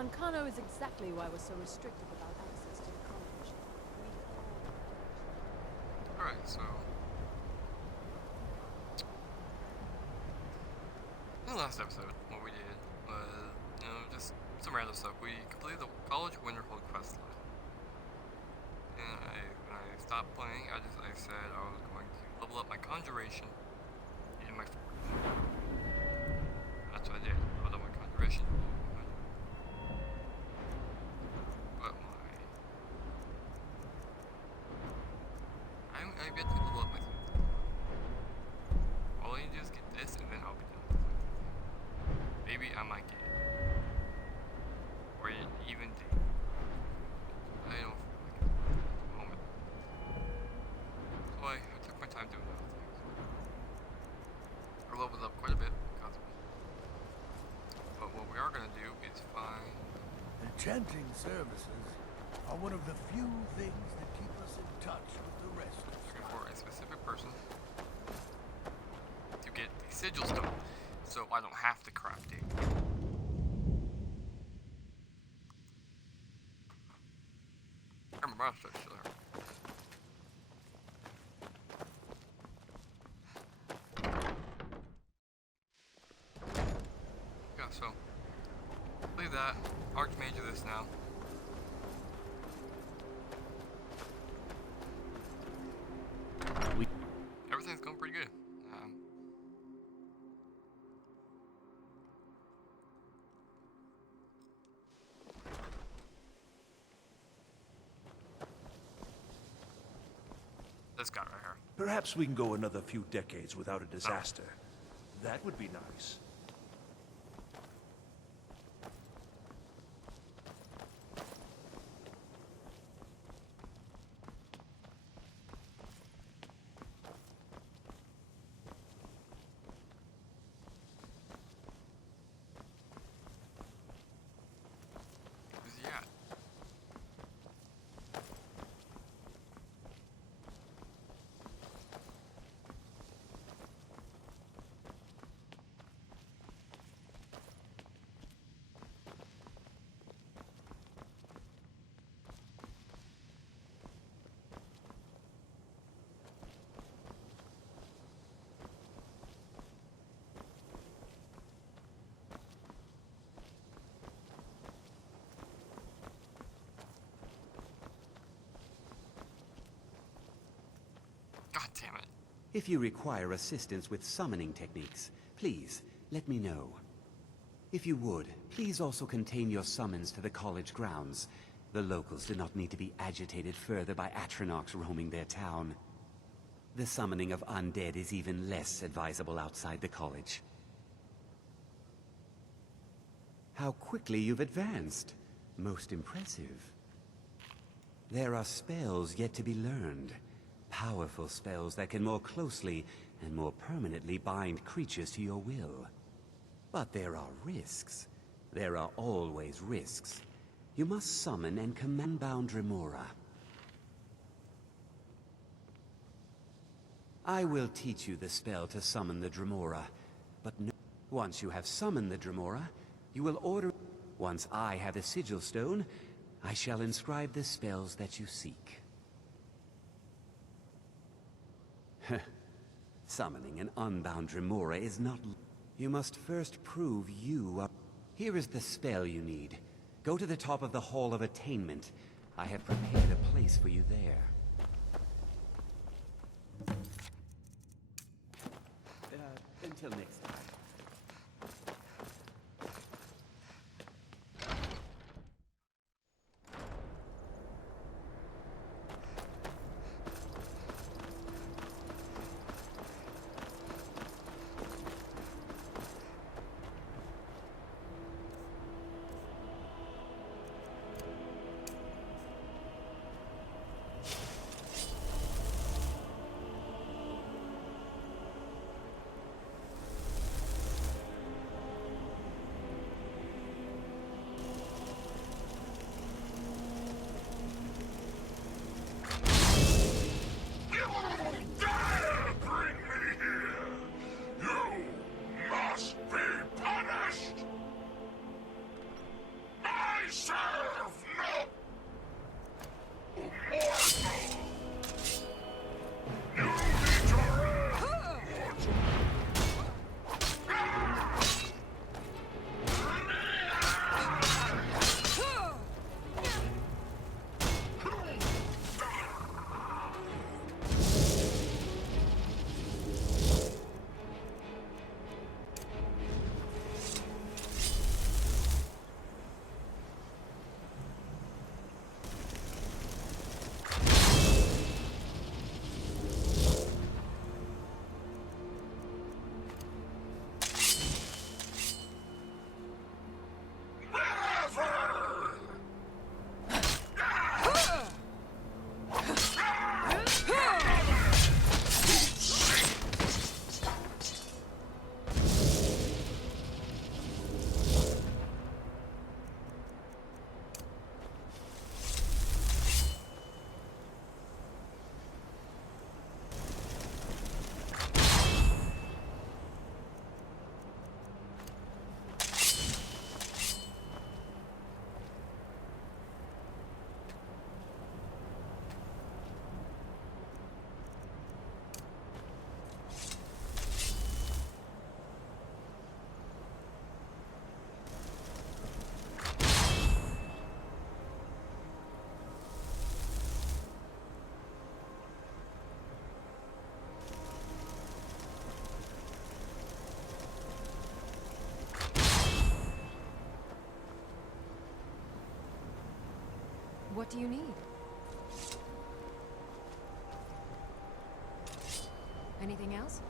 Ancano is exactly why we're so restrictive about access to the college. Alright, so in the last episode, what we did was, just some random stuff. We completed the College Winterhold quest line. And when I stopped playing, I said I was going to level up my conjuration and my forge. That's what I did. Leveled up my conjuration. But I've yet to level up my sword. All I need to do is get this, and then I'll be done. Maybe I might get it. Or even D. I don't feel like it at the moment. So I took my time doing other things. I leveled up quite a bit because of it. But what we are going to do is find... The chanting services are one of the few things that keep us in touch with the rest of looking Skyrim. for a specific person to get the sigil stone, so I don't have to craft it. I remember I was still there. Yeah, so leave that. Archmage of this now. Everything's going pretty good. This guy right here. Perhaps we can go another few decades without a disaster. That would be nice. Who's he at? God damn it. If you require assistance with summoning techniques, please let me know. If you would, please also contain your summons to the college grounds. The locals do not need to be agitated further by Atronachs roaming their town. The summoning of undead is even less advisable outside the college. How quickly you've advanced. Most impressive. There are spells yet to be learned. Powerful spells that can more closely and more permanently bind creatures to your will. But there are risks. There are always risks. You must summon and command bound Remora. I will teach you the spell to summon the Dremora, but no. Once you have summoned the Dremora, you will order... Once I have the sigil stone, I shall inscribe the spells that you seek. Summoning an unbound Remora is not... You must first prove you are... Here is the spell you need. Go to the top of the Hall of Attainment. I have prepared a place for you there. Until next time. What do you need? Anything else?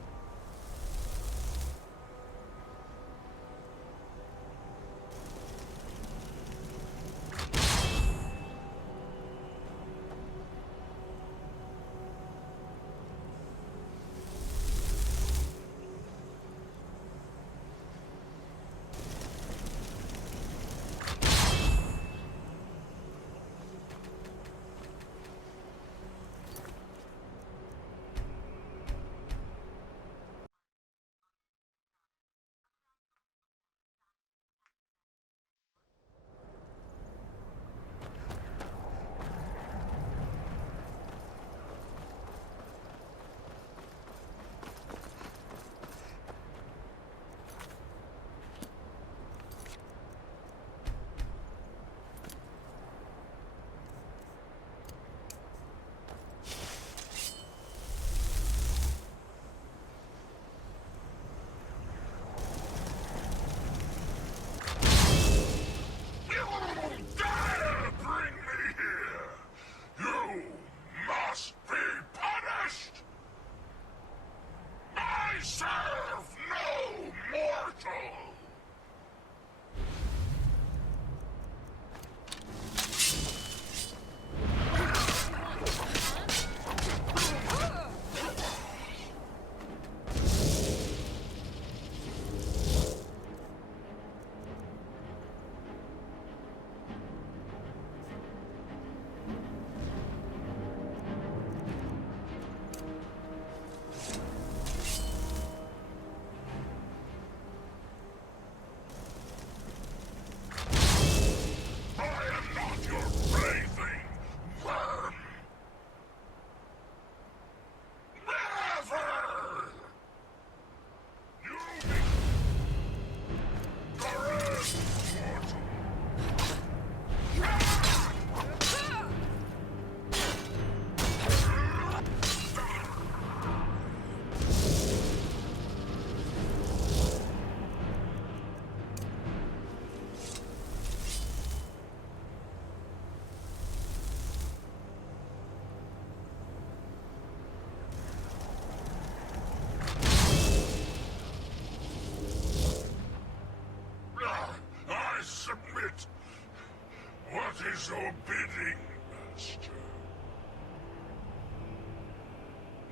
is your bidding, Master.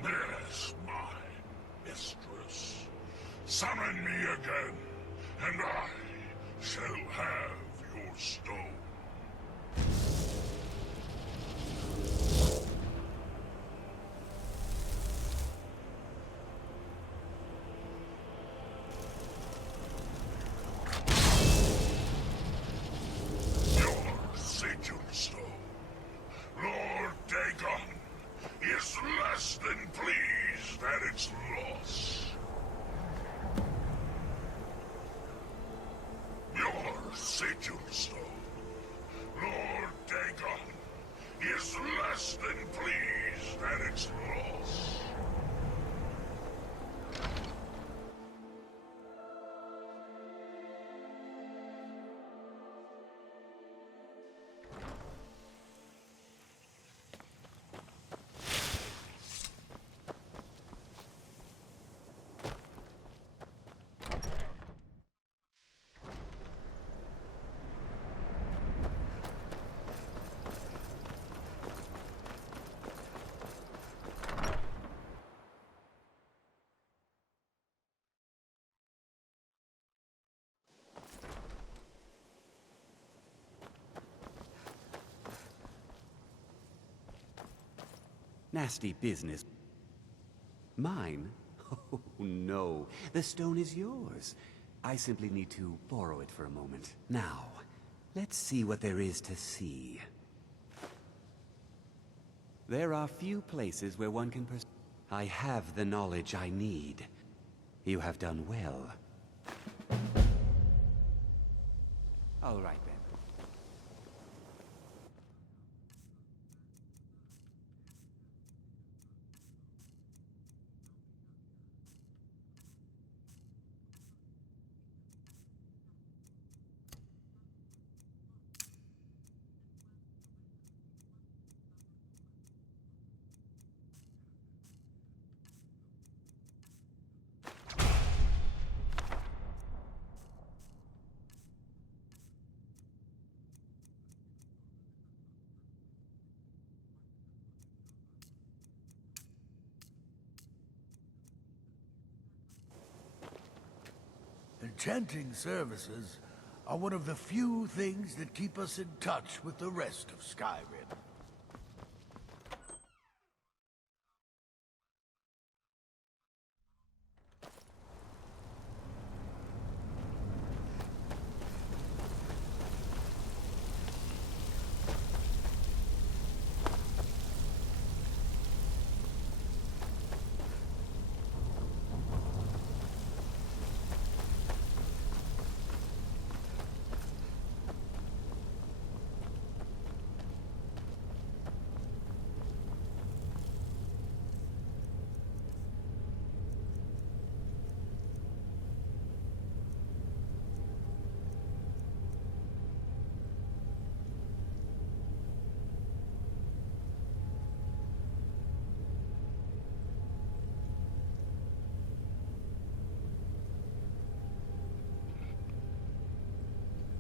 Yes, my mistress. Summon me again, and I shall have your stone. Your is less than pleased at its loss. Nasty business. Mine? Oh, no. The stone is yours. I simply need to borrow it for a moment. Now, let's see what there is to see. There are few places where one can I have the knowledge I need. You have done well. All right, then. Enchanting services are one of the few things that keep us in touch with the rest of Skyrim.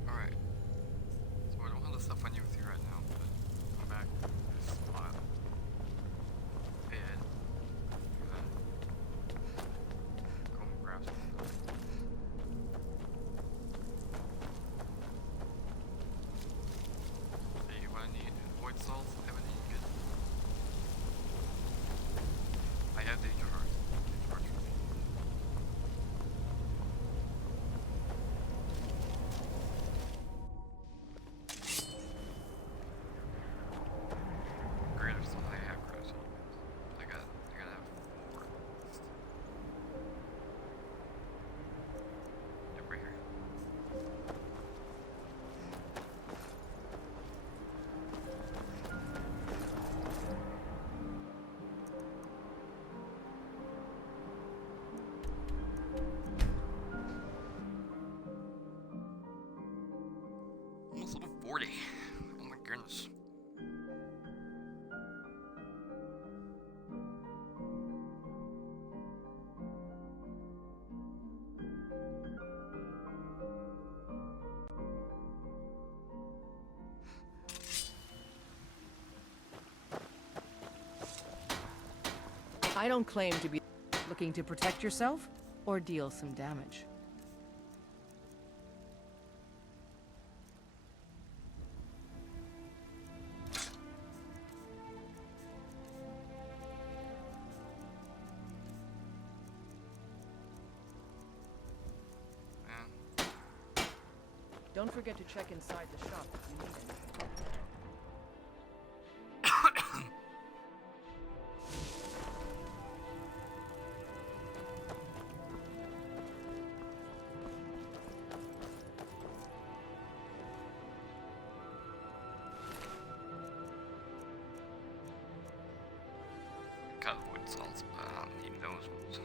Alright. So I don't have the stuff I need with you right now, but come back to this spot. And go and grab some stuff. See what I need. Void salts, everything good. I have the charge. Greater still I have greater still. I gotta have 4. Yep, right here. Almost level 40. Oh my goodness. I don't claim to be looking to protect yourself or deal some damage. Man. Don't forget to check inside the shop if you need anything. sword salts, but I don't need those ones.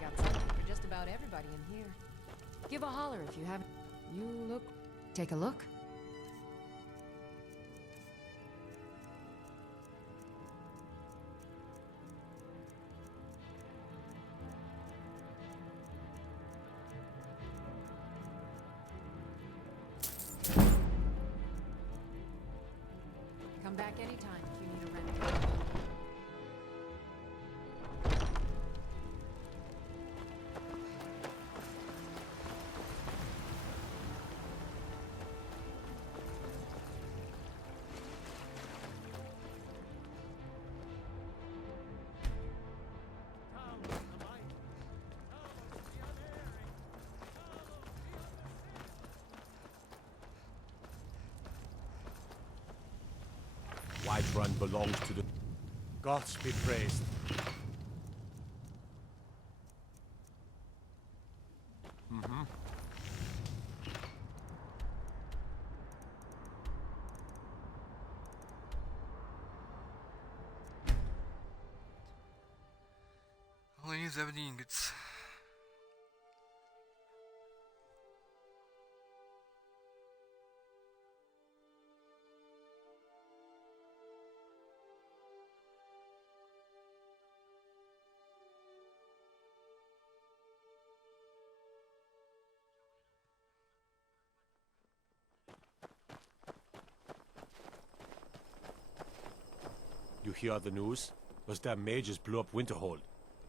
Got something for just about everybody in here. Give a holler if you haven't. You look. Take a look. Come back anytime if you need a remedy. Whiterun belongs to the gods be praised. Only need 70 ingots. You hear the news? Those damn mages blew up Winterhold.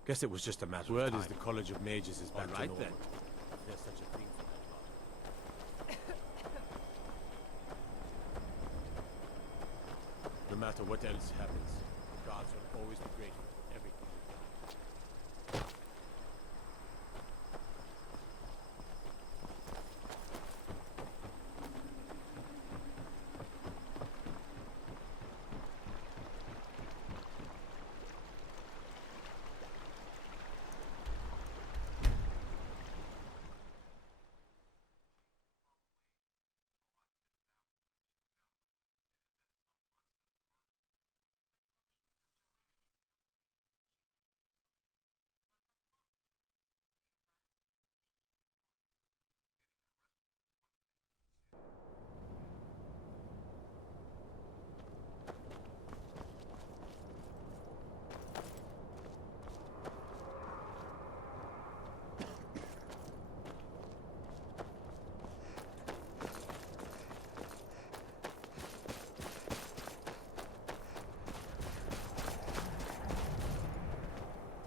Guess it was just a matter of time. Word is the College of Mages is back to normal. Then. If there's such a thing for that lot. No matter what else happens, the gods will always be grateful for everything we've done.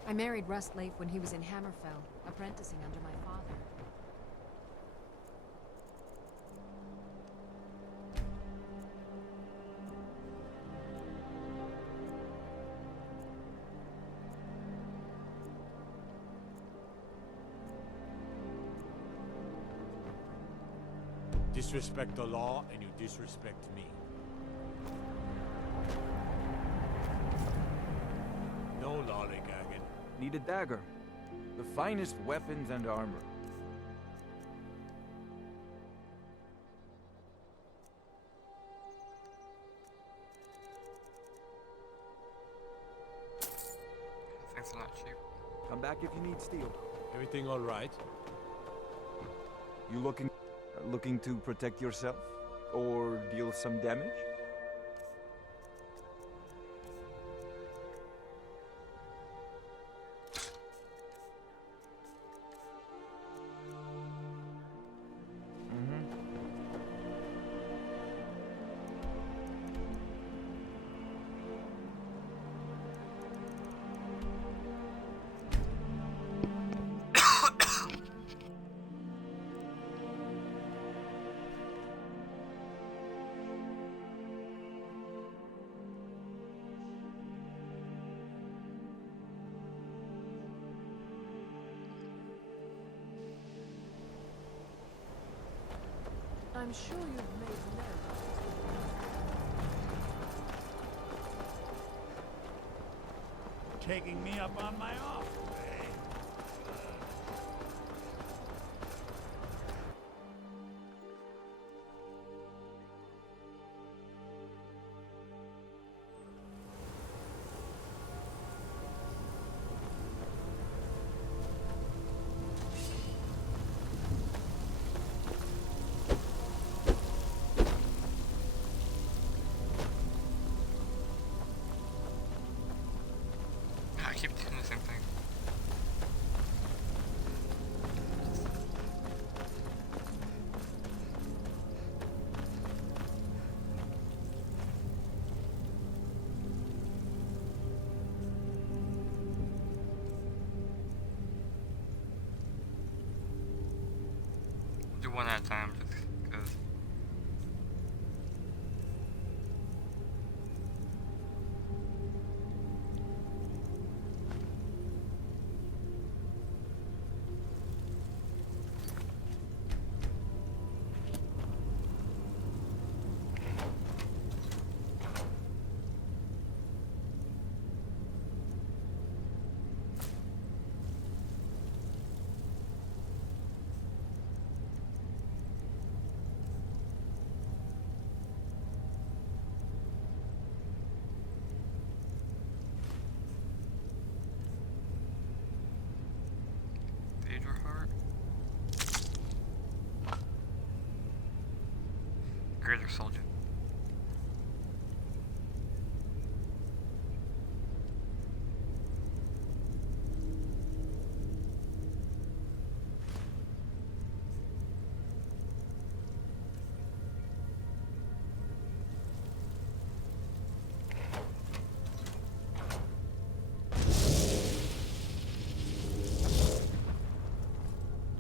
I married Rustleaf when he was in Hammerfell, apprenticing under my father. Disrespect the law and you disrespect me. No lollygagging. Need a dagger. The finest weapons and armor. if you need steel. Everything all right? You looking to protect yourself? Or deal some damage? I'm sure you've made note. Taking me up on my offer, eh? I keep doing the same thing. Do one at a time, just because. Daedra Heart. Greater Soldier.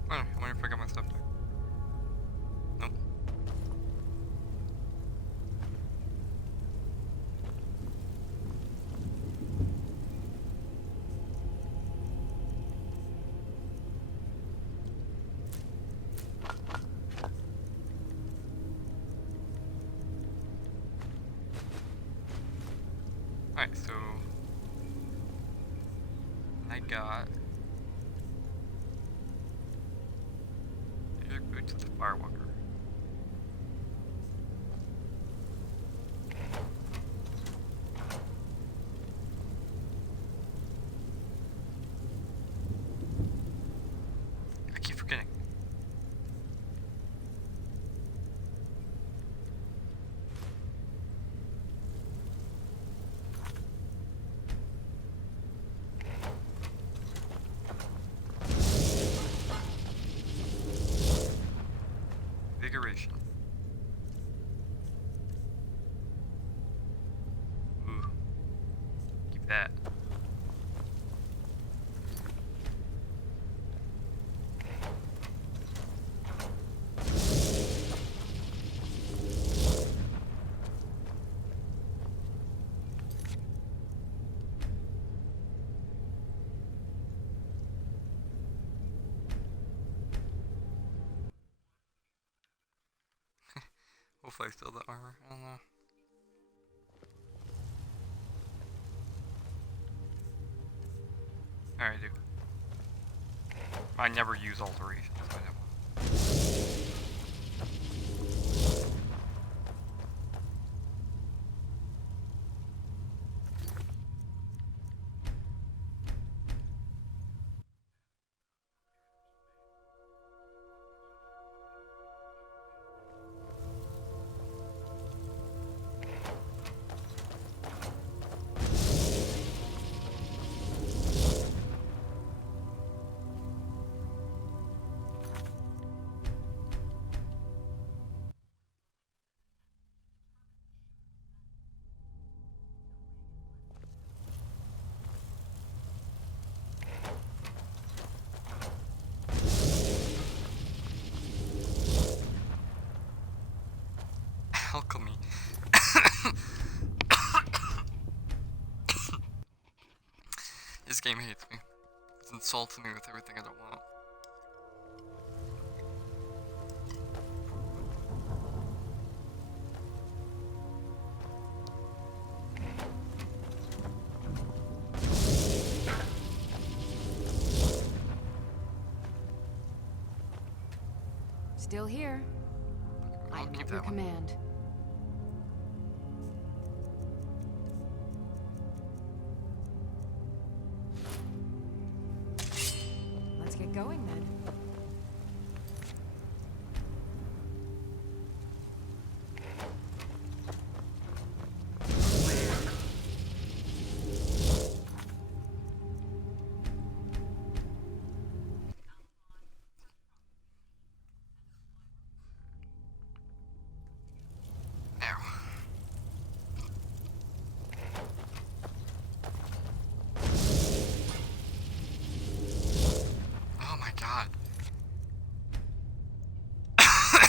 Oh, I wonder if I got my stuff there. Nope. Alright, so I got Magic Boots of the Firewalker. I keep forgetting. Vigoration. Ooh. Keep that. Hopefully I still have the armor. I don't know. Alright, dude. I never use alterations. I never. This game hates me. It's insulting me with everything I don't want. Still here. I I'll am keep at your that one. command. Let's get going then. Now. Oh my god.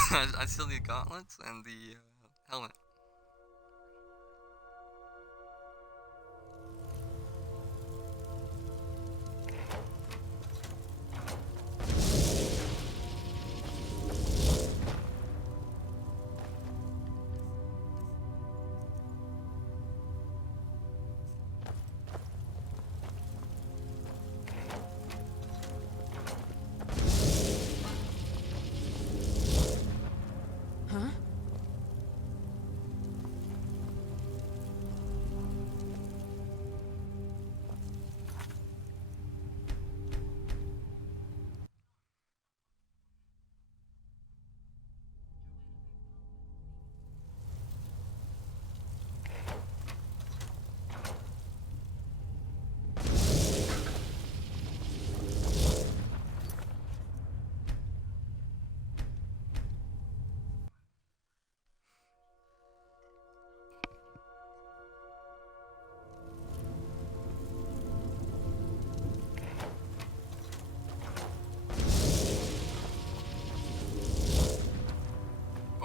I still need gauntlets and the helmet. Huh?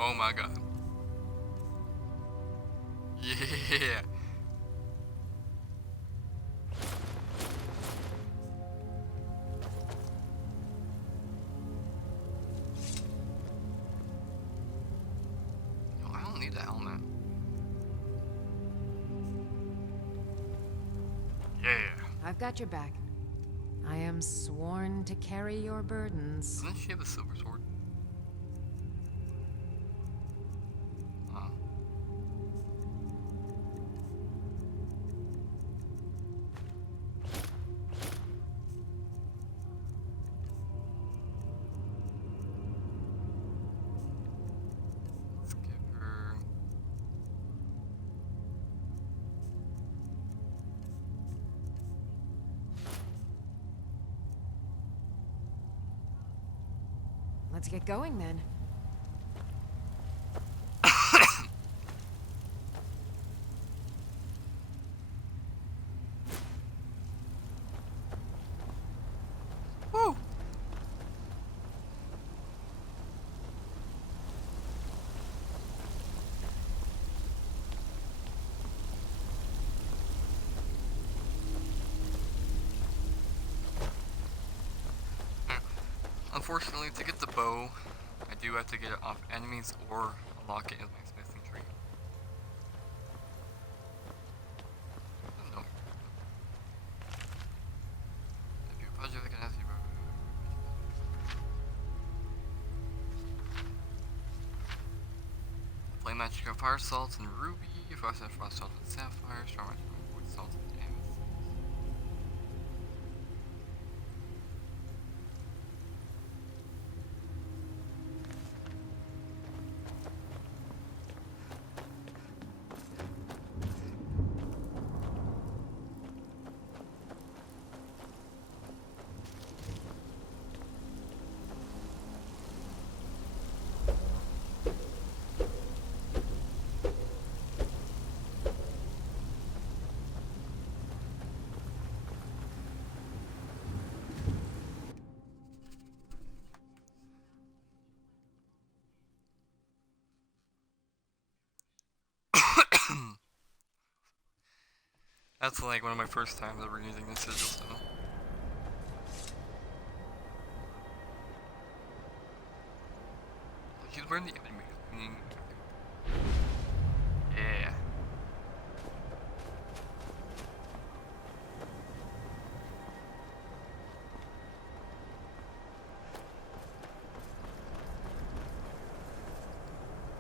Oh my god. Yeah. No, I don't need the helmet. Yeah. I've got your back. I am sworn to carry your burdens. Doesn't she have a silver sword? Oh. Let's give her. Let's get going then. Woo! Unfortunately, to get the bow, I do have to get it off enemies or unlock it as my smithing tree. No. If you're positive, I can ask you about Flame magic of fire salts and ruby, frost salt and sapphire, strong magic of wood salt and amethyst. That's like one of my first times ever using the sigil stone. He's wearing the enemy. Yeah.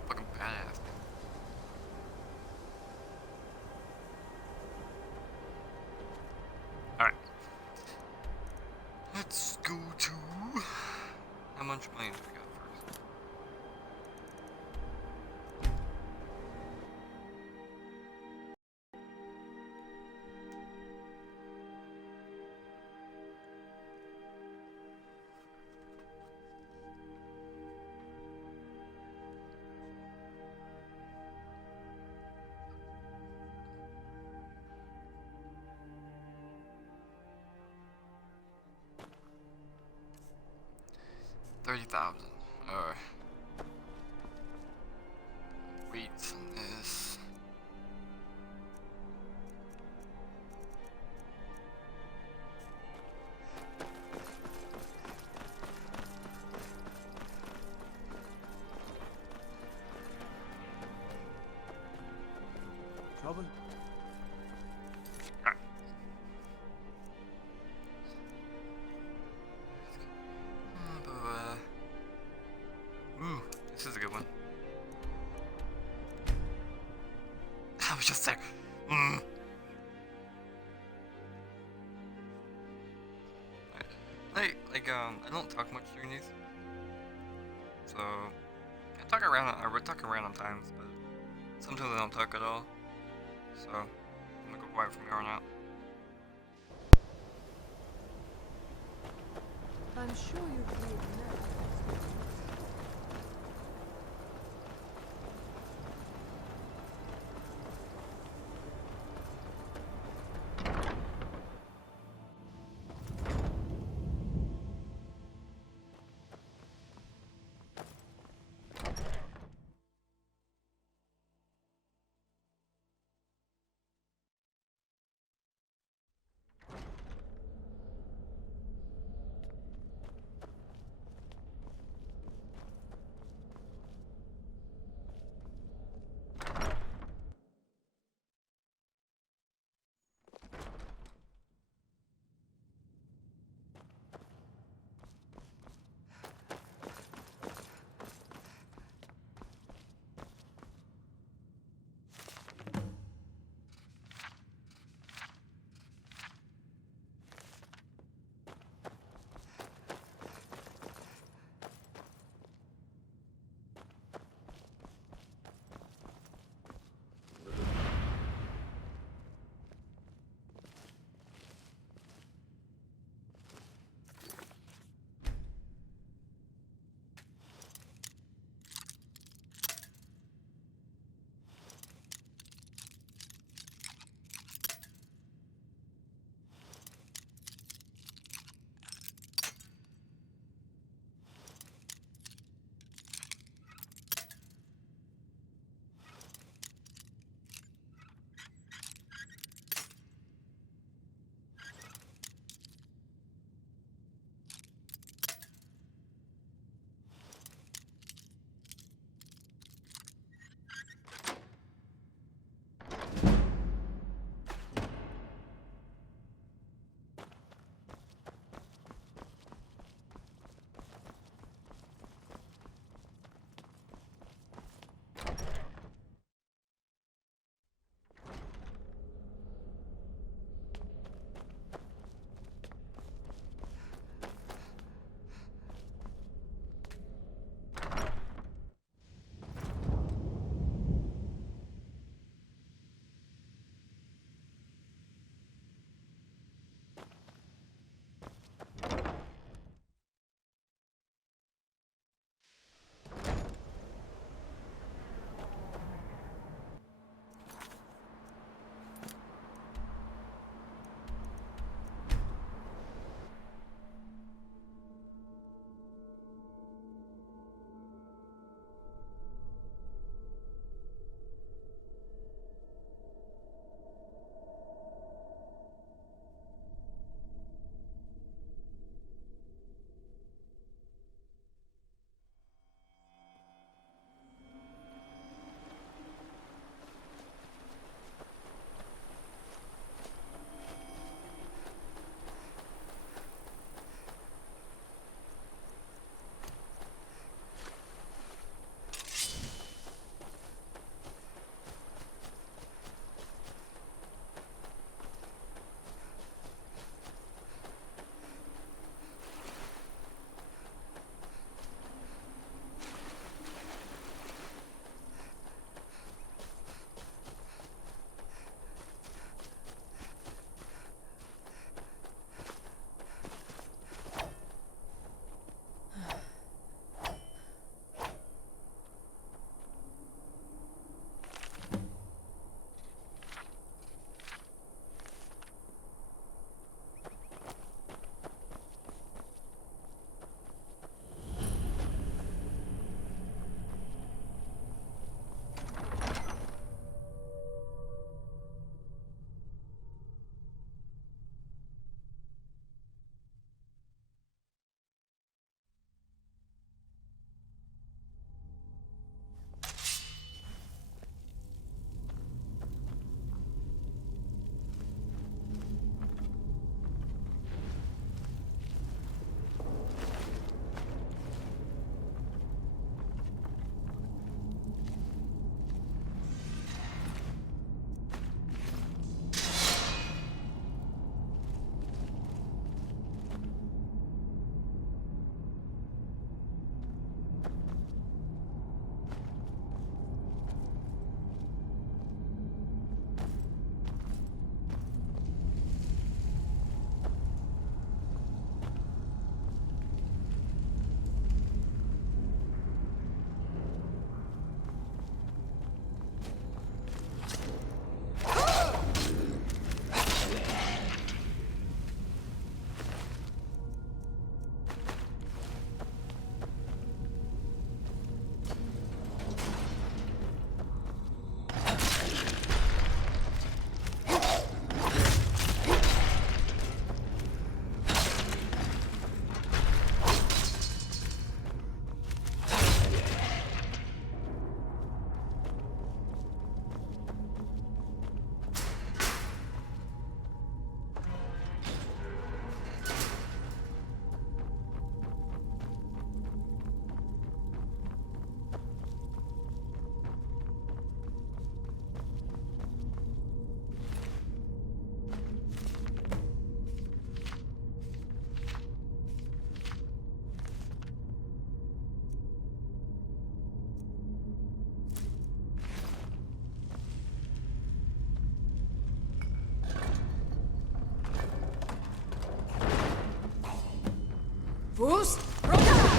Fucking badass. Alright. Let's go to... How much money do we got first? $30,000. Weights on this. Trouble? Ooh, this is a good one. I was just there. I don't talk much during these. So, I talk around, I would talk around times, but sometimes I don't talk at all. So, I'm gonna go quiet from here on out. I'm sure you've played enough. Boost! Rota!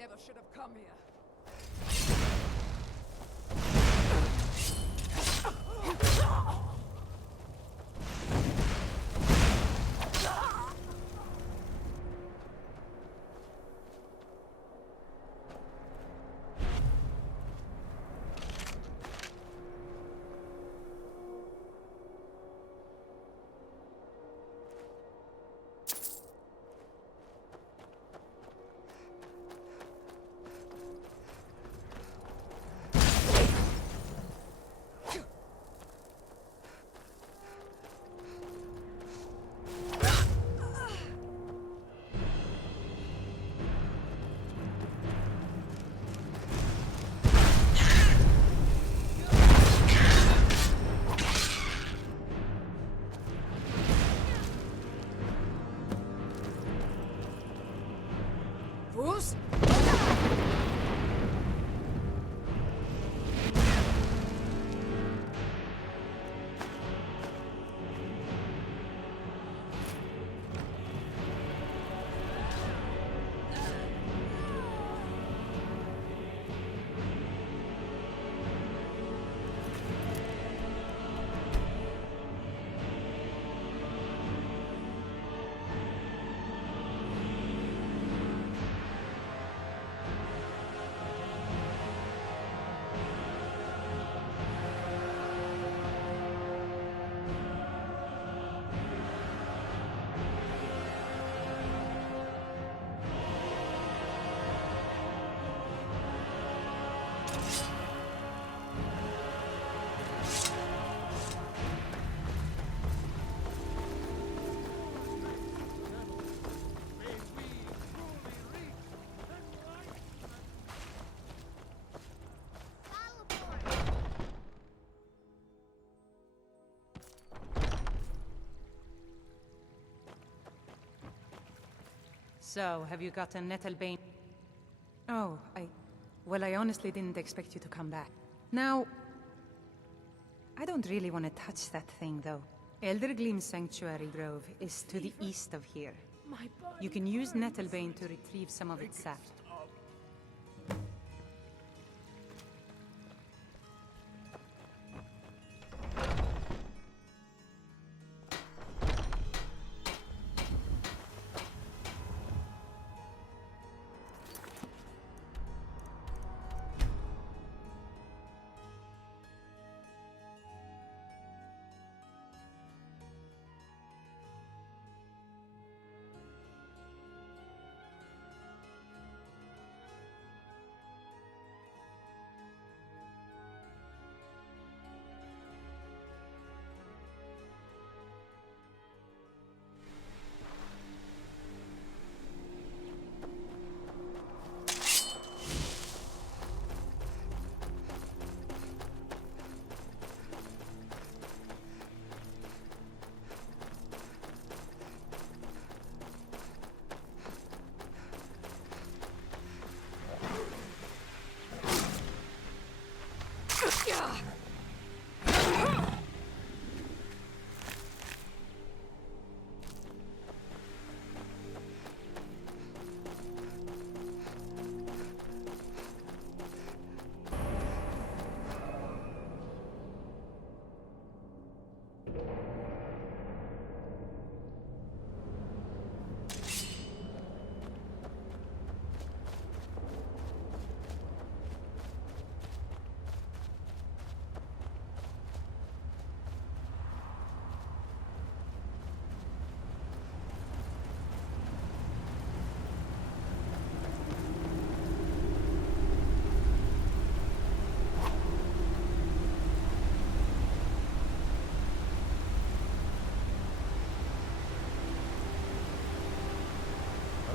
Never should have come here. Bruce? So, have you gotten Nettlebane? Oh, Well, I honestly didn't expect you to come back. Now... I don't really want to touch that thing, though. Eldergleam Sanctuary Grove is to the east of here. You can use Nettlebane to retrieve some of its sap.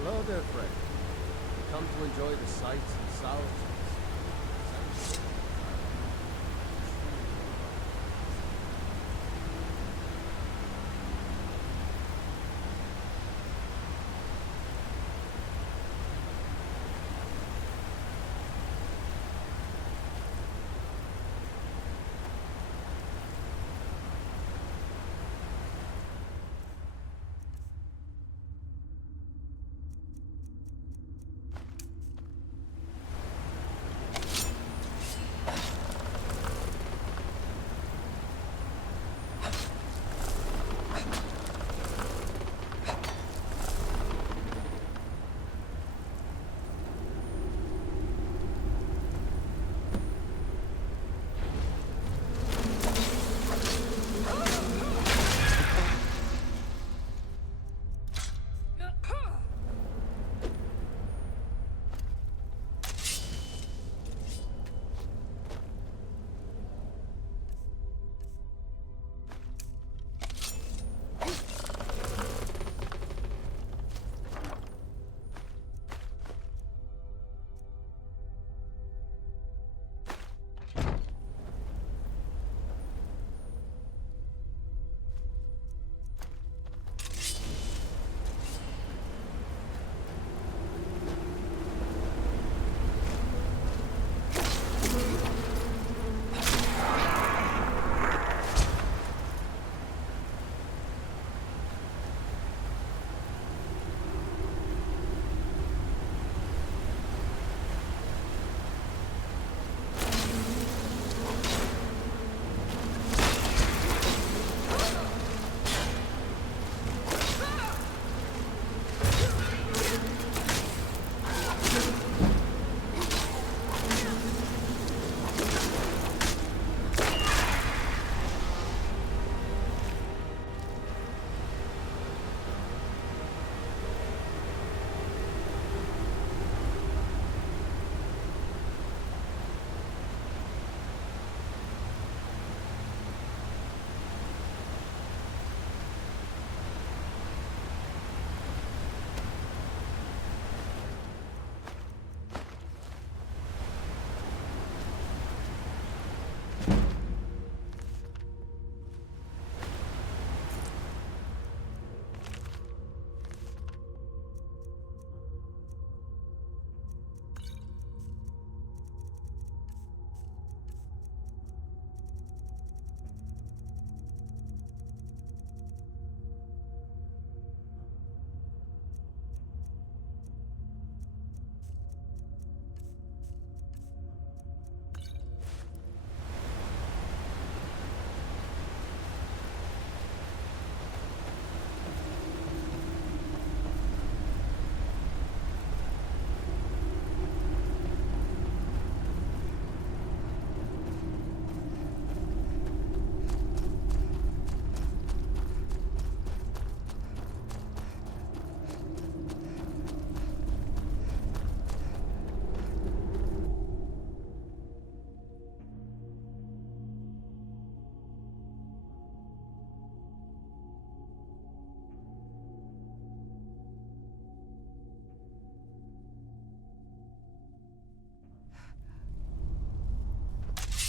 Hello there, friend. We come to enjoy the sights and sounds.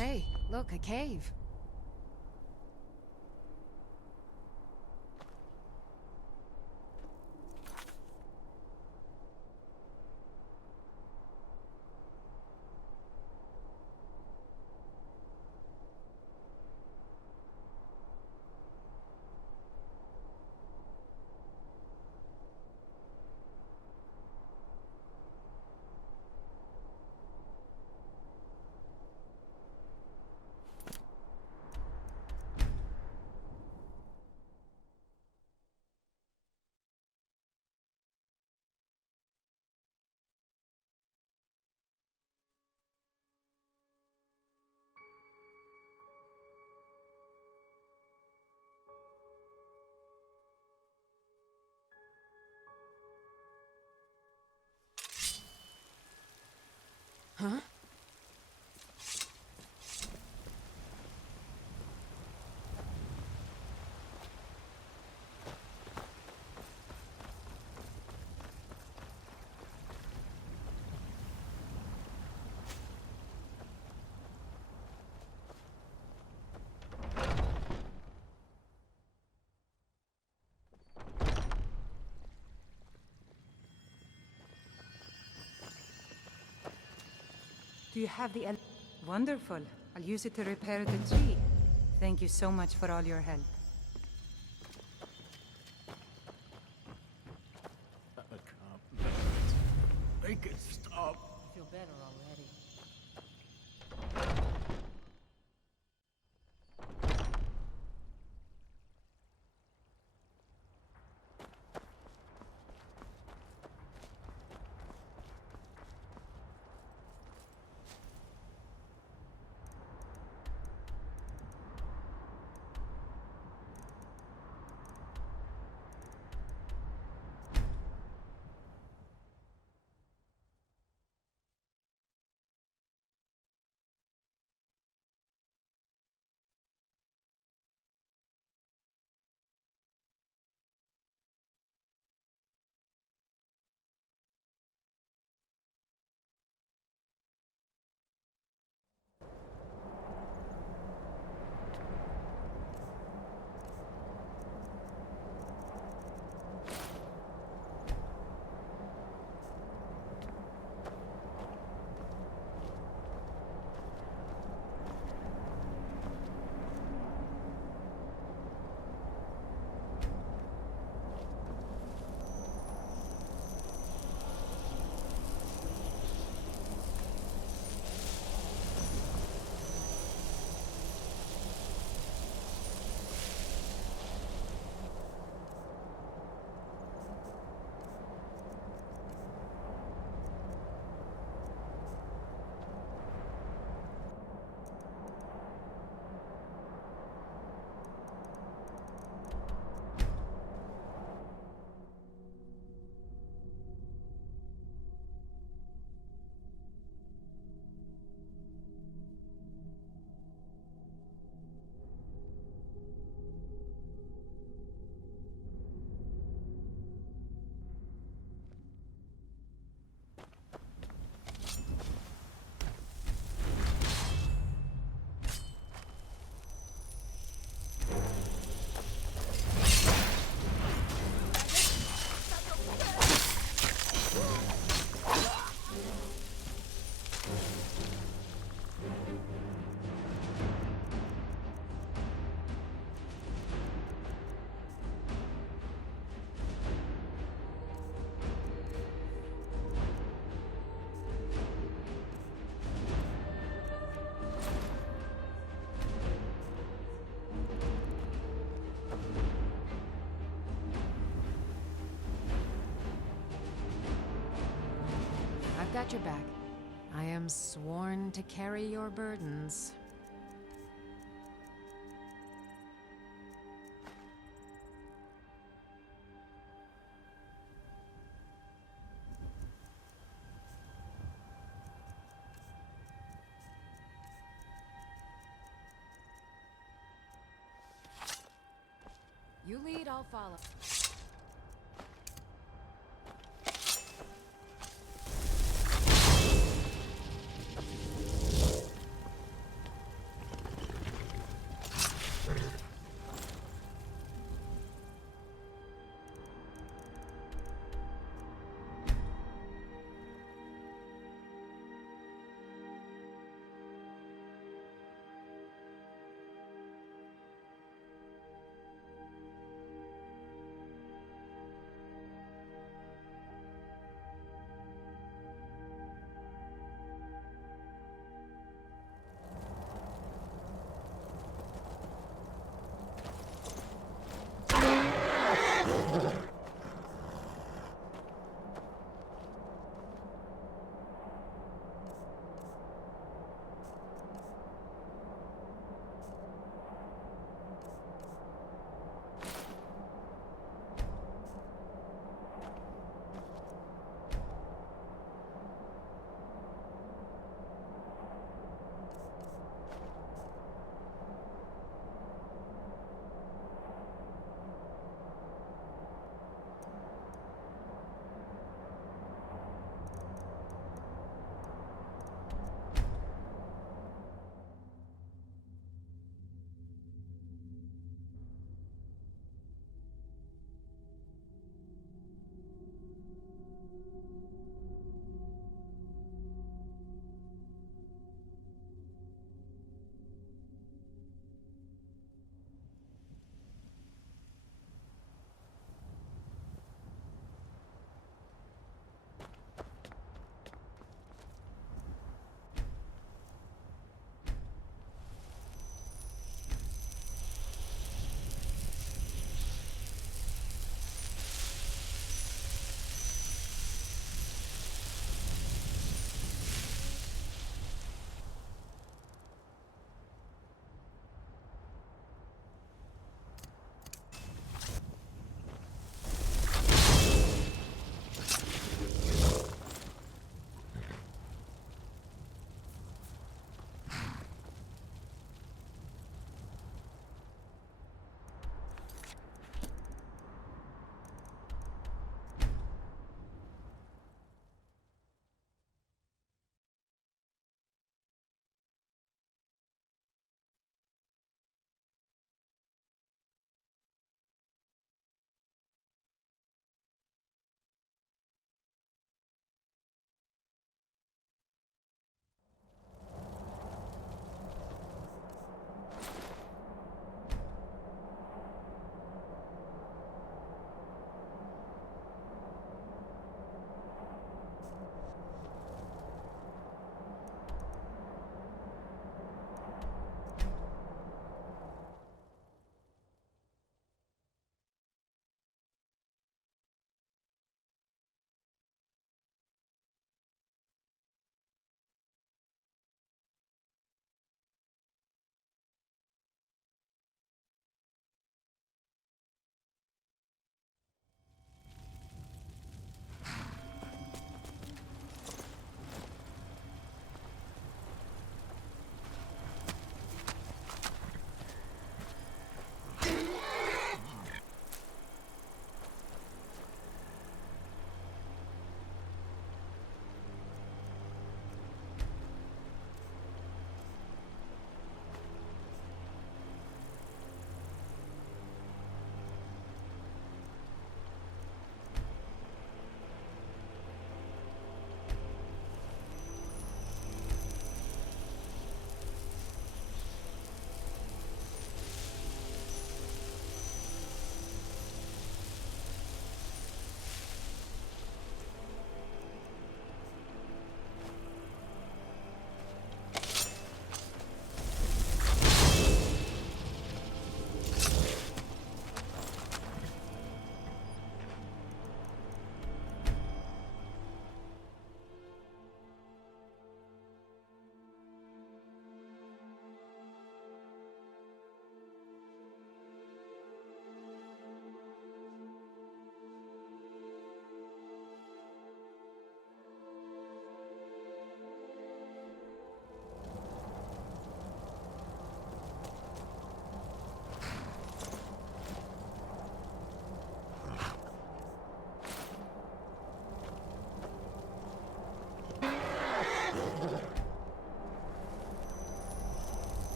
Hey, look, a cave. Huh? Do you have the Wonderful. I'll use it to repair the tree. Thank you so much for all your help. I can't bear it. Make it stop. I feel better already. I've got your back. I am sworn to carry your burdens. You lead, I'll follow.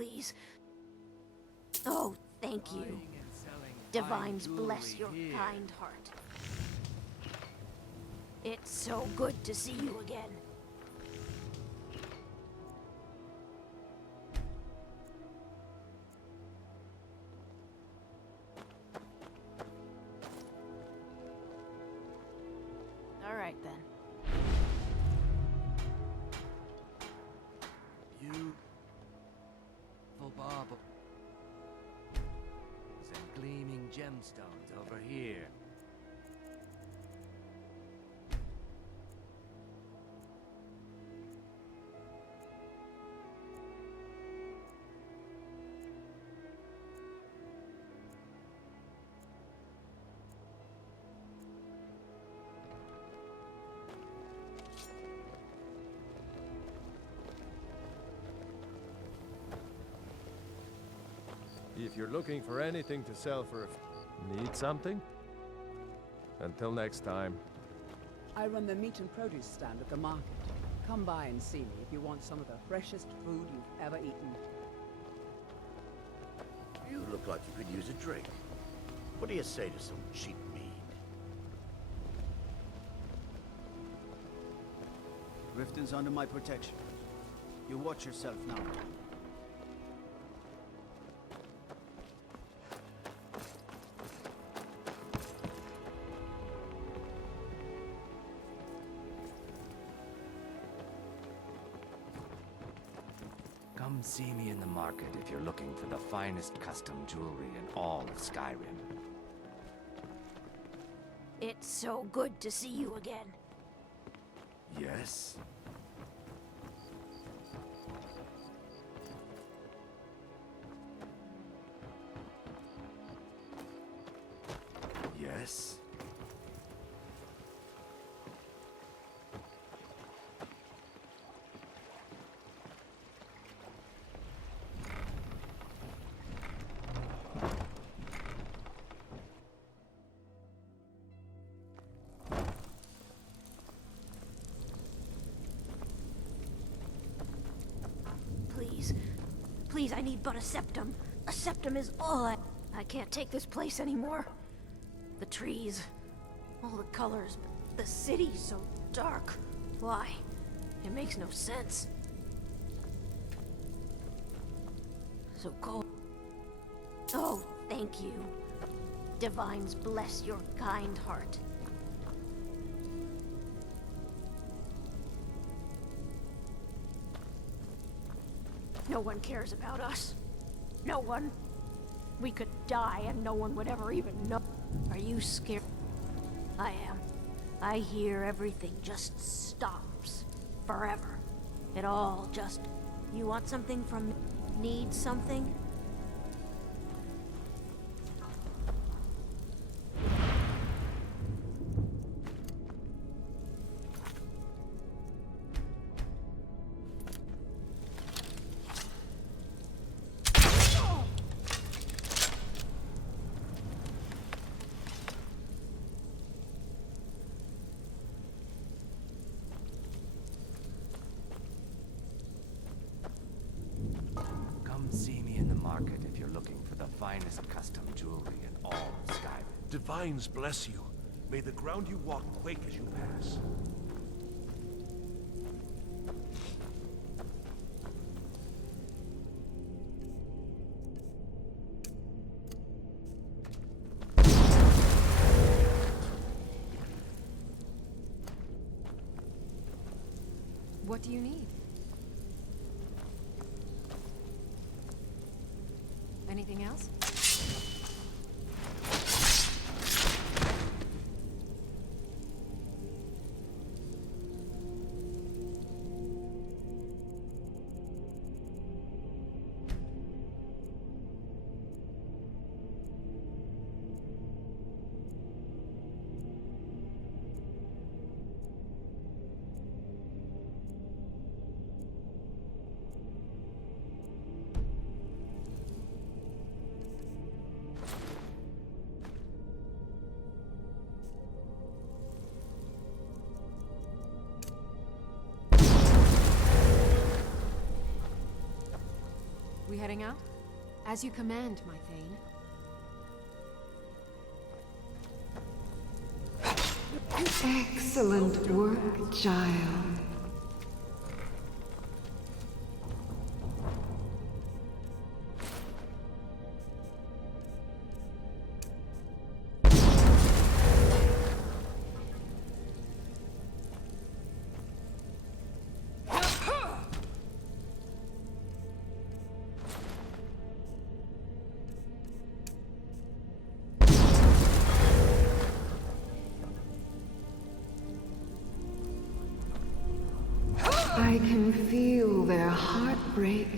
Please. Oh, thank you. Buying and selling Divines fine bless your jewelry here. kind heart. It's so good to see you again. All right, then. You... for barber... and gleaming gemstones over here. If you're looking for anything to sell for need something? Until next time. I run the meat and produce stand at the market. Come by and see me if you want some of the freshest food you've ever eaten. You look like you could use a drink. What do you say to some cheap mead? Riften's under my protection. You watch yourself now. Come see me in the market if you're looking for the finest custom jewelry in all of Skyrim. It's so good to see you again. Yes? Yes? Please. Please, I need but a septum. A septum is all I can't take this place anymore. The trees, all the colors, the city so dark. Why? It makes no sense. So cold. Oh, thank you. Divines bless your kind heart. No one cares about us. No one. We could die and no one would ever even know. Are you scared? I am. I hear everything just stops. Forever. It all just... You want something from me? Need something? Come see me in the market if you're looking for the finest custom jewelry in all of Skyrim. Divines bless you. May the ground you walk quake as you pass. What do you need? Anything else? heading out? As you command, my Thane. Excellent work, child. I can feel their heartbreak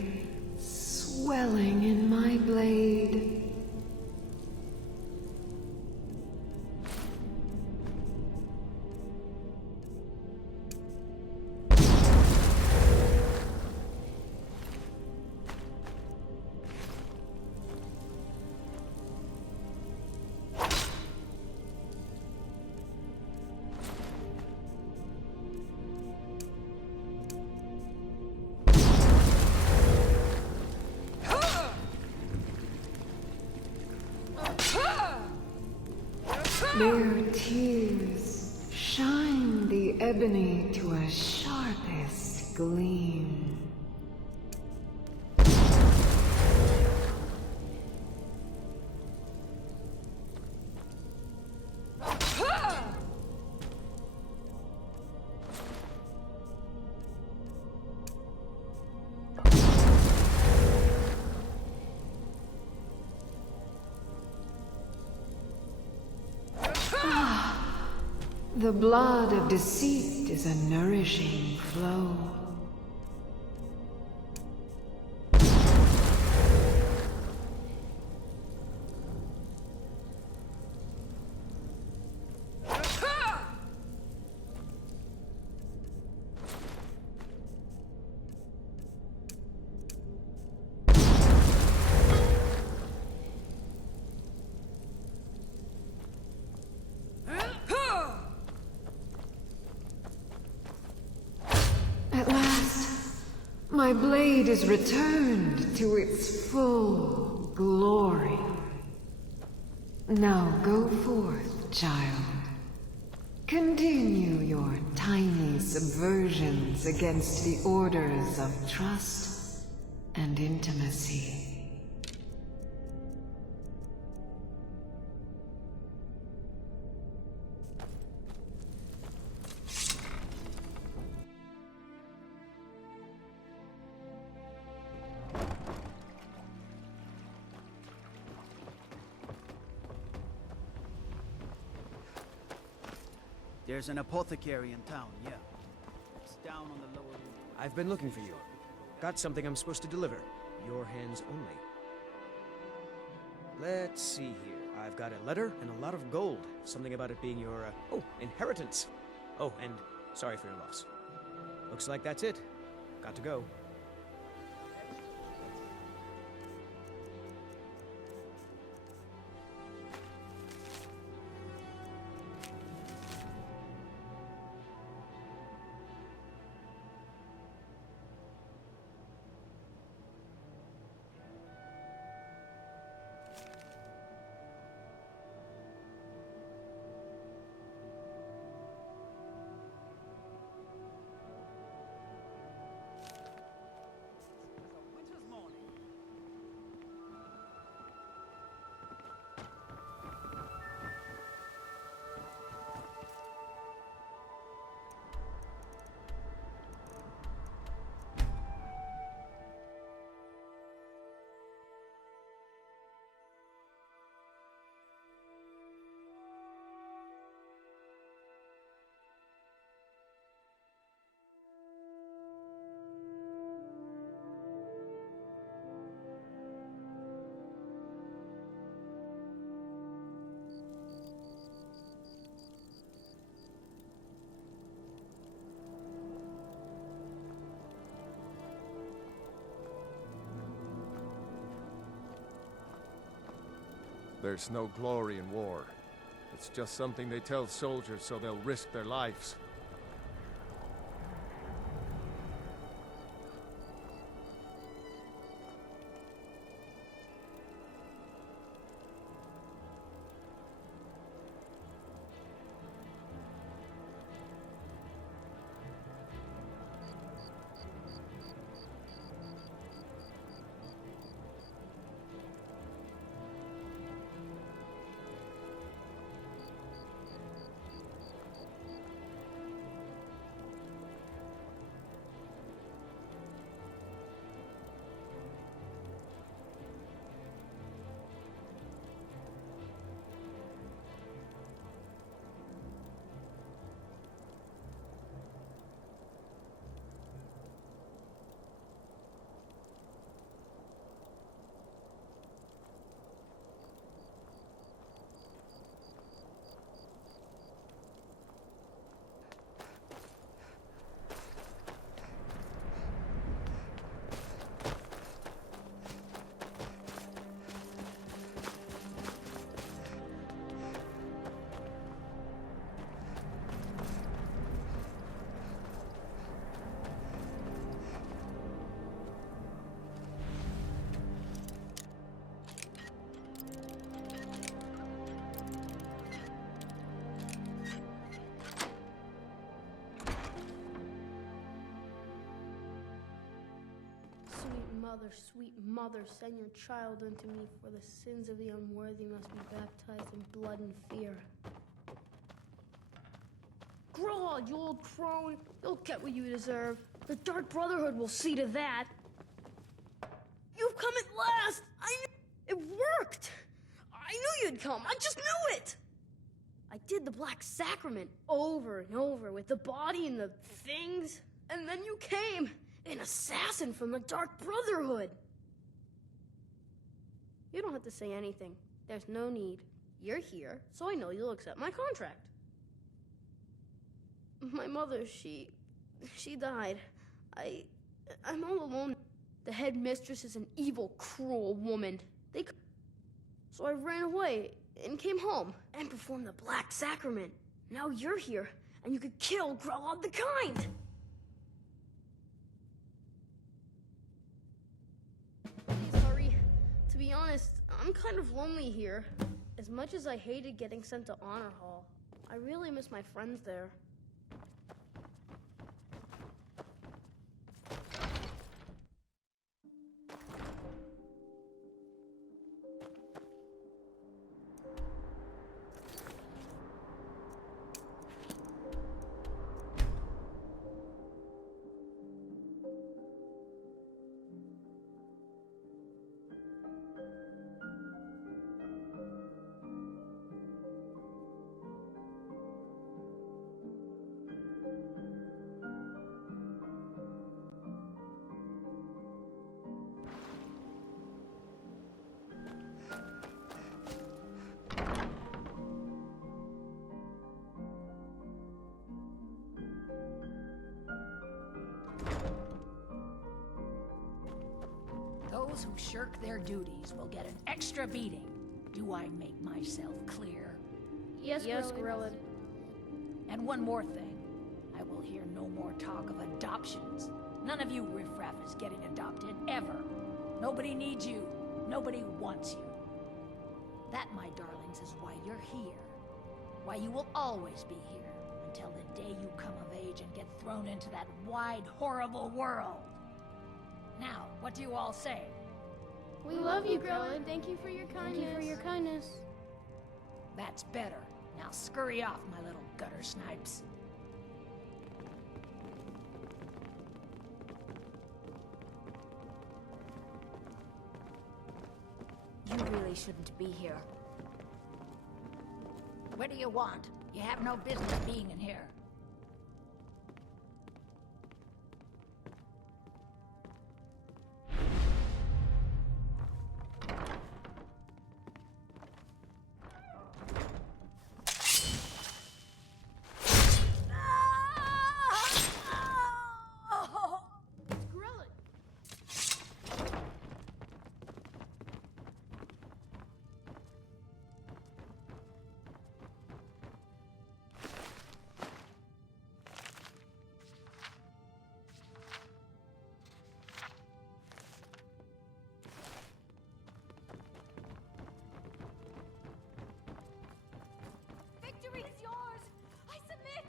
swelling in my blade. Their tears shine the ebony to a sharpest gleam. The blood of deceit is a nourishing flow. At last, my blade is returned to its full glory. Now go forth, child. Continue your tiny subversions against the orders of trust and intimacy. There's an apothecary in town, yeah. It's down on the lower... I've been looking for you. Got something I'm supposed to deliver. Your hands only. Let's see here. I've got a letter and a lot of gold. Something about it being your, inheritance. Oh, and sorry for your loss. Looks like that's it. Got to go. There's no glory in war. It's just something they tell soldiers so they'll risk their lives. Father, sweet mother, send your child unto me, for the sins of the unworthy must be baptized in blood and fear. Grodd, you old crone, you'll get what you deserve. The Dark Brotherhood will see to that. You've come at last! I knew it worked! I knew you'd come, I just knew it! I did the Black Sacrament over and over with the body and the things, and then you came, an assassin from the Dark Brotherhood. You don't have to say anything. There's no need. You're here, so I know you'll accept my contract. My mother, she died. I'm all alone. The head mistress is an evil, cruel woman. So I ran away and came home and performed the Black Sacrament. Now you're here, and you could kill Grodd the Kind. Please hurry. To be honest, I'm kind of lonely here. As much as I hated getting sent to Honor Hall, I really miss my friends there. Those who shirk their duties will get an extra beating. Do I make myself clear? Yes, Grillin. And one more thing. I will hear no more talk of adoptions. None of you riffraff is getting adopted, ever. Nobody needs you. Nobody wants you. That, my darlings, is why you're here. Why you will always be here, until the day you come of age and get thrown into that wide, horrible world. Now, what do you all say? We love you, Grillin. Thank you for your kindness. Thank you for your kindness. That's better. Now scurry off, my little gutter snipes. You really shouldn't be here. What do you want? You have no business being in here. Victory is yours! I submit!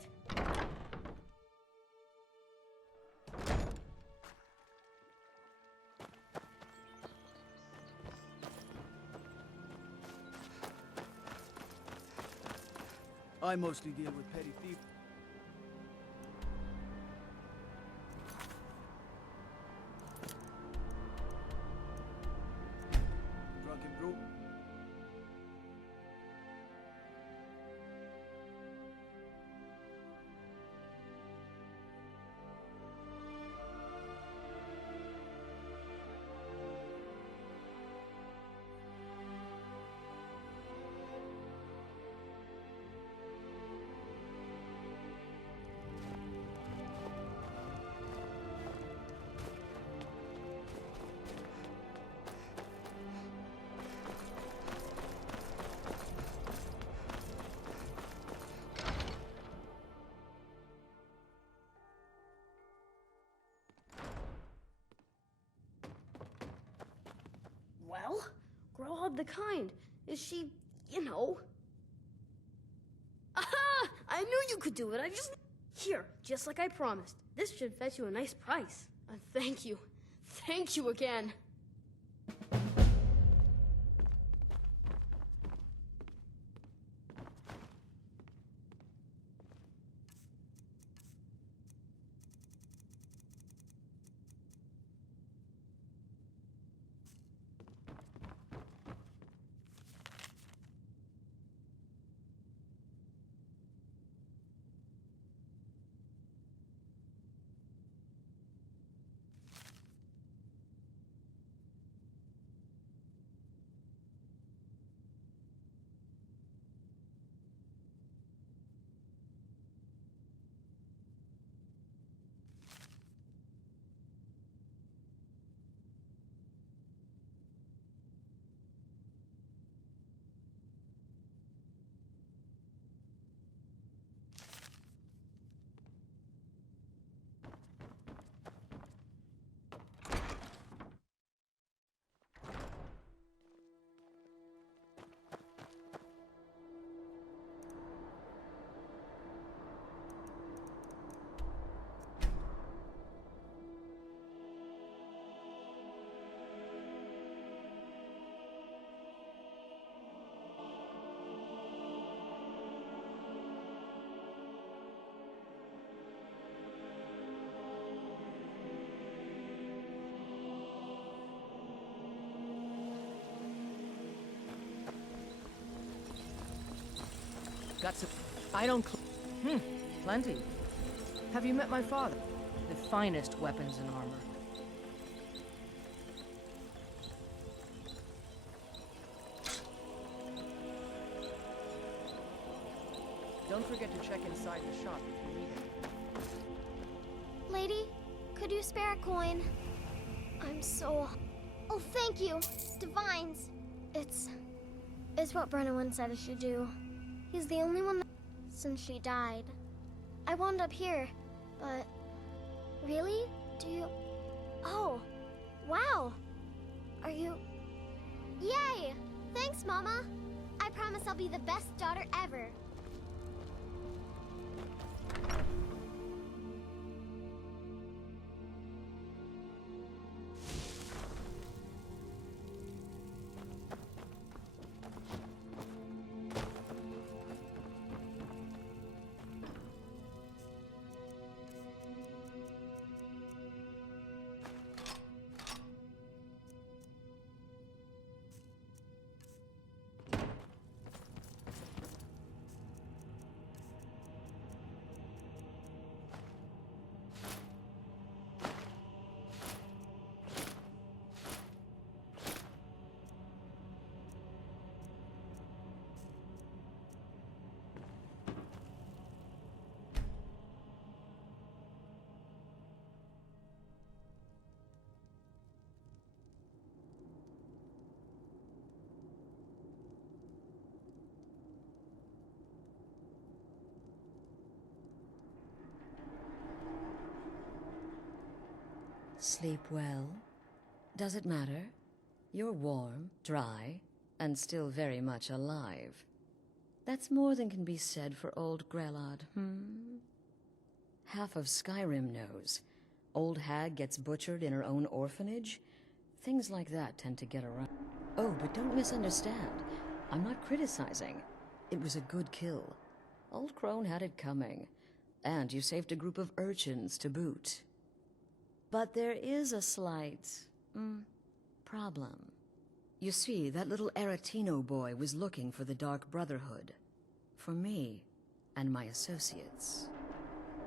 I mostly deal with petty thieves. Drunken brew. Well, Grodd the Kind. Is she, you know... Aha! I knew you could do it. I just... Here, just like I promised. This should fetch you a nice price. Thank you. Thank you again. Got some... I don't... Plenty. Have you met my father? The finest weapons and armor. Don't forget to check inside the shop if you need it. Lady, could you spare a coin? I'm so... Oh, thank you. Divines. It's what Brennan said I should do. He's the only one since she died. I wound up here, but... Really? Do you... Oh, wow. Are you... Yay! Thanks, Mama. I promise I'll be the best daughter ever. Sleep well? Does it matter? You're warm, dry, and still very much alive. That's more than can be said for old Grelod, Half of Skyrim knows. Old hag gets butchered in her own orphanage. Things like that tend to get around. Oh, but don't misunderstand. I'm not criticizing. It was a good kill. Old Crone had it coming. And you saved a group of urchins to boot. But there is a slight... problem. You see, that little Aretino boy was looking for the Dark Brotherhood. For me, and my associates.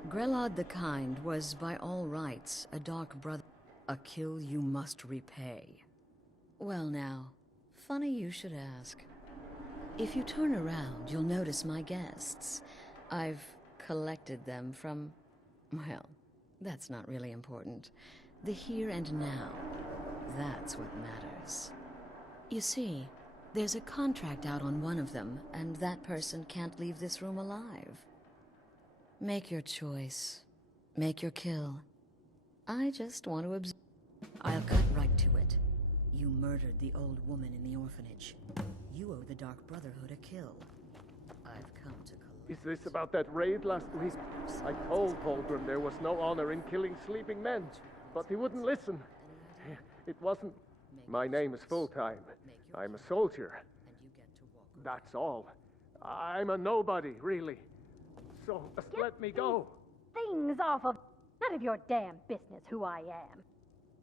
Grelod the Kind was, by all rights, a Dark Brother. A kill you must repay. Well now, funny you should ask. If you turn around, you'll notice my guests. I've collected them from... well, that's not really important. The here and now. That's what matters. You see, there's a contract out on one of them, and that person can't leave this room alive. Make your choice. Make your kill. I just want to observe. I'll cut right to it. You murdered the old woman in the orphanage. You owe the Dark Brotherhood a kill. I've come to collect. Is this about that raid last week? I told Holgrim there was no honor in killing sleeping men, but he wouldn't listen. It wasn't... My name is full-time. I'm a soldier. That's all. I'm a nobody, really. So, just let me go. Things off of... None of your damn business who I am.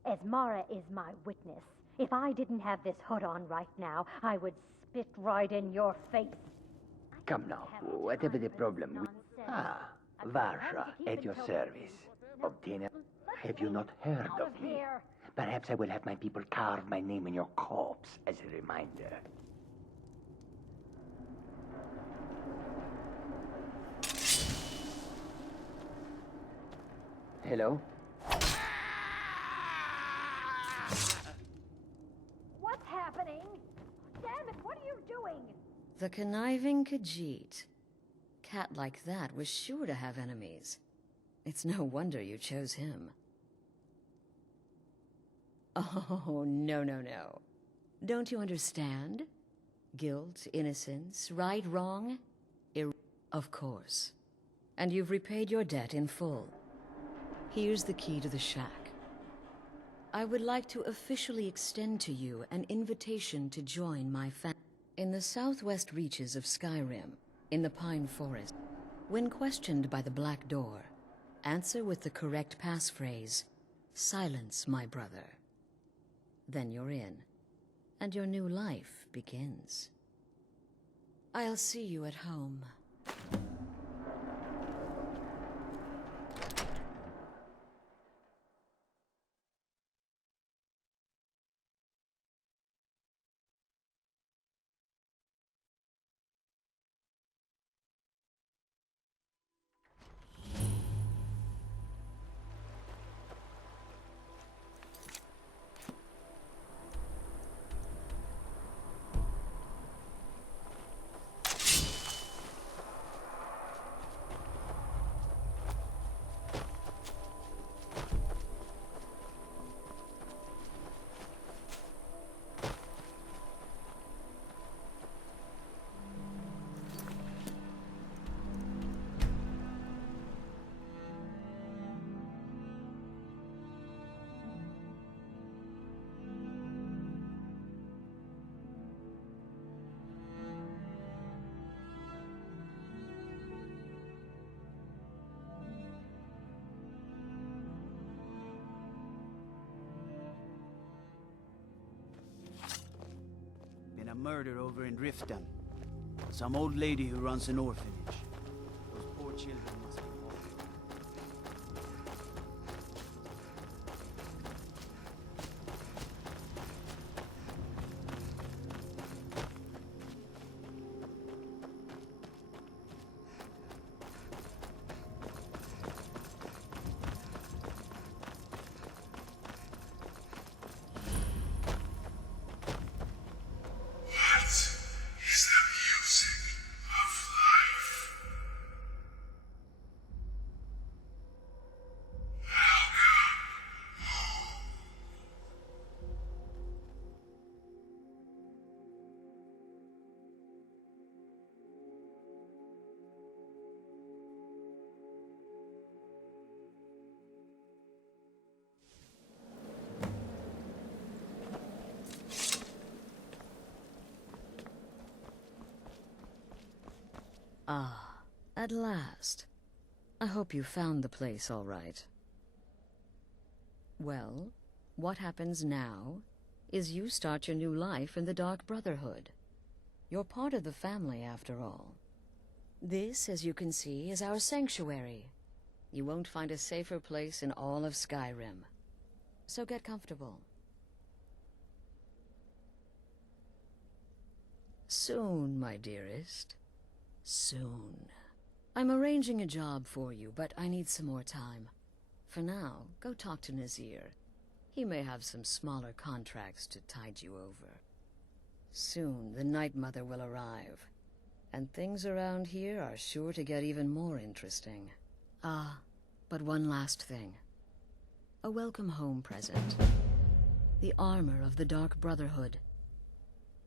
Esmara is my witness. If I didn't have this hood on right now, I would spit right in your face. Come now, whatever the problem. Varsha, at your service. Obtainer, have you not heard of me? Perhaps I will have my people carve my name in your corpse as a reminder. Hello? What's happening? Damn it, what are you doing? The conniving Khajiit. Cat like that was sure to have enemies. It's no wonder you chose him. Oh, no, no, no. Don't you understand? Guilt, innocence, right, wrong? Of course. And you've repaid your debt in full. Here's the key to the shack. I would like to officially extend to you an invitation to join my family. In the southwest reaches of Skyrim, in the Pine Forest, when questioned by the Black Door, answer with the correct passphrase, "Silence, my brother." Then you're in, and your new life begins. I'll see you at home. Been a murder over in Riften. Some old lady who runs an orphanage. Those poor children must be awful. What is the music of life? Welcome home. Ah, at last. I hope you found the place all right. Well, what happens now is you start your new life in the Dark Brotherhood. You're part of the family, after all. This, as you can see, is our sanctuary. You won't find a safer place in all of Skyrim. So get comfortable. Soon, my dearest. Soon. I'm arranging a job for you, but I need some more time. For now, go talk to Nazir. He may have some smaller contracts to tide you over. Soon, the Night Mother will arrive, and things around here are sure to get even more interesting. Ah, but one last thing. A welcome home present. The armor of the Dark Brotherhood.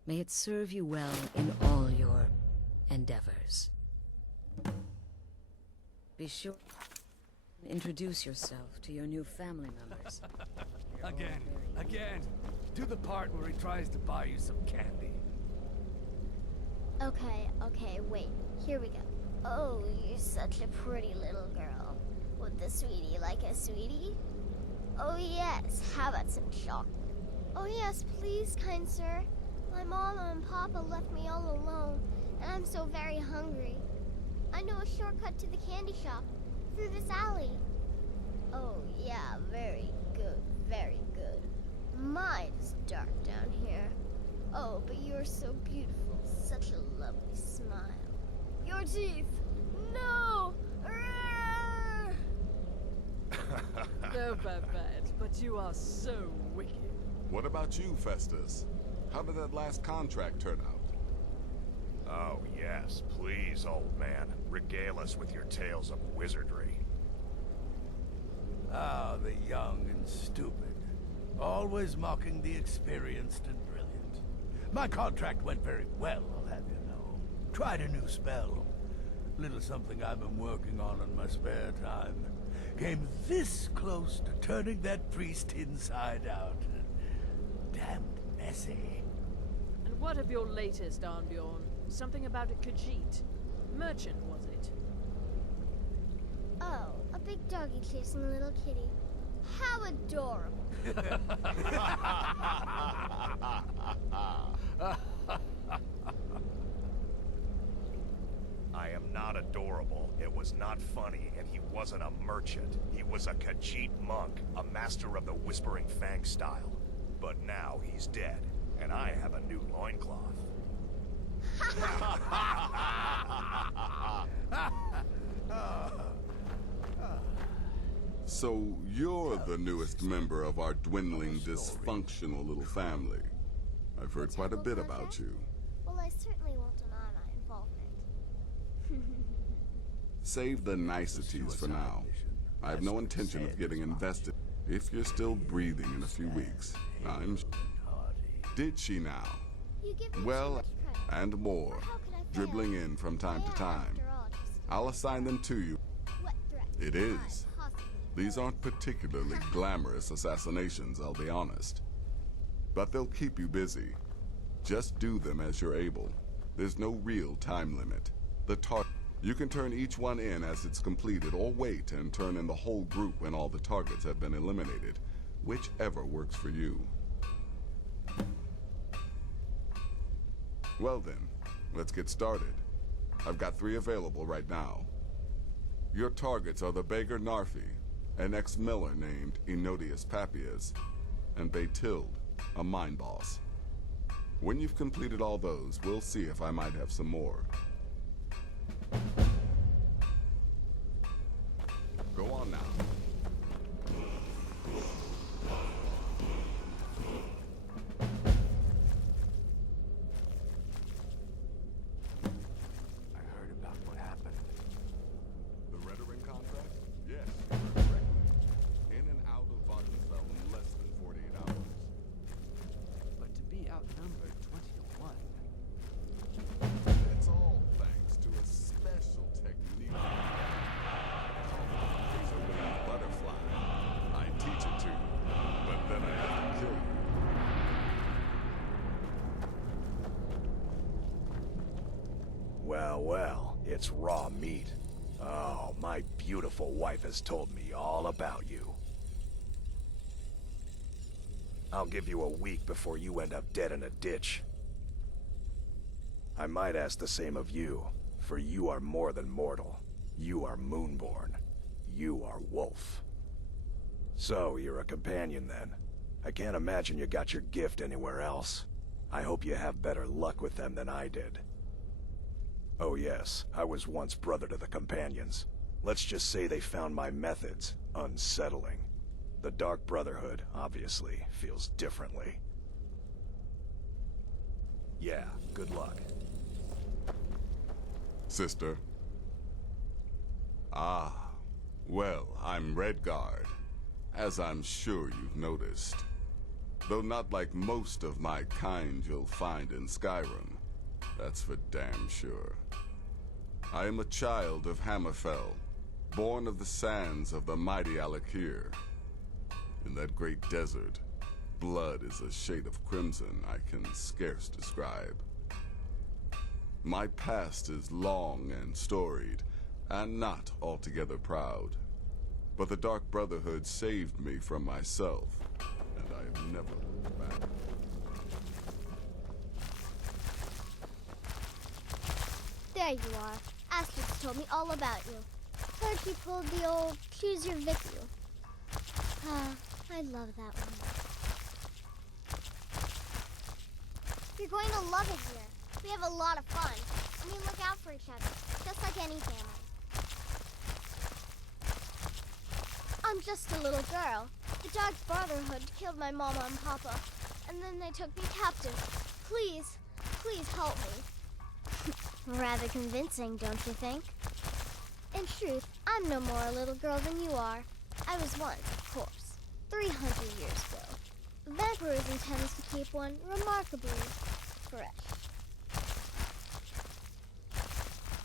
May it serve you well in all your endeavors. Be sure... Introduce yourself to your new family members. Again. Do the part where he tries to buy you some candy. Okay, wait. Here we go. Oh, you're such a pretty little girl. Would the sweetie like a sweetie? Oh yes, how about some chocolate? Oh yes, please, kind sir. My mama and papa left me all alone, and I'm so very hungry. I know a shortcut to the candy shop, through this alley. Oh yeah, very good, very good. My, it's dark down here. Oh, but you're so beautiful, such a lovely smile. Your teeth! No! No, Babette, but you are so wicked. What about you, Festus? How did that last contract turn out? Oh, yes. Please, old man. Regale us with your tales of wizardry. Ah, the young and stupid. Always mocking the experienced and brilliant. My contract went very well, I'll have you know. Tried a new spell. Little something I've been working on in my spare time. Came this close to turning that priest inside out. Damned messy. And what of your latest, Arnbjorn? Something about a Khajiit. Merchant, was it? Oh, a big doggy chasing a little kitty. How adorable. I am not adorable. It was not funny, and he wasn't a merchant. He was a Khajiit monk, a master of the Whispering Fang style. But now he's dead, and I have a new loincloth. So you're the newest member of our dwindling, dysfunctional little family. I've heard quite a bit about you. Well, I certainly won't deny my involvement. Save the niceties for now. I have no intention of getting invested. If you're still breathing in a few weeks, Did she now? Well, and more, dribbling in from time to time. I'll assign them to you. It is. These aren't particularly glamorous assassinations, I'll be honest. But they'll keep you busy. Just do them as you're able. There's no real time limit. You can turn each one in as it's completed, or wait and turn in the whole group when all the targets have been eliminated. Whichever works for you. Well then, let's get started. I've got 3 available right now. Your targets are the beggar Narfi, an ex-miller named Enodius Papias, and Baytild, a mine boss. When you've completed all those, we'll see if I might have some more. Go on now. I heard about what happened. The Redoring contract? Yes, you heard correctly. In and out of Vattenfell in less than 48 hours. But to be outnumbered 20 to 1. It's all thanks to a special technique. It's a winged butterfly. I teach it to you, but then I have to kill you. Well, well, it's raw meat. Oh, my beautiful wife has told me all about you. I'll give you a week before you end up dead in a ditch. I might ask the same of you, for you are more than mortal. You are Moonborn. You are Wolf. So, you're a companion then. I can't imagine you got your gift anywhere else. I hope you have better luck with them than I did. Oh yes, I was once brother to the companions. Let's just say they found my methods unsettling. The Dark Brotherhood, obviously, feels differently. Yeah, good luck. Sister. Ah, well, I'm Redguard, as I'm sure you've noticed. Though not like most of my kind you'll find in Skyrim. That's for damn sure. I am a child of Hammerfell, born of the sands of the mighty Alakir. In that great desert, blood is a shade of crimson I can scarce describe. My past is long and storied, and not altogether proud. But the Dark Brotherhood saved me from myself, and I have never looked back. There you are. Astrid's told me all about you. Heard you pulled the old choose your victory. Ah, I love that one. You're going to love it here. We have a lot of fun. And we look out for each other, just like any family. I'm just a little girl. The Dark Brotherhood killed my mama and papa, and then they took me captive. Please, please help me. Rather convincing, don't you think? In truth, I'm no more a little girl than you are. I was once, of course, 300 years ago. The Emperor's intends to keep one remarkably fresh.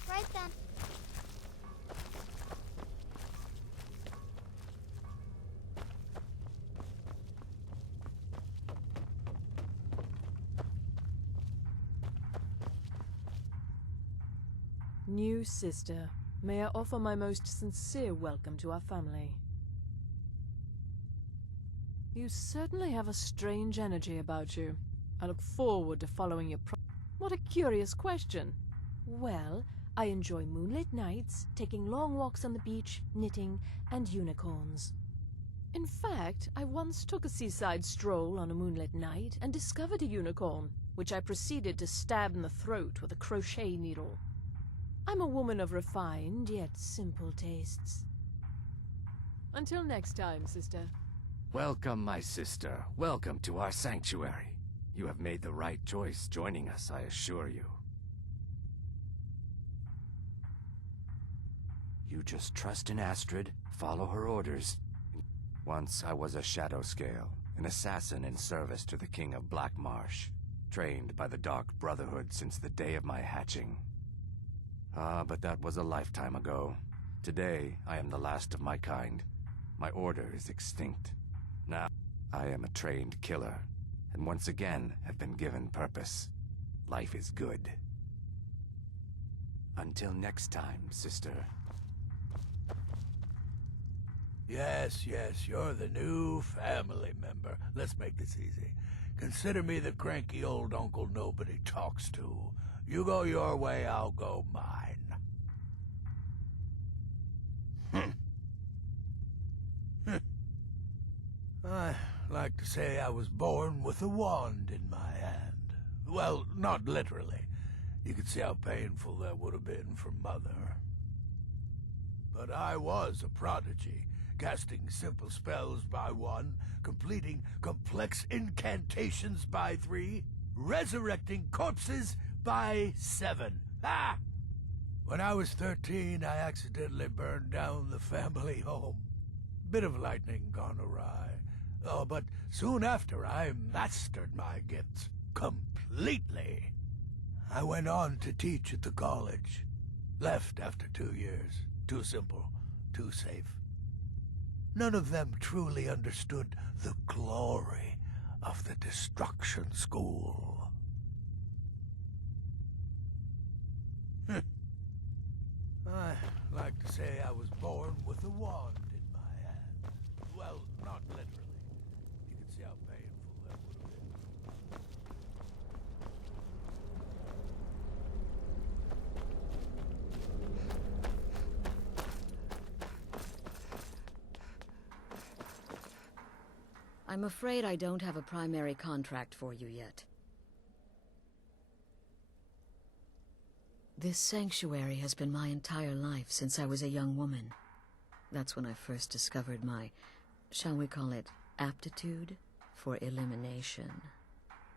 Right then. New sister, may I offer my most sincere welcome to our family. You certainly have a strange energy about you. I look forward to following your What a curious question. Well, I enjoy moonlit nights, taking long walks on the beach, knitting, and unicorns. In fact, I once took a seaside stroll on a moonlit night and discovered a unicorn, which I proceeded to stab in the throat with a crochet needle. I'm a woman of refined yet simple tastes. Until next time, sister. Welcome, my sister. Welcome to our sanctuary. You have made the right choice joining us, I assure you. You just trust in Astrid, follow her orders. Once I was a Shadow Scale, an assassin in service to the King of Black Marsh, trained by the Dark Brotherhood since the day of my hatching. Ah, but that was a lifetime ago. Today, I am the last of my kind. My order is extinct. Now, I am a trained killer, and once again have been given purpose. Life is good. Until next time, sister. Yes, you're the new family member. Let's make this easy. Consider me the cranky old uncle nobody talks to. You go your way, I'll go mine. I like to say I was born with a wand in my hand. Well, not literally. You could see how painful that would have been for Mother. But I was a prodigy, casting simple spells by 1, completing complex incantations by 3, resurrecting corpses by 7. Ah! When I was 13, I accidentally burned down the family home. Bit of lightning gone awry. Oh, but soon after, I mastered my gifts completely. I went on to teach at the college. Left after 2 years. Too simple, too safe. None of them truly understood the glory of the Destruction School. I like to say I was born with a wand in my hand. Well, not literally. You can see how painful that would have been. I'm afraid I don't have a primary contract for you yet. This sanctuary has been my entire life since I was a young woman. That's when I first discovered my, shall we call it, aptitude for elimination.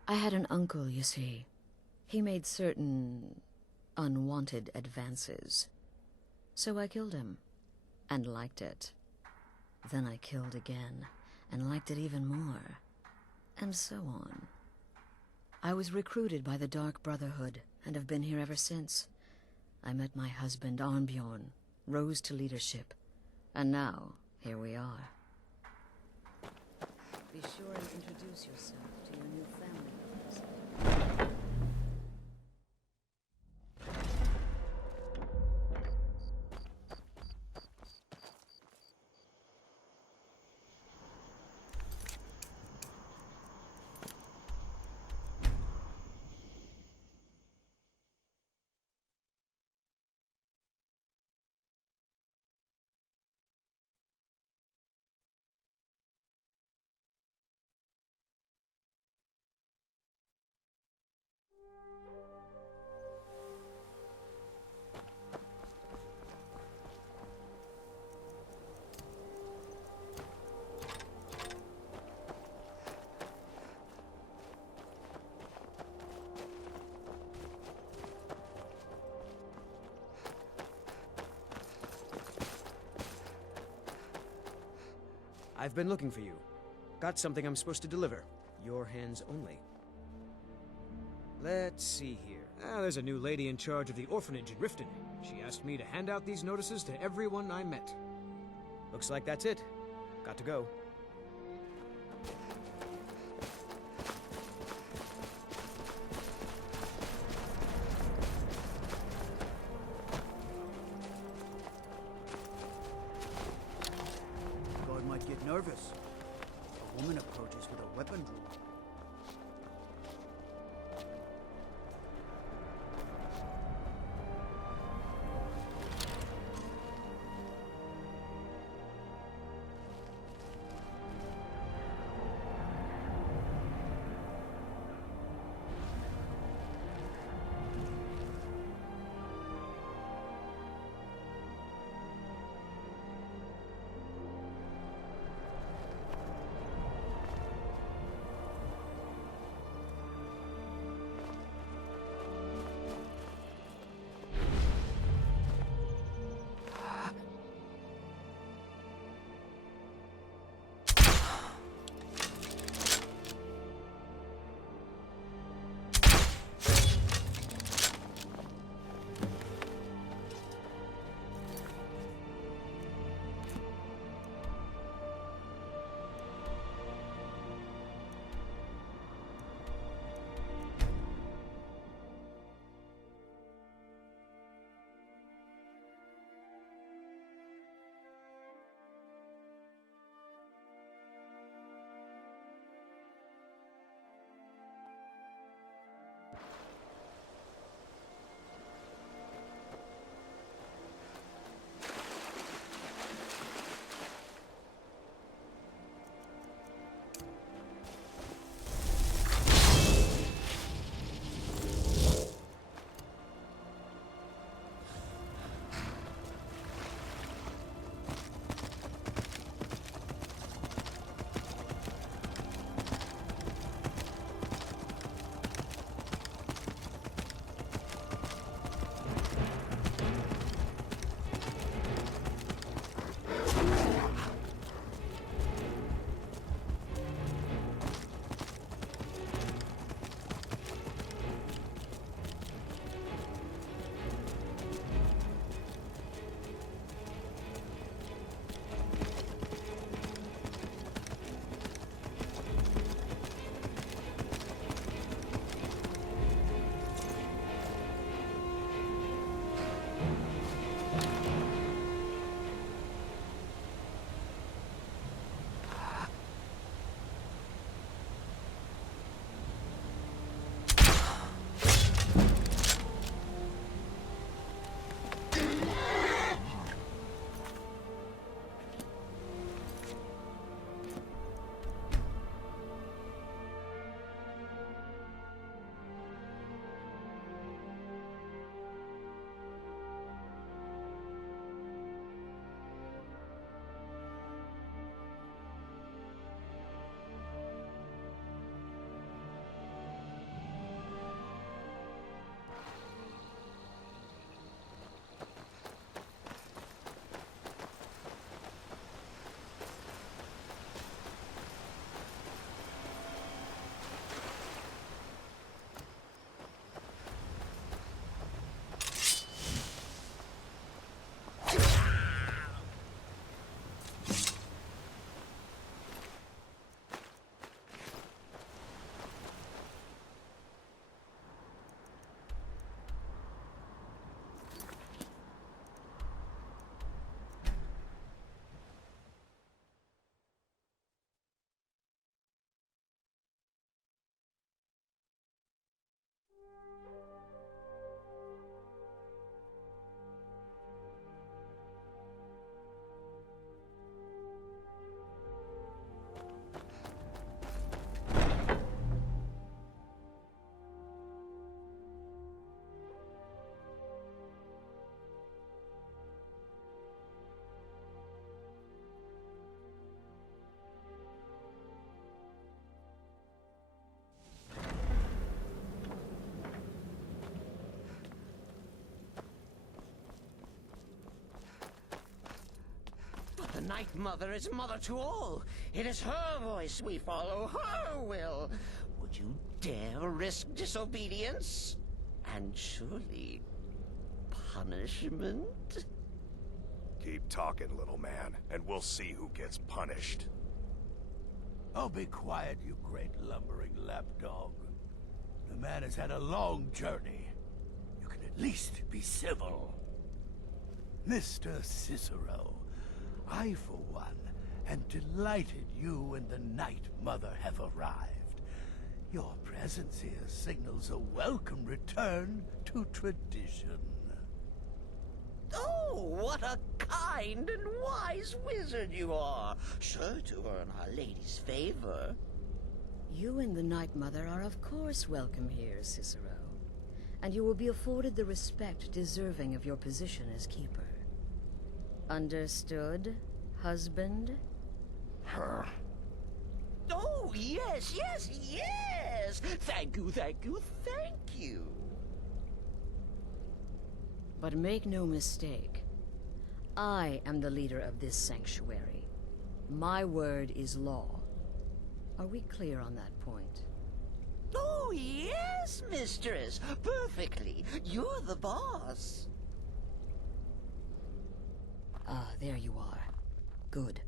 I had an uncle, you see. He made certain unwanted advances. So I killed him, and liked it. Then I killed again, and liked it even more, and so on. I was recruited by the Dark Brotherhood, and have been here ever since. I met my husband, Arnbjorn, rose to leadership. And now, here we are. Be sure and introduce yourself to your new family members. I've been looking for you. Got something I'm supposed to deliver. Your hands only. Let's see here. There's a new lady in charge of the orphanage in Riften. She asked me to hand out these notices to everyone I met. Looks like that's it. Got to go. God might get nervous. A woman approaches with a weapon drawn. Night Mother is mother to all. It is her voice we follow, her will. Would you dare risk disobedience? And surely punishment? Keep talking, little man, and we'll see who gets punished. Oh, be quiet, you great lumbering lapdog. The man has had a long journey. You can at least be civil. Mr. Cicero, I, for one, am delighted you and the Night Mother have arrived. Your presence here signals a welcome return to tradition. Oh, what a kind and wise wizard you are! Sure to earn Our Lady's favor. You and the Night Mother are of course welcome here, Cicero. And you will be afforded the respect deserving of your position as keeper. Understood, husband? Her. Oh, yes, yes, yes! Thank you, thank you, thank you! But make no mistake, I am the leader of this sanctuary. My word is law. Are we clear on that point? Oh, yes, mistress. Perfectly. You're the boss. Ah, there you are. Good.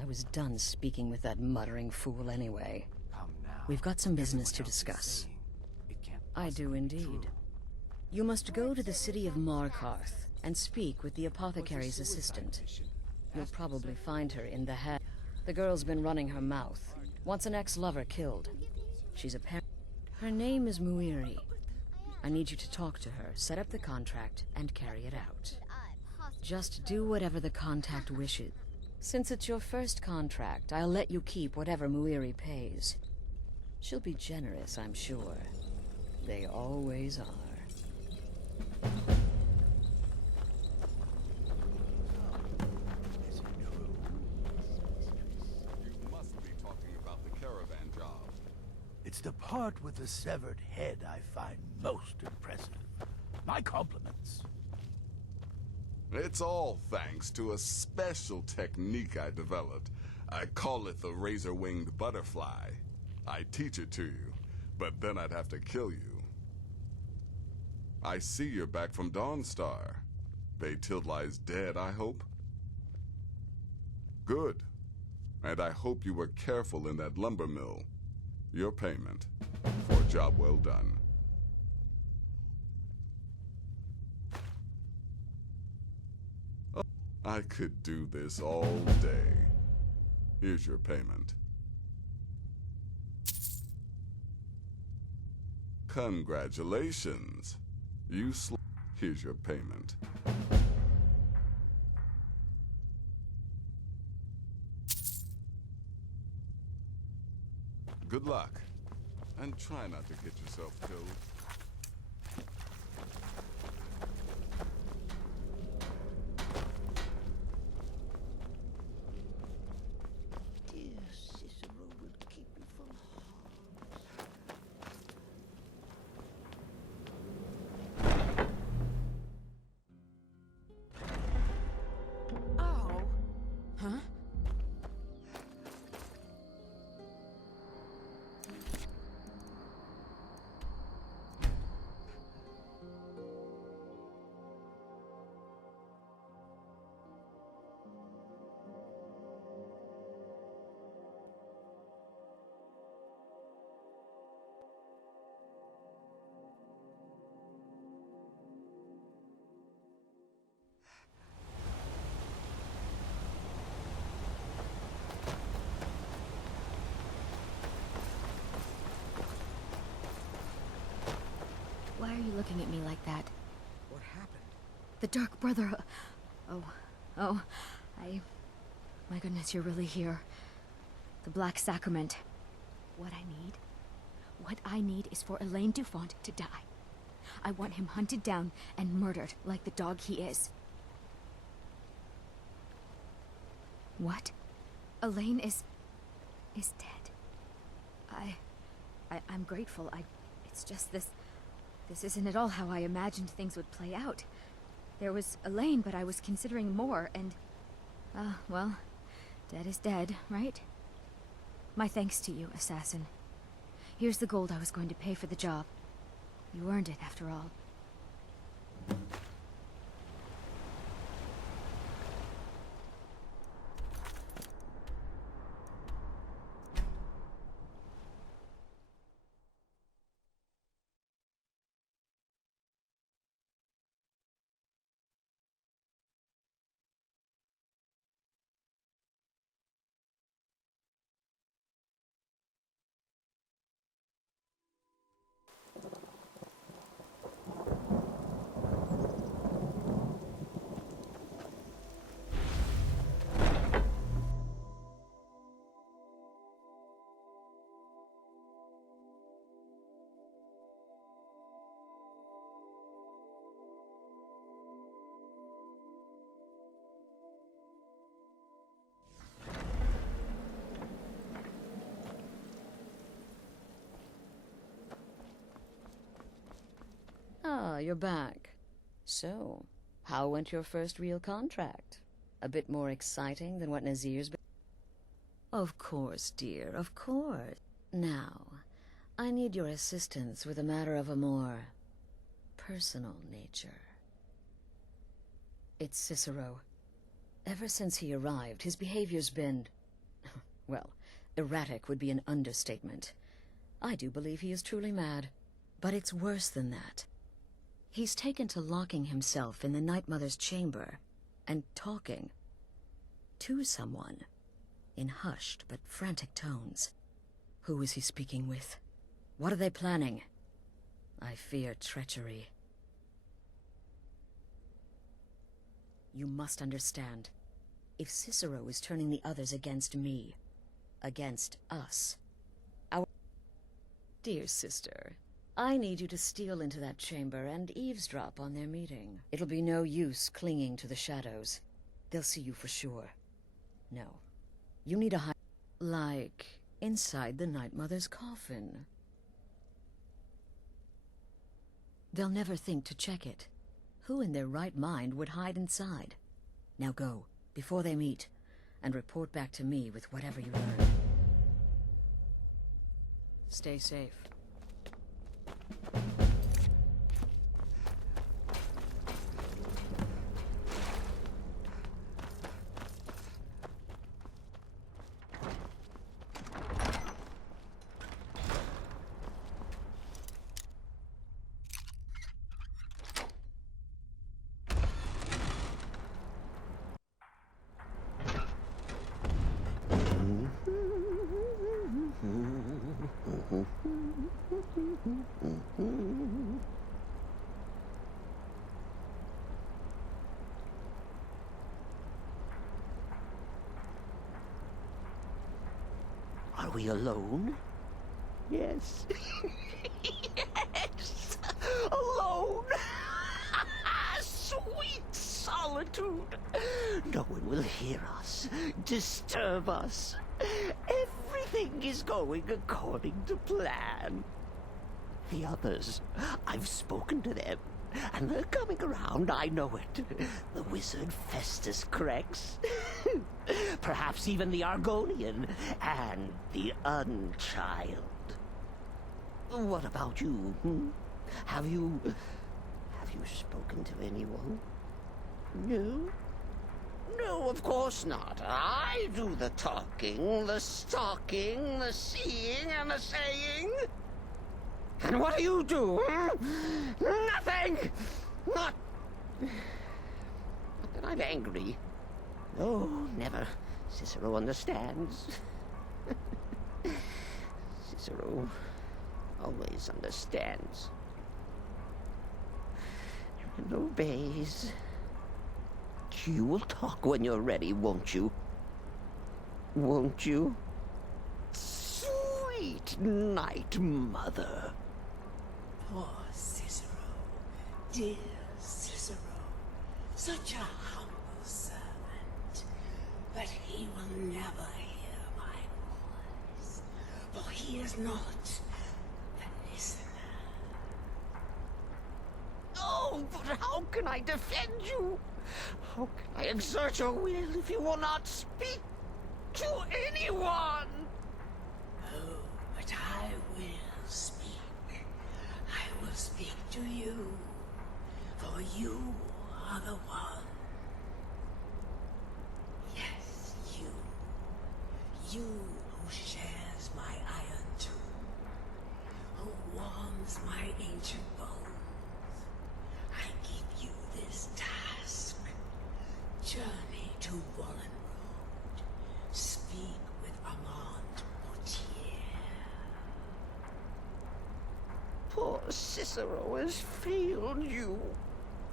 I was done speaking with that muttering fool anyway. Come now. We've got some business to discuss. I do indeed. You must go to the city of Markarth and speak with the apothecary's assistant. You'll probably find her in the head. The girl's been running her mouth. Wants an ex-lover killed. She's a Her name is Muiri. I need you to talk to her, set up the contract, and carry it out. Just do whatever the contact wishes. Since it's your first contract, I'll let you keep whatever Muiri pays. She'll be generous, I'm sure. They always are. You must be talking about the caravan job. It's the part with the severed head I find most impressive. My compliments. It's all thanks to a special technique I developed. I call it the razor-winged butterfly. I teach it to you, but then I'd have to kill you. I see you're back from Dawnstar. Baytild lies dead, I hope? Good. And I hope you were careful in that lumber mill. Your payment for a job well done. Oh, I could do this all day. Here's your payment. Congratulations. Here's your payment. Good luck. And try not to get yourself killed. Dear Cicero will keep you from Oh. Huh? Why are you looking at me like that? What happened? The Dark Brother... My goodness, you're really here. The Black Sacrament. What I need is for Elaine Dufont to die. I want him hunted down and murdered like the dog he is. What? Elaine is dead. I'm grateful. It's just this isn't at all how I imagined things would play out. There was Elaine, but I was considering more, and Ah, well, dead is dead, right? My thanks to you, assassin. Here's the gold I was going to pay for the job. You earned it, after all. Ah, you're back. So, how went your first real contract? A bit more exciting than what Nazir's been? Of course, dear, of course. Now, I need your assistance with a matter of a more personal nature. It's Cicero. Ever since he arrived, his behavior's been... well, erratic would be an understatement. I do believe he is truly mad. But it's worse than that. He's taken to locking himself in the Night Mother's chamber and talking to someone in hushed but frantic tones. Who is he speaking with? What are they planning? I fear treachery. You must understand. If Cicero is turning the others against me, against us, our... Dear sister, I need you to steal into that chamber and eavesdrop on their meeting. It'll be no use clinging to the shadows. They'll see you for sure. No. You need to hide... like, inside the Night Mother's coffin. They'll never think to check it. Who in their right mind would hide inside? Now go, before they meet, and report back to me with whatever you learn. Stay safe. Are we alone? Yes. Yes! Alone! Sweet solitude! No one will hear us, disturb us. Everything is going according to plan. The others, I've spoken to them, and they're coming around, I know it. The wizard Festus Crex, perhaps even the Argonian, and the Unchild. What about you? Have you spoken to anyone? No? No, of course not. I do the talking, the stalking, the seeing, and the saying. And what do you do? Nothing! Not that I'm angry. No, never. Cicero understands. Cicero always understands. And obeys. You will talk when you're ready, won't you? Won't you? Sweet Night Mother. Poor Cicero. Dear Cicero. Such a humble servant. But he will never hear my voice. For he is not a listener. Oh, but how can I defend you? How can I exert your will if you will not speak to anyone? Oh, but I will speak. I will speak to you, for you are the one. Yes, you. You who shares my iron tomb, who warms my ancient bones. I give you this task. Journey to Wallen Road. Speak with Armand Mortier. Poor Cicero has failed you.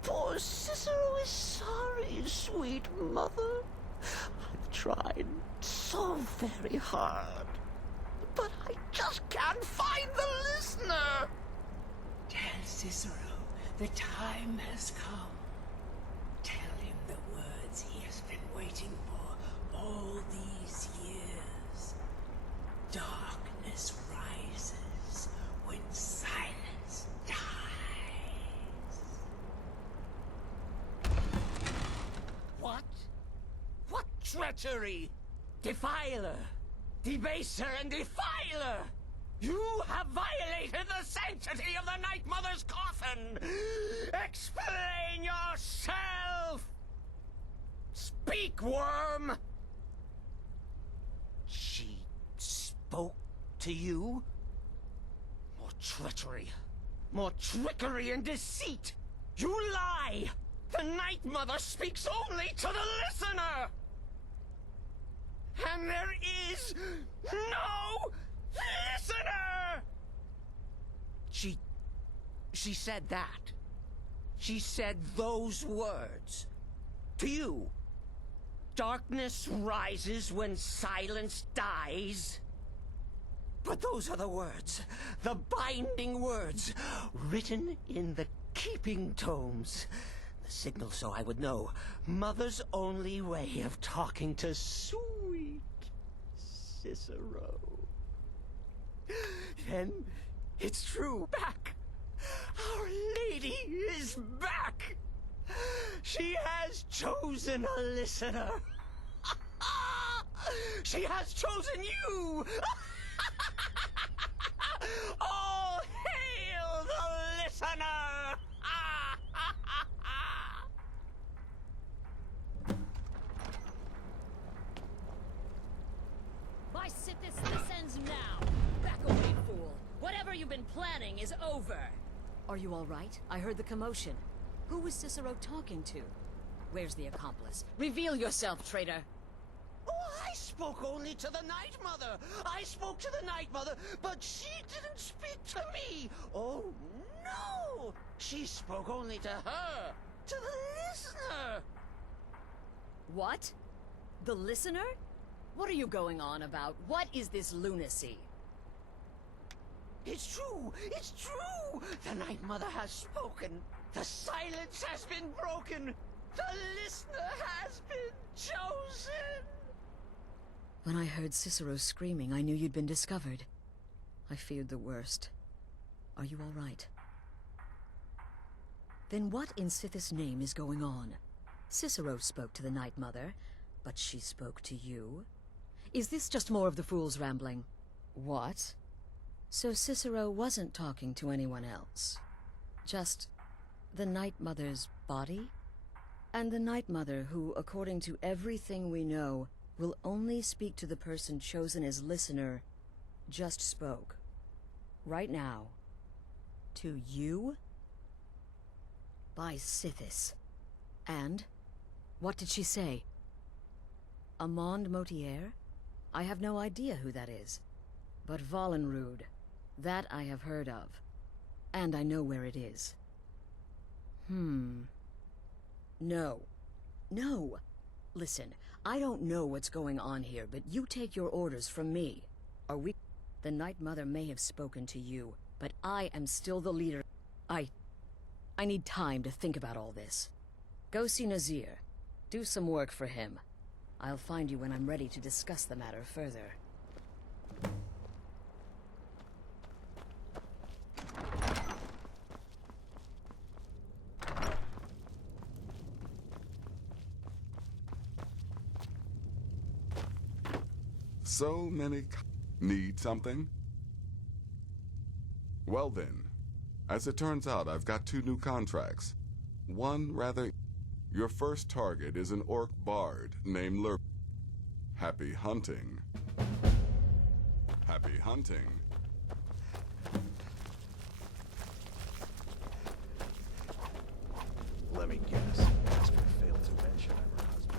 Poor Cicero is sorry, sweet mother. I've tried so very hard, but I just can't find the listener. Tell Cicero the time has come. Tell him the words he has been waiting for all these years. Darkness rises when silence dies. What? What treachery? Defiler! Debaser and defiler! You have violated the sanctity of the Night Mother's coffin! Explain yourself! Speak, worm! She spoke to you? More treachery. More trickery and deceit! You lie! The Night Mother speaks only to the listener! And there is no listener! She said that. She said those words. To you. Darkness rises when silence dies. But those are the words, the binding words, written in the keeping tomes. The signal so I would know. Mother's only way of talking to sweet Cicero. Then it's true. Back. Our Lady is back. She has chosen a listener. She has chosen you. All hail the listener. By Sithis, this ends now. Back away, fool. Whatever you've been planning is over. Are you all right? I heard the commotion. Who was Cicero talking to? Where's the accomplice? Reveal yourself, traitor! Oh, I spoke only to the Night Mother. I spoke to the Night Mother, but she didn't speak to me. Oh, no! She spoke only to her, to the listener. What? The listener? What are you going on about? What is this lunacy? It's true! It's true! The Night Mother has spoken. The silence has been broken. The listener has been chosen! When I heard Cicero screaming, I knew you'd been discovered. I feared the worst. Are you all right? Then what in Sithis' name is going on? Cicero spoke to the Night Mother, but she spoke to you? Is this just more of the fool's rambling? What? So Cicero wasn't talking to anyone else? Just the Night Mother's body? And the Night Mother who, according to everything we know, will only speak to the person chosen as listener, just spoke. Right now. To you? By Sithis. And? What did she say? Armand Mortier? I have no idea who that is. But Wallenrud, that I have heard of. And I know where it is. No. No! Listen, I don't know what's going on here, but you take your orders from me. Are we... The Night Mother may have spoken to you, but I am still the leader. I need time to think about all this. Go see Nazir. Do some work for him. I'll find you when I'm ready to discuss the matter further. So many... Need something? Well then, as it turns out, I've got 2 new contracts. One rather... Your first target is an orc bard named Lur... Happy hunting. Happy hunting. Let me guess. Astrid failed to mention I'm her husband.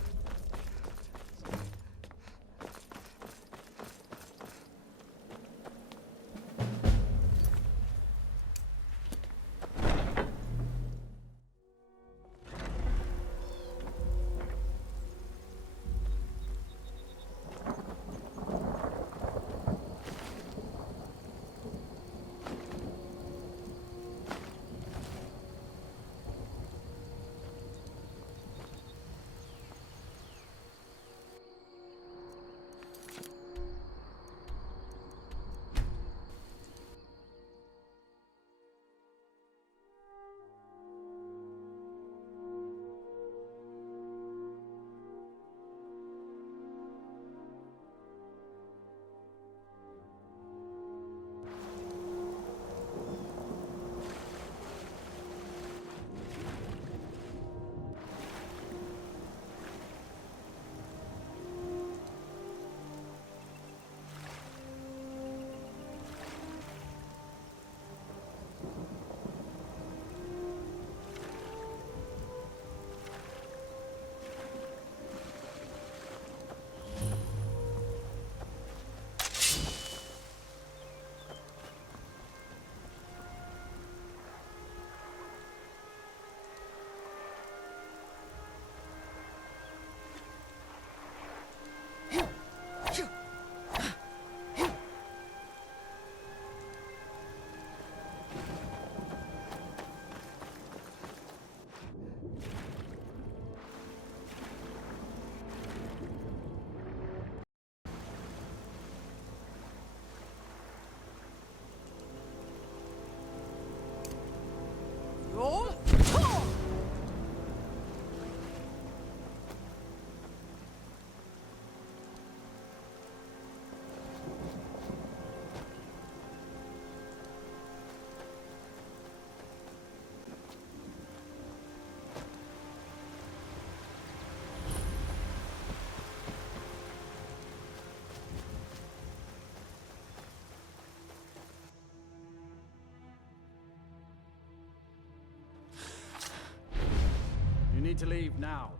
You need to leave now.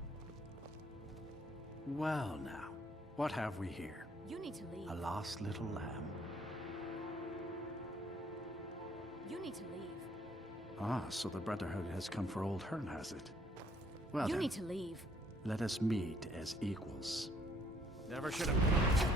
Well now, what have we here? You need to leave. A lost little lamb. You need to leave. Ah, so the Brotherhood has come for old Hearn, has it? Well You then, need to leave. let us meet as equals. Never should have...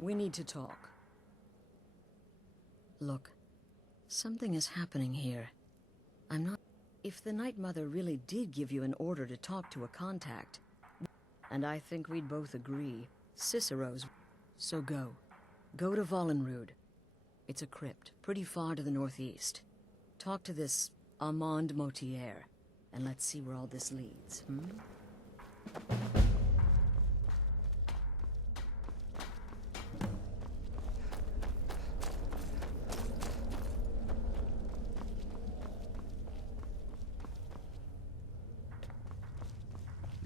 We need to talk. Look, something is happening here. I'm not... If the Night Mother really did give you an order to talk to a contact, and I think we'd both agree, Cicero's... So go. Go to Vollenrude. It's a crypt, pretty far to the northeast. Talk to this Armand Motier, and let's see where all this leads,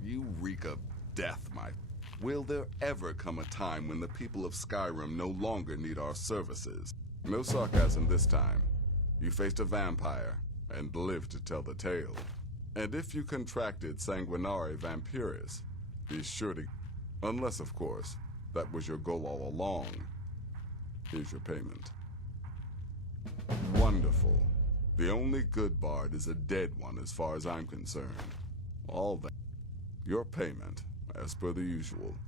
You reek of death, my... Will there ever come a time when the people of Skyrim no longer need our services? No sarcasm this time. You faced a vampire, and lived to tell the tale. And if you contracted Sanguinare Vampiris, be sure to... Unless, of course, that was your goal all along. Here's your payment. Wonderful. The only good bard is a dead one as far as I'm concerned. All that. Your payment, as per the usual.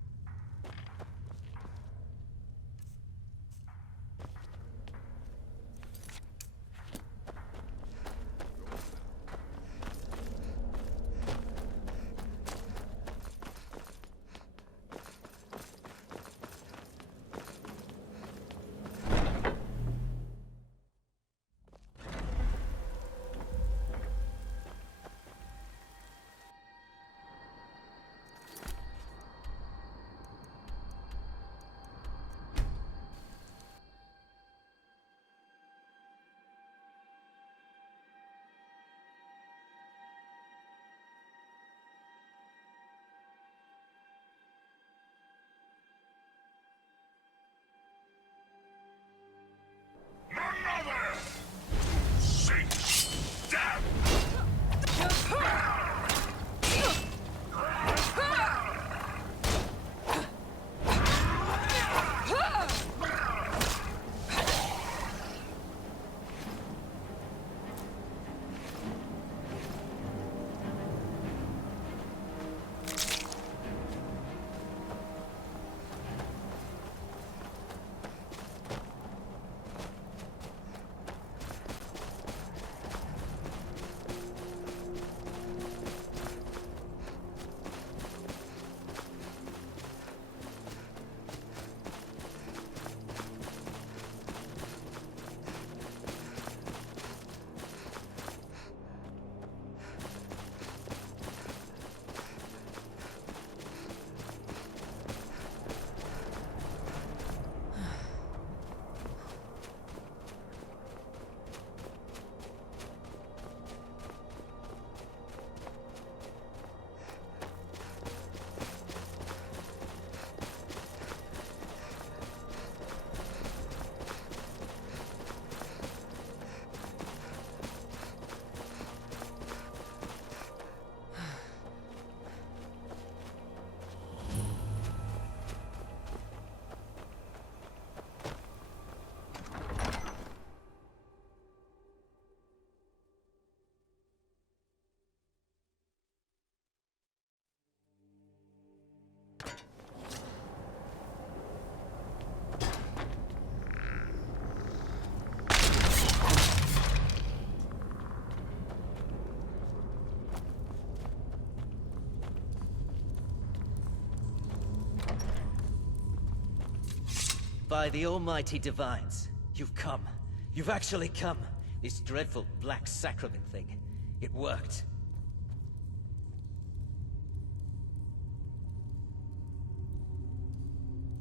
By the almighty divines, you've come. You've actually come. This dreadful black sacrament thing. It worked.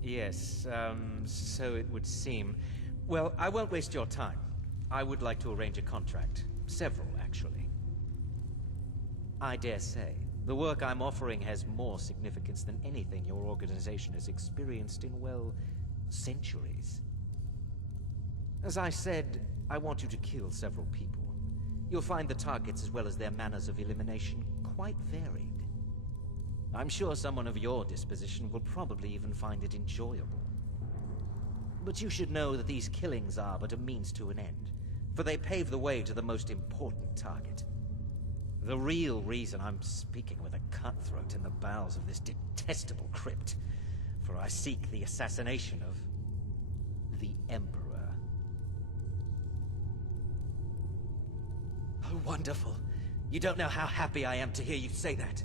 Yes, so it would seem. Well, I won't waste your time. I would like to arrange a contract. Several, actually. I dare say, the work I'm offering has more significance than anything your organization has experienced in, well, centuries. As I said, I want you to kill several people. You'll find the targets as well as their manners of elimination quite varied. I'm sure someone of your disposition will probably even find it enjoyable. But you should know that these killings are but a means to an end, for they pave the way to the most important target. The real reason I'm speaking with a cutthroat in the bowels of this detestable crypt, for I seek the assassination of the Emperor. Oh, wonderful. You don't know how happy I am to hear you say that.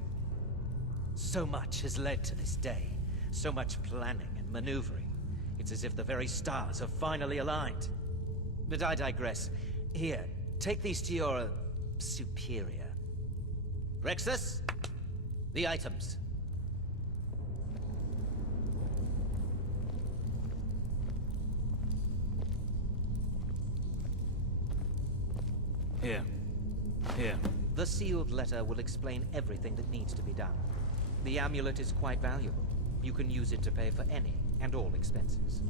So much has led to this day. So much planning and maneuvering. It's as if the very stars have finally aligned. But I digress. Here, take these to your superior. Rexus, the items. Here. Here. The sealed letter will explain everything that needs to be done. The amulet is quite valuable. You can use it to pay for any and all expenses.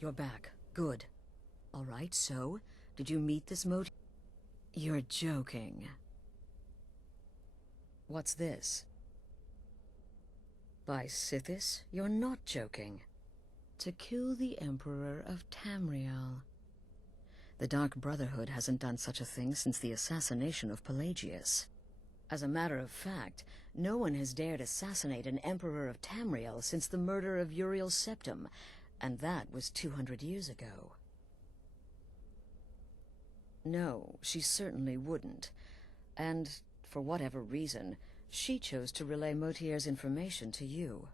You're back. Good. All right, so, did you meet this motive? You're joking. What's this? By Sithis, you're not joking. To kill the Emperor of Tamriel. The Dark Brotherhood hasn't done such a thing since the assassination of Pelagius. As a matter of fact, no one has dared assassinate an Emperor of Tamriel since the murder of Uriel Septim, and that was 200 years ago. No, she certainly wouldn't. And, for whatever reason, she chose to relay Motier's information to you.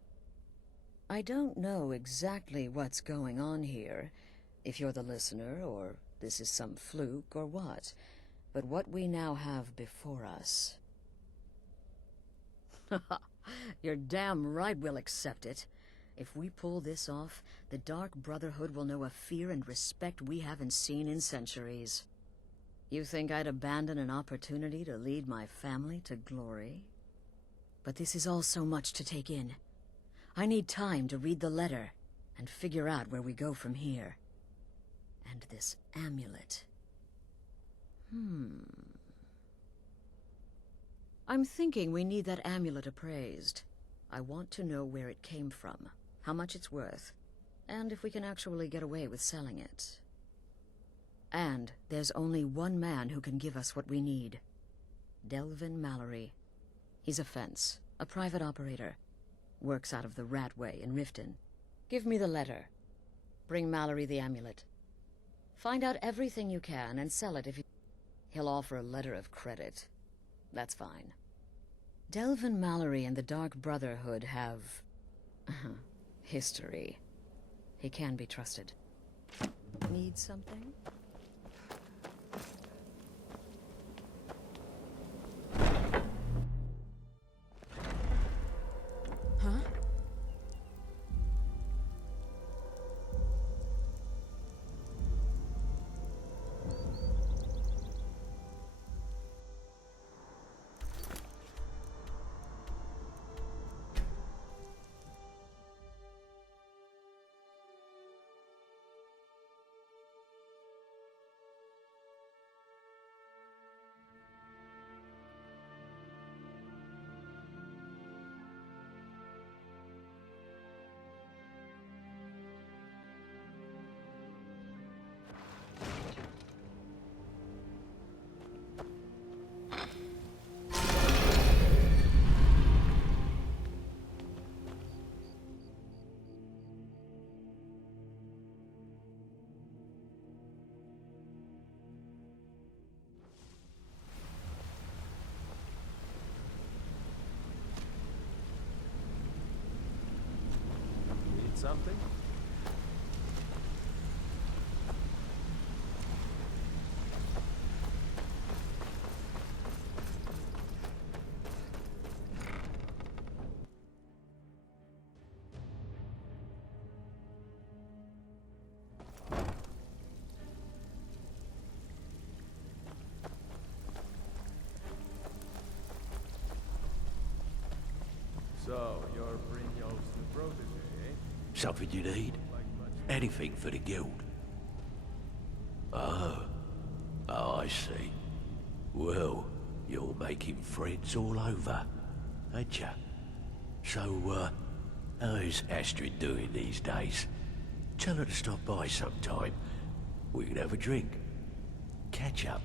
I don't know exactly what's going on here, if you're the listener, or this is some fluke, or what. But what we now have before us... You're damn right we'll accept it. If we pull this off, the Dark Brotherhood will know a fear and respect we haven't seen in centuries. You think I'd abandon an opportunity to lead my family to glory? But this is all so much to take in. I need time to read the letter and figure out where we go from here. And this amulet. I'm thinking we need that amulet appraised. I want to know where it came from, how much it's worth, and if we can actually get away with selling it. And there's only one man who can give us what we need. Delvin Mallory. He's a fence, a private operator. Works out of the Ratway in Riften. Give me the letter. Bring Mallory the amulet. Find out everything you can and sell it if you... He'll offer a letter of credit. That's fine. Delvin Mallory and the Dark Brotherhood have... history. He can be trusted. Need something? Huh? something? So, you're Brynjolf's new protege, eh? Something you need? Anything for the guild? Oh, I see. Well, you're making friends all over, ain't ya? So, how's Astrid doing these days? Tell her to stop by sometime. We can have a drink. Catch up.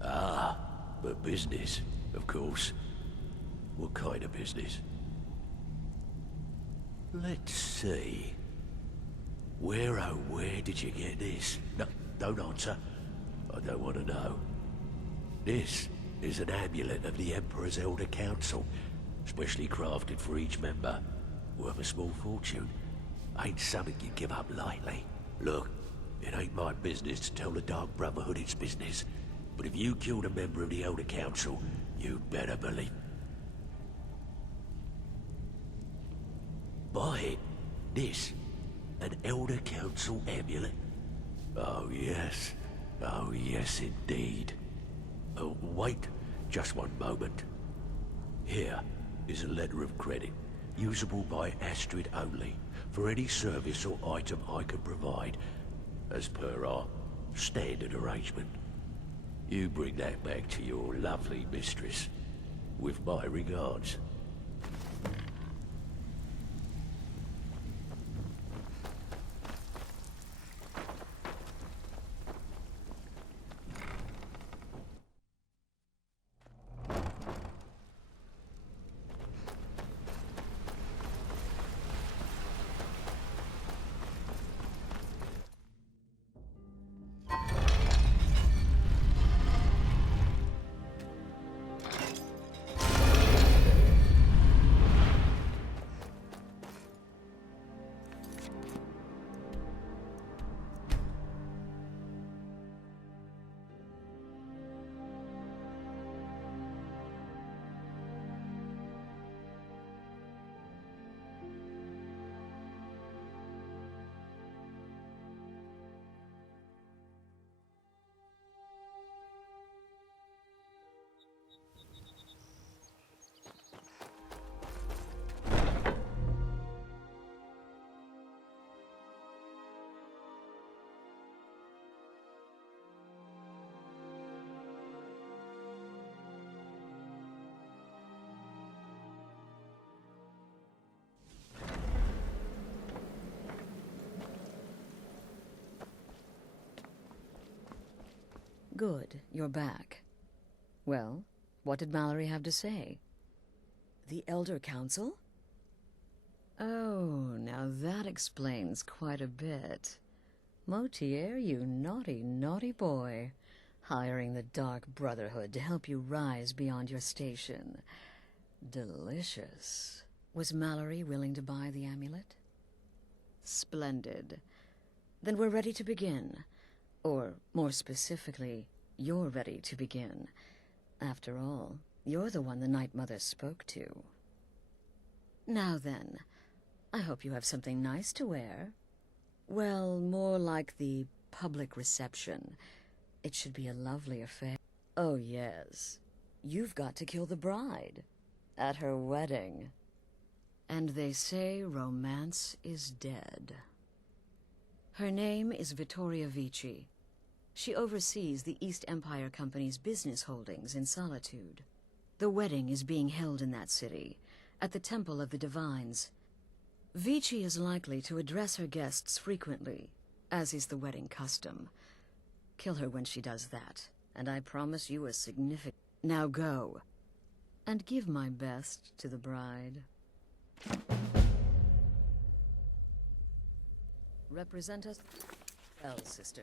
Ah, but business, of course. What kind of business? Let's see. Where, oh, where did you get this? No, don't answer. I don't want to know. This is an amulet of the Emperor's Elder Council, specially crafted for each member. Worth a small fortune. Ain't something you give up lightly. Look, it ain't my business to tell the Dark Brotherhood its business, but if you killed a member of the Elder Council, you'd better believe. Buy it. This. An Elder Council amulet. Oh yes. Oh yes indeed. Oh, wait. Just one moment. Here is a letter of credit, usable by Astrid only, for any service or item I can provide, as per our standard arrangement. You bring that back to your lovely mistress, with my regards. Good, you're back. Well, what did Mallory have to say? The Elder Council? Oh, now that explains quite a bit. Motier, you naughty, naughty boy. Hiring the Dark Brotherhood to help you rise beyond your station. Delicious. Was Mallory willing to buy the amulet? Splendid. Then we're ready to begin. Or, more specifically, you're ready to begin. After all, you're the one the Night Mother spoke to. Now then, I hope you have something nice to wear. Well, more like the public reception. It should be a lovely affair. Oh, yes. You've got to kill the bride. At her wedding. And they say romance is dead. Her name is Vittoria Vici. She oversees the East Empire Company's business holdings in Solitude. The wedding is being held in that city, at the Temple of the Divines. Vici is likely to address her guests frequently, as is the wedding custom. Kill her when she does that, and I promise you a significant... Now go, and give my best to the bride. Represent us well, sister.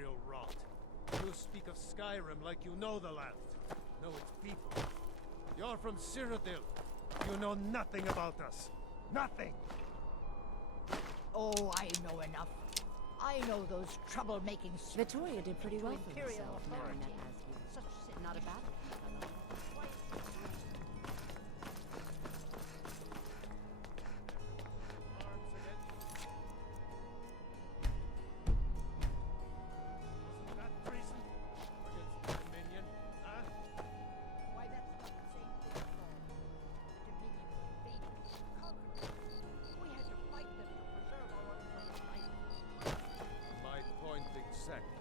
imperial rot. You speak of Skyrim like you know the land. Know its people. You're from Cyrodiil. You know nothing about us. Nothing! Oh, I know enough. I know those troublemaking... Vittoria did pretty well for Imperial herself, marrying authority. that Asgir. Such Not a bad one. My point exactly.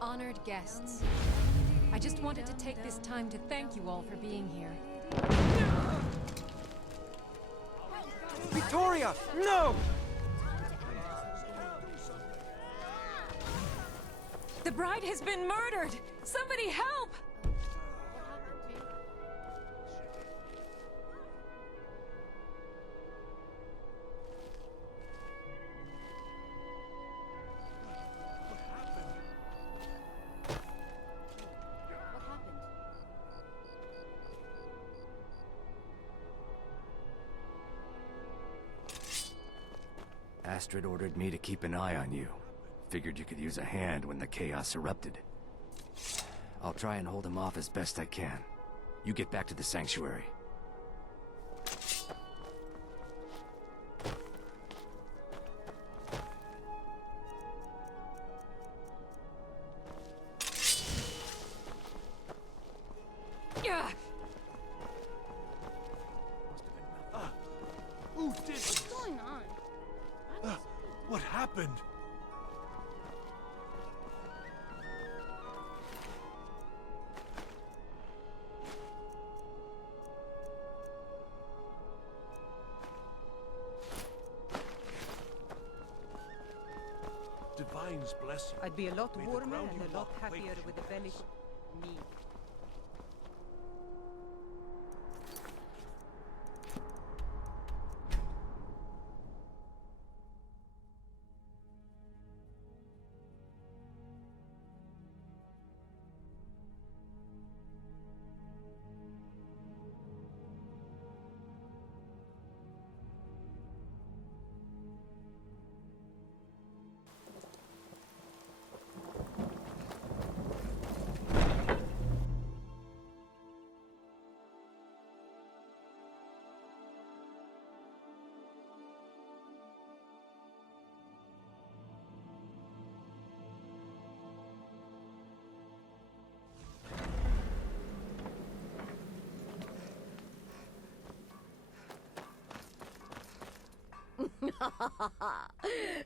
Honored guests, I just wanted to take this time to thank you all for being here. Victoria! No! The bride has been murdered! Somebody help! Astrid ordered me to keep an eye on you. Figured you could use a hand when the chaos erupted. I'll try and hold him off as best I can. You get back to the sanctuary. Who did What's going on? What happened? Divines bless you. I'd be a lot May the warmer ground and you a lot walk wake happier you with a belly. Me.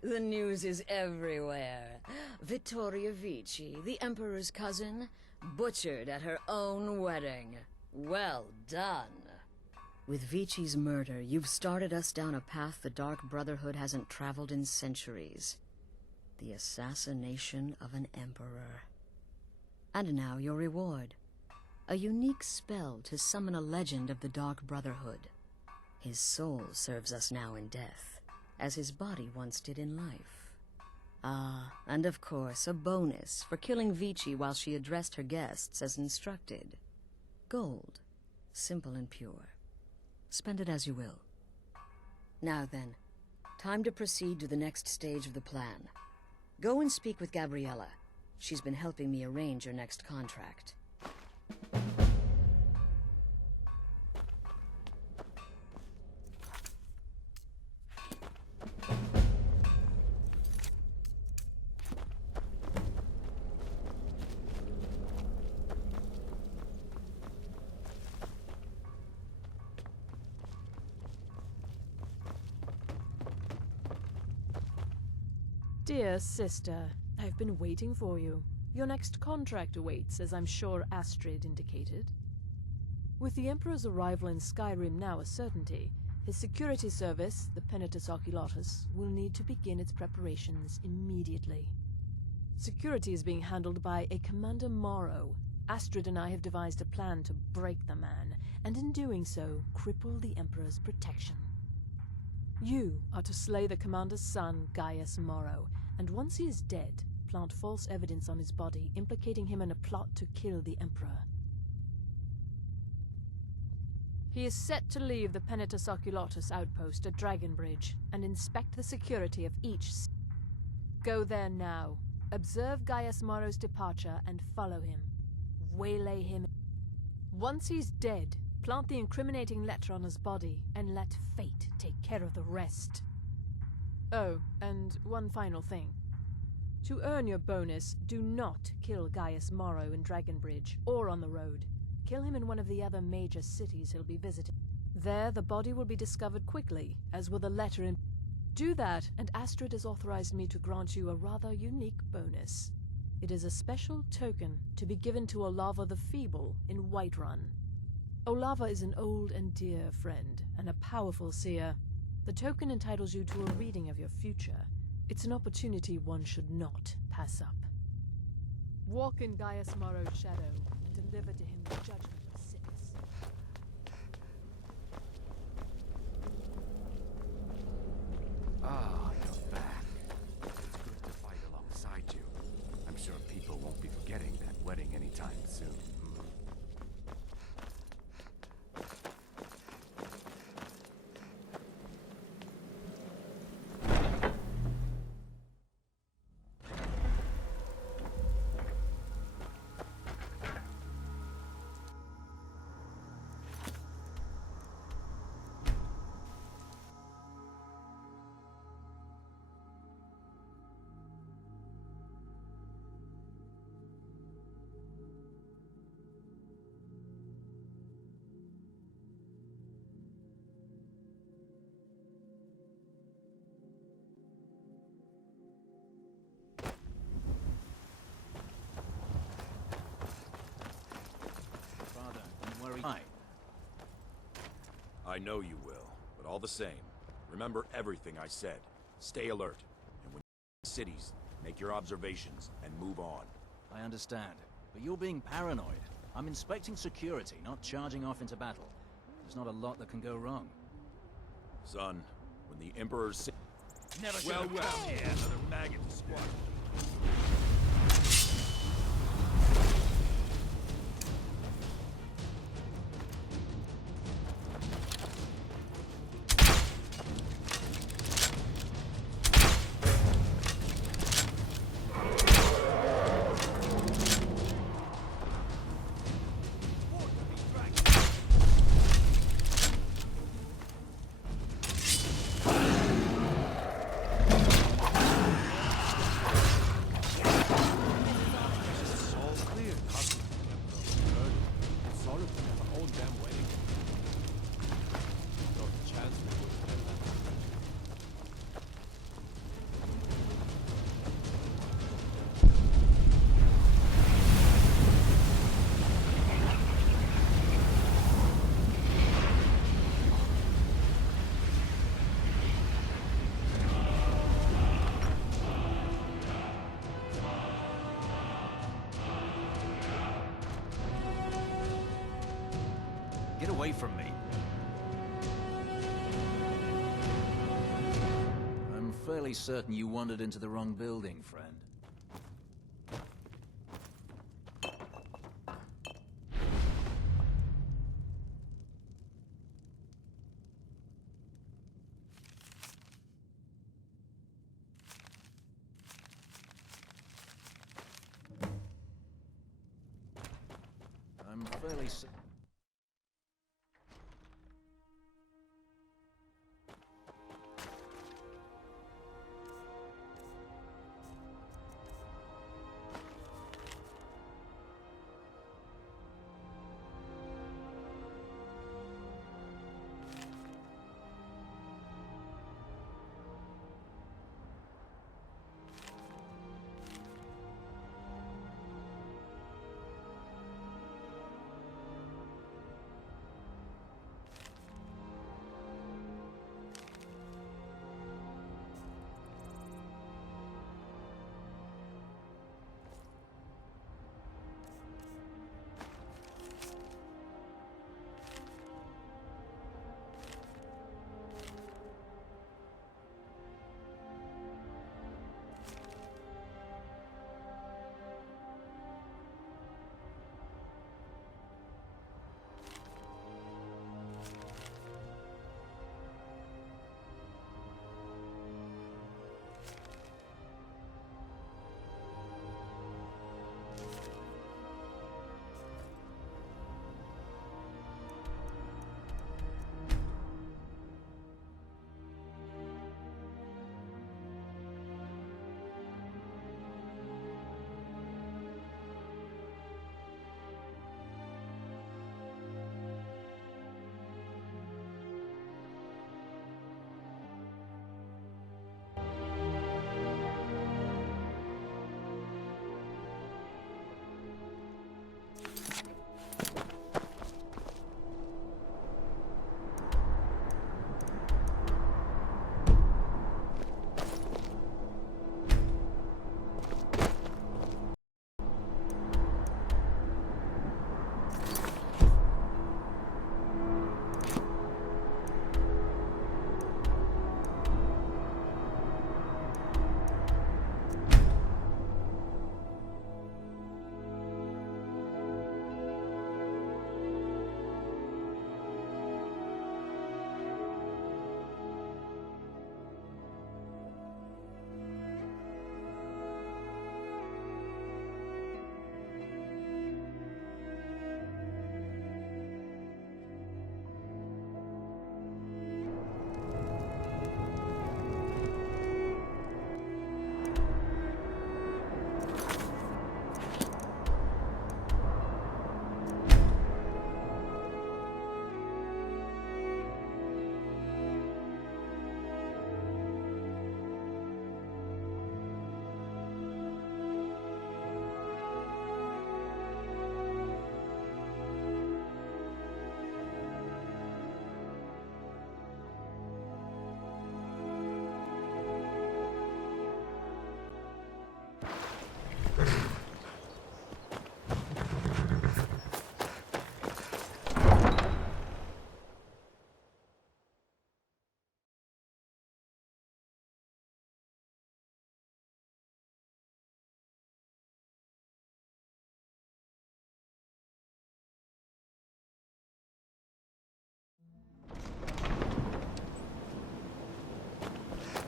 The news is everywhere. Vittoria Vici, the Emperor's cousin, butchered at her own wedding. Well done. With Vici's murder, you've started us down a path the Dark Brotherhood hasn't traveled in centuries. The assassination of an emperor. And now your reward. A unique spell to summon a legend of the Dark Brotherhood. His soul serves us now in death, as his body once did in life. Ah, and of course, a bonus for killing Vici while she addressed her guests as instructed. Gold. Simple and pure. Spend it as you will. Now then, time to proceed to the next stage of the plan. Go and speak with Gabriella. She's been helping me arrange your next contract. Dear sister, I've been waiting for you. Your next contract awaits, as I'm sure Astrid indicated. With the Emperor's arrival in Skyrim now a certainty, his security service, the Penitus Oculatus, will need to begin its preparations immediately. Security is being handled by a Commander Morrow. Astrid and I have devised a plan to break the man, and in doing so, cripple the Emperor's protection. You are to slay the Commander's son, Gaius Morrow, and once he is dead, plant false evidence on his body, implicating him in a plot to kill the Emperor. He is set to leave the Penitus Oculatus outpost at Dragonbridge and inspect the security of each. Go there now. Observe Gaius Morrow's departure and follow him. Waylay him. Once he's dead, plant the incriminating letter on his body and let fate take care of the rest. Oh, and one final thing. To earn your bonus, do not kill Gaius Morrow in Dragonbridge or on the road. Kill him in one of the other major cities he'll be visiting. There, the body will be discovered quickly, as will the letter in... Do that, and Astrid has authorized me to grant you a rather unique bonus. It is a special token to be given to Olava the Feeble in Whiterun. Olava is an old and dear friend, and a powerful seer. The token entitles you to a reading of your future. It's an opportunity one should not pass up. Walk in Gaius Morrow's shadow, and deliver to him the judgment of sins. Ah, you're back. It's good to fight alongside you. I'm sure people won't be forgetting that wedding anytime soon. I know you will, but all the same, remember everything I said. Stay alert, and when you cities, make your observations and move on. I understand, but you're being paranoid. I'm inspecting security, not charging off into battle. There's not a lot that can go wrong. Son, when the Emperor's... Never well, should've well. come here. Another maggot to squat. Get away from me. I'm fairly certain you wandered into the wrong building, friend. I'm fairly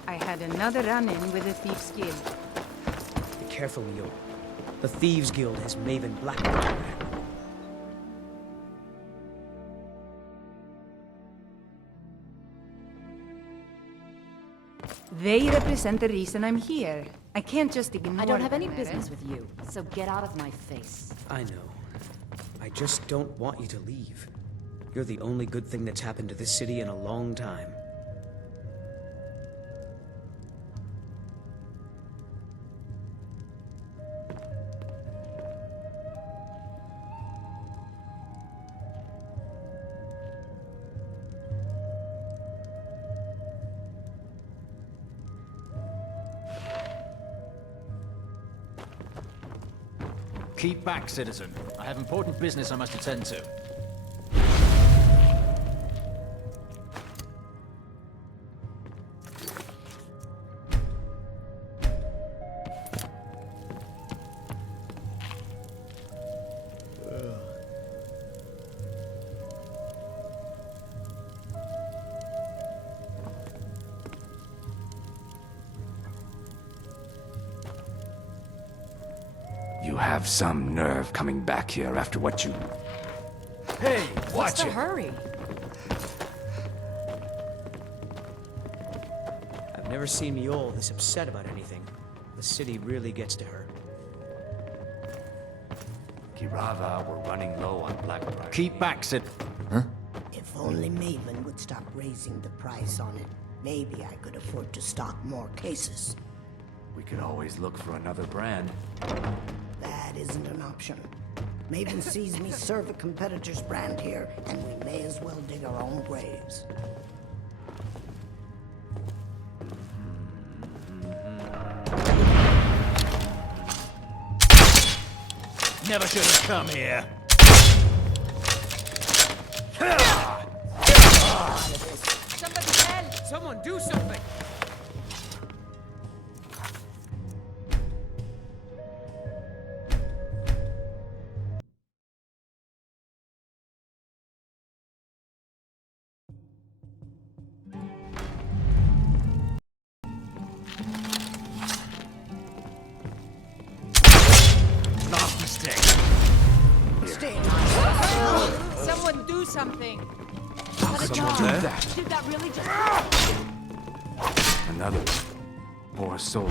I had another run-in with the Thieves Guild. Be careful, Mio. The Thieves Guild has Maven Blackwater. They represent the reason I'm here. I can't just ignore I don't have them, any Eren. business with you, so get out of my face. I know. I just don't want you to leave. You're the only good thing that's happened to this city in a long time. Keep back, citizen. I have important business I must attend to. You have some nerve coming back here after what you Hey, What's watch the it. hurry? I've never seen Miol this upset about anything. The city really gets to her. Kirava, we're running low on black price. Keep back, Sid. Huh? If only Maven would stop raising the price on it, maybe I could afford to stock more cases. We could always look for another brand. That isn't an option. Maven sees me serve a competitor's brand here, and we may as well dig our own graves. Never should have come here. Somebody help! Someone do something! Last mistake. Someone do something! How could someone do that? Did that really just... Another poor soul.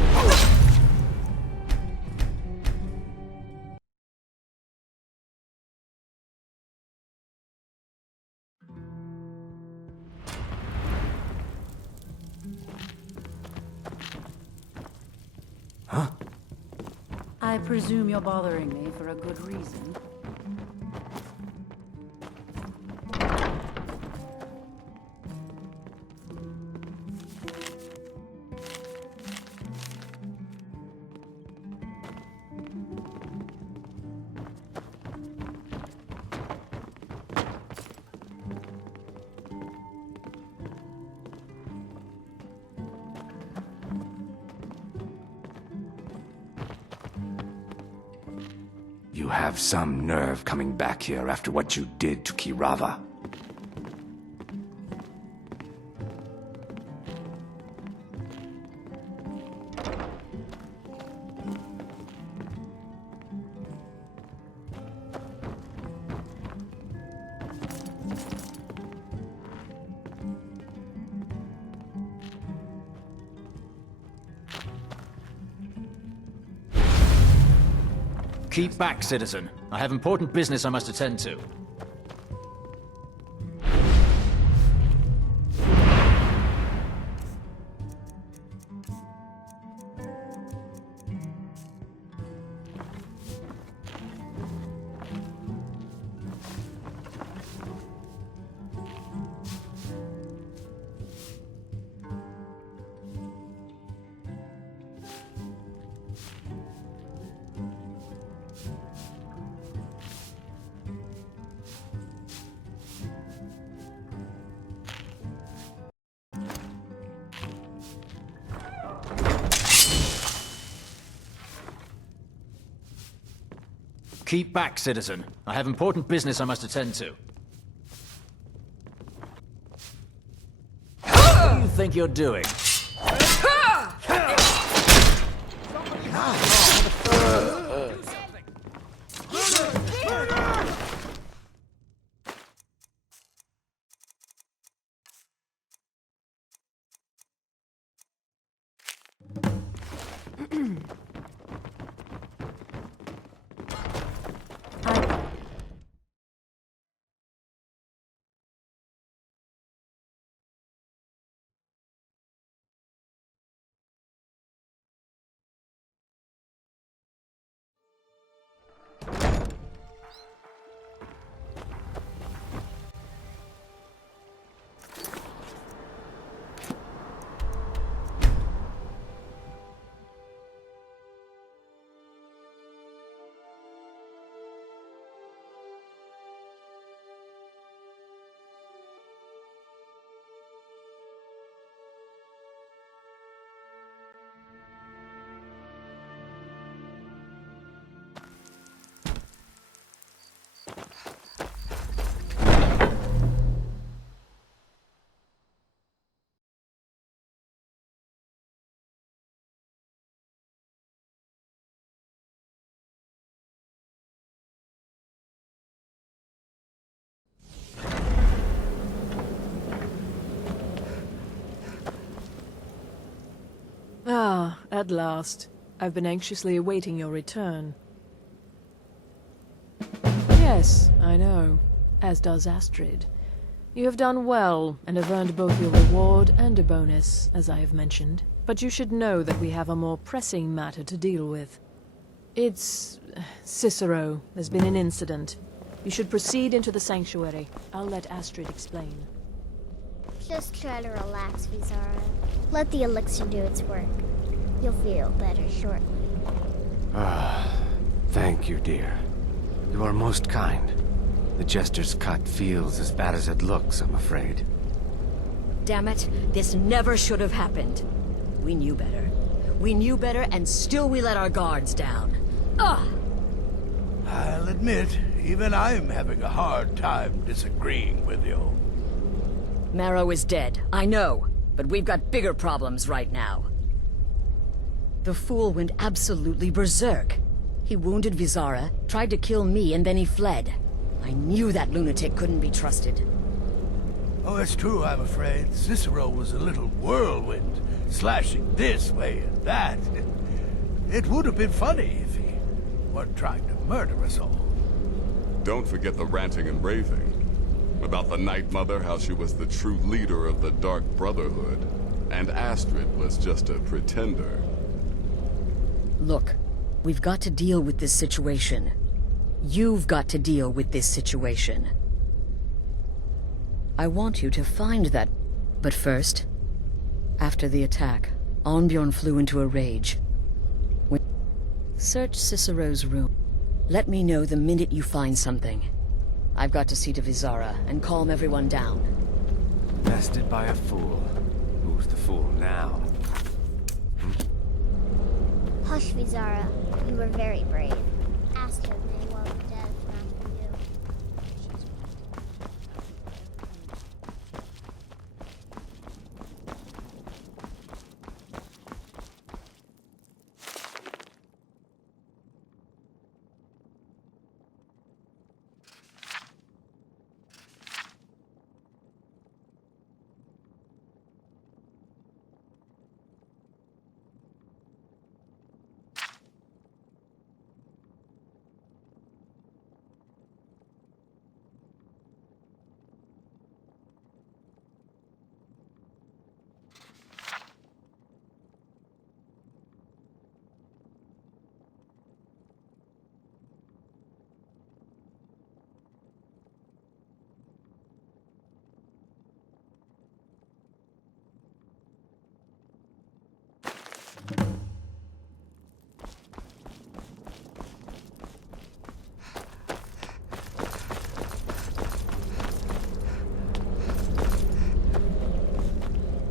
Huh? I presume you're bothering me for a good reason. You have some nerve coming back here after what you did to Kirava. Keep back, citizen. I have important business I must attend to. Keep back, citizen. I have important business I must attend to. What do you think you're doing? at last. I've been anxiously awaiting your return. Yes, I know. As does Astrid. You have done well, and have earned both your reward and a bonus, as I have mentioned. But you should know that we have a more pressing matter to deal with. It's... Cicero. There's been an incident. You should proceed into the sanctuary. I'll let Astrid explain. Just try to relax, Vizara. Let the elixir do its work. You'll feel better shortly. Thank you, dear. You are most kind. The Jester's cut feels as bad as it looks, I'm afraid. Damn it, this never should have happened. We knew better. We knew better, and still we let our guards down. Ugh! I'll admit, even I'm having a hard time disagreeing with you. Marrow is dead, I know, but we've got bigger problems right now. The fool went absolutely berserk. He wounded Vizara, tried to kill me, and then he fled. I knew that lunatic couldn't be trusted. Oh, it's true, I'm afraid. Cicero was a little whirlwind, slashing this way and that. It would have been funny if he weren't trying to murder us all. Don't forget the ranting and raving. About the Night Mother, how she was the true leader of the Dark Brotherhood, and Astrid was just a pretender. Look, we've got to deal with this situation. You've got to deal with this situation. I want you to find that... But first, after the attack, Arnbjorn flew into a rage. Search Cicero's room. Let me know the minute you find something. I've got to see to Vizara and calm everyone down. Bested by a fool. Who's the fool now? Hush, Vizara. You were very brave. Astrid may well be dead after you.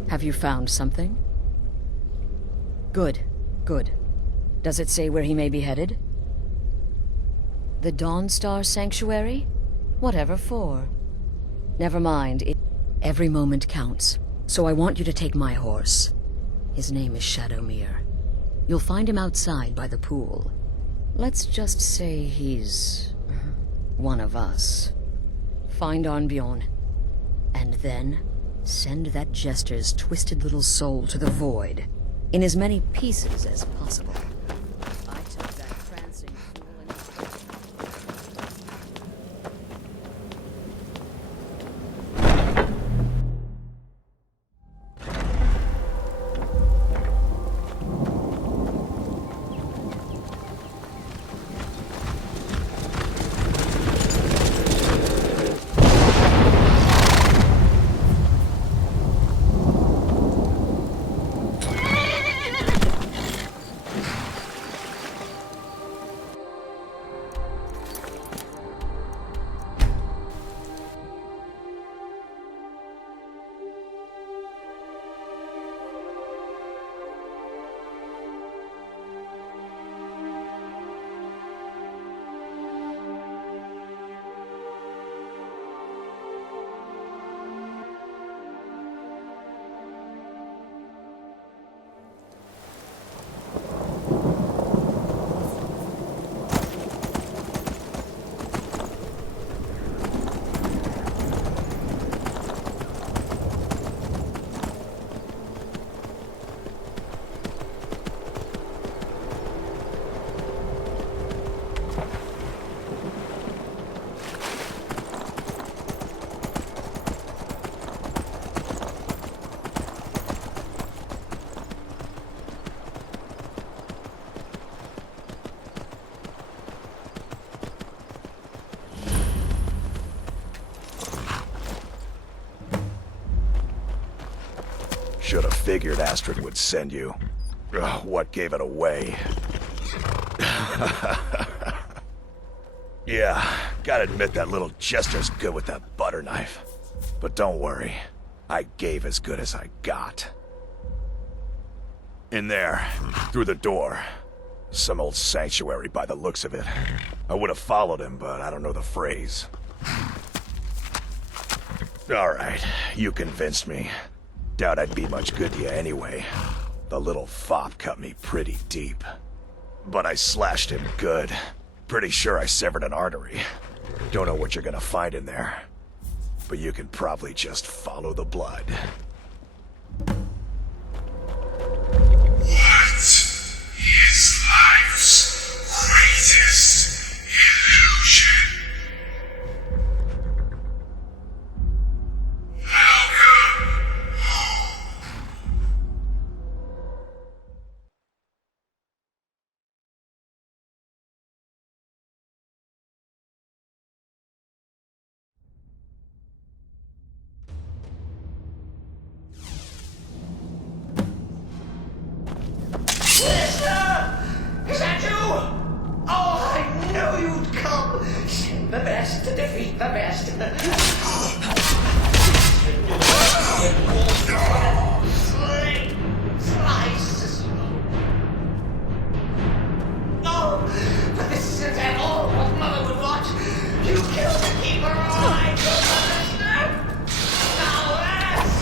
Have you found something? Good, good. Does it say where he may be headed? The Dawnstar Sanctuary? Whatever for. Never mind, every moment counts. So I want you to take my horse. His name is Shadowmere. You'll find him outside by the pool. Let's just say he's... one of us. Find Arnbjorn. And then... send that Jester's twisted little soul to the void, in as many pieces as possible. I took that prancing fool Should have figured Astrid would send you. Ugh, what gave it away? Yeah, gotta admit that little Jester's good with that butter knife. But don't worry, I gave as good as I got. In there, through the door. Some old sanctuary by the looks of it. I would have followed him, but I don't know the phrase. Alright, you convinced me. Doubt I'd be much good to you anyway. The little fop cut me pretty deep. But I slashed him good. Pretty sure I severed an artery. Don't know what you're gonna find in there. But you can probably just follow the blood. What is life's greatest illusion? Welcome home. Is that you? Oh, I knew you'd come. Send the best to defeat the best. Slice. No, but this isn't at all what Mother would want. You killed the keeper, all I could understand. Now that's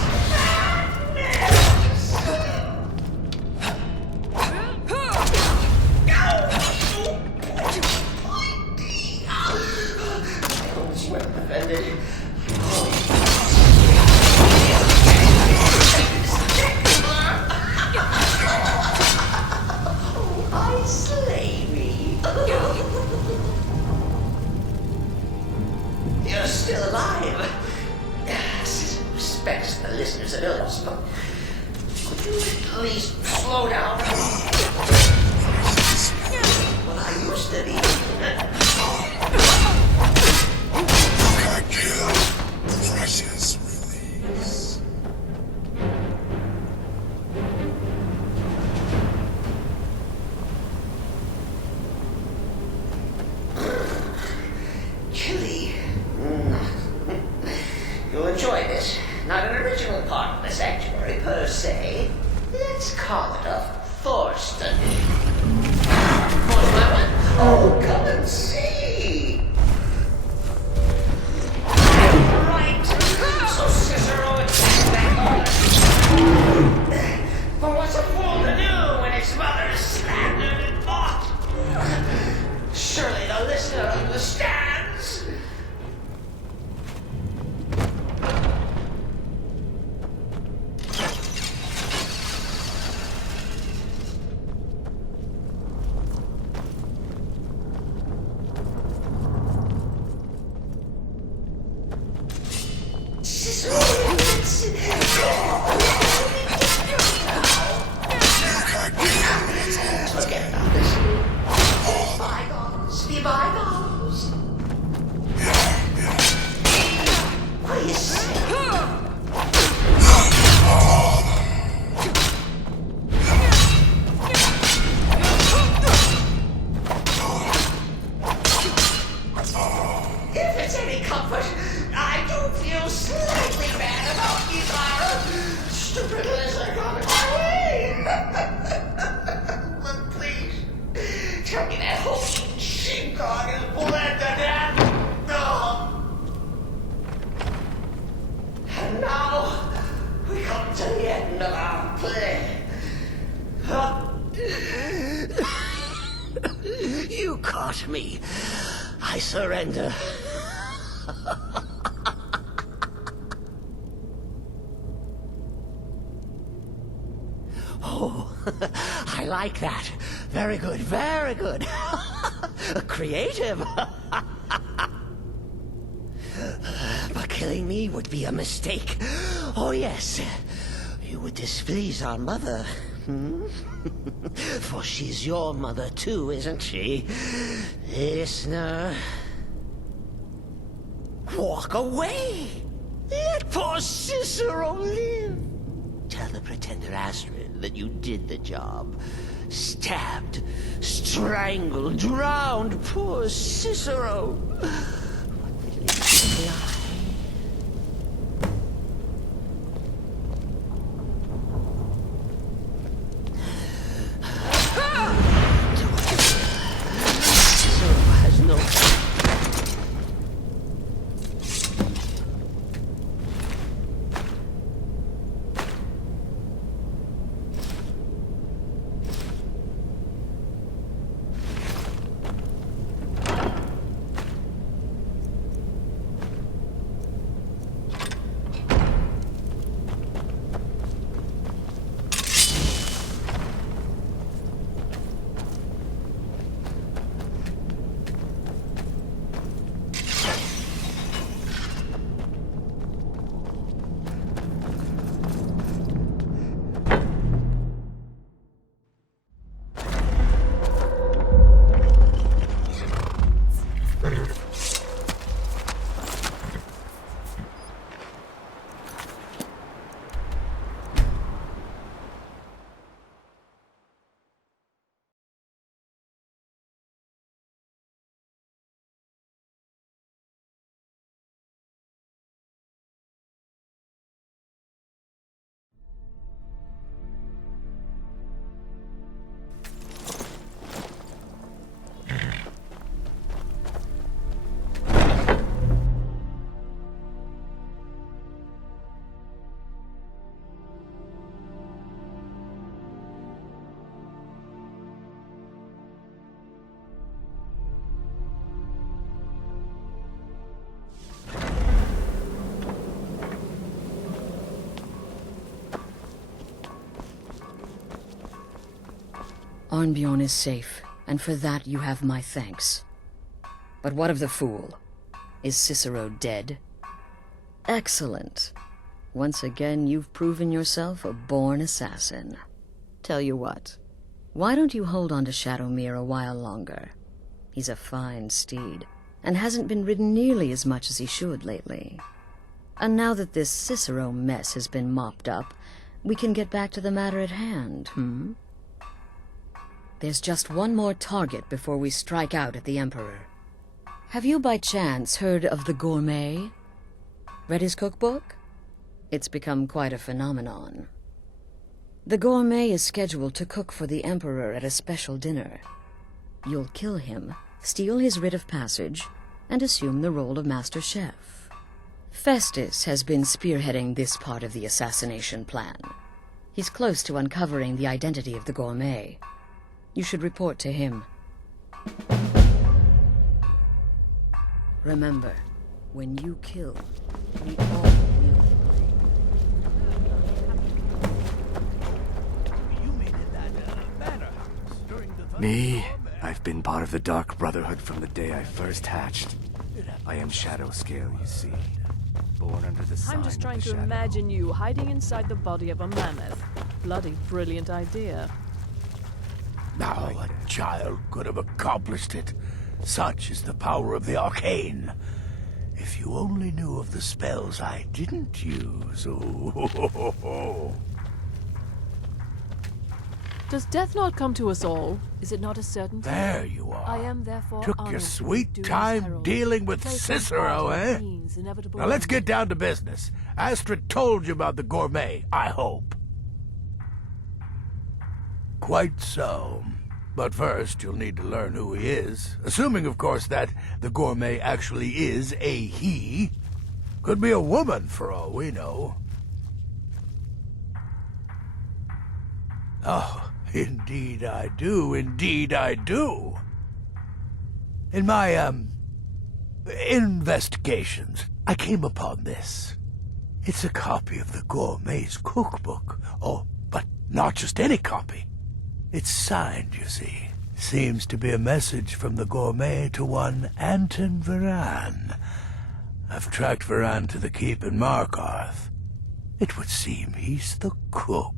offended. Oh, I slay me. You're still alive. Respects the listeners and others, but could you at least slow down? Well, I used to be. Precious release. Chilly. You'll enjoy this. Not an original part of the sanctuary per se. Let's call it a forced addition. Oh, come and see. Right. So Cicero attacked that order. But what's a fool to do when his mother is slandered and bought? Surely the listener understands. Forget about this. Bygones be bygones. What do you say? If it's any comfort, I do feel slightly bad about Izara. Stupid lizard got in my way. But please, tell me that whole sheepdog is bled to death. No. And now, we come to the end of our play. You caught me. I surrender. Oh, I like that. Very good, very good. Creative. But killing me would be a mistake. Oh, yes. You would displease our mother. For she's your mother too, isn't she? Listener. Walk away. Let poor Cicero live. tell the pretender Astrid that you did the job. Stabbed, strangled, drowned poor Cicero. What little lie. Arnbjorn is safe, and for that you have my thanks. But what of the fool? Is Cicero dead? Excellent. Once again, you've proven yourself a born assassin. Tell you what, why don't you hold on to Shadowmere a while longer? He's a fine steed, and hasn't been ridden nearly as much as he should lately. And now that this Cicero mess has been mopped up, we can get back to the matter at hand, There's just one more target before we strike out at the Emperor. Have you by chance heard of the Gourmet? Read his cookbook? It's become quite a phenomenon. The Gourmet is scheduled to cook for the Emperor at a special dinner. You'll kill him, steal his writ of passage, and assume the role of Master Chef. Festus has been spearheading this part of the assassination plan. He's close to uncovering the identity of the Gourmet. You should report to him. Remember, when you kill, we all will. Me? I've been part of the Dark Brotherhood from the day I first hatched. I am Shadowscale, you see. Born under the sign I'm just trying of the to shadow. imagine you hiding inside the body of a mammoth. Bloody brilliant idea. Now a child could have accomplished it. Such is the power of the arcane. If you only knew of the spells I didn't use. Oh. Does death not come to us all? Is it not a certainty? There you are. I am therefore Took honored your to sweet do as time herald. dealing with Place Cicero, my heart eh? in Queen's inevitable Now let's end. get down to business. Astrid told you about the Gourmet, I hope. Quite so. But first, you'll need to learn who he is. Assuming, of course, that the Gourmet actually is a he. Could be a woman, for all we know. Oh, indeed I do. Indeed I do. In my, investigations, I came upon this. It's a copy of the Gourmet's cookbook. Oh, but not just any copy. It's signed, you see. Seems to be a message from the Gourmet to one Anton Varan. I've tracked Varan to the keep in Markarth. It would seem he's the cook.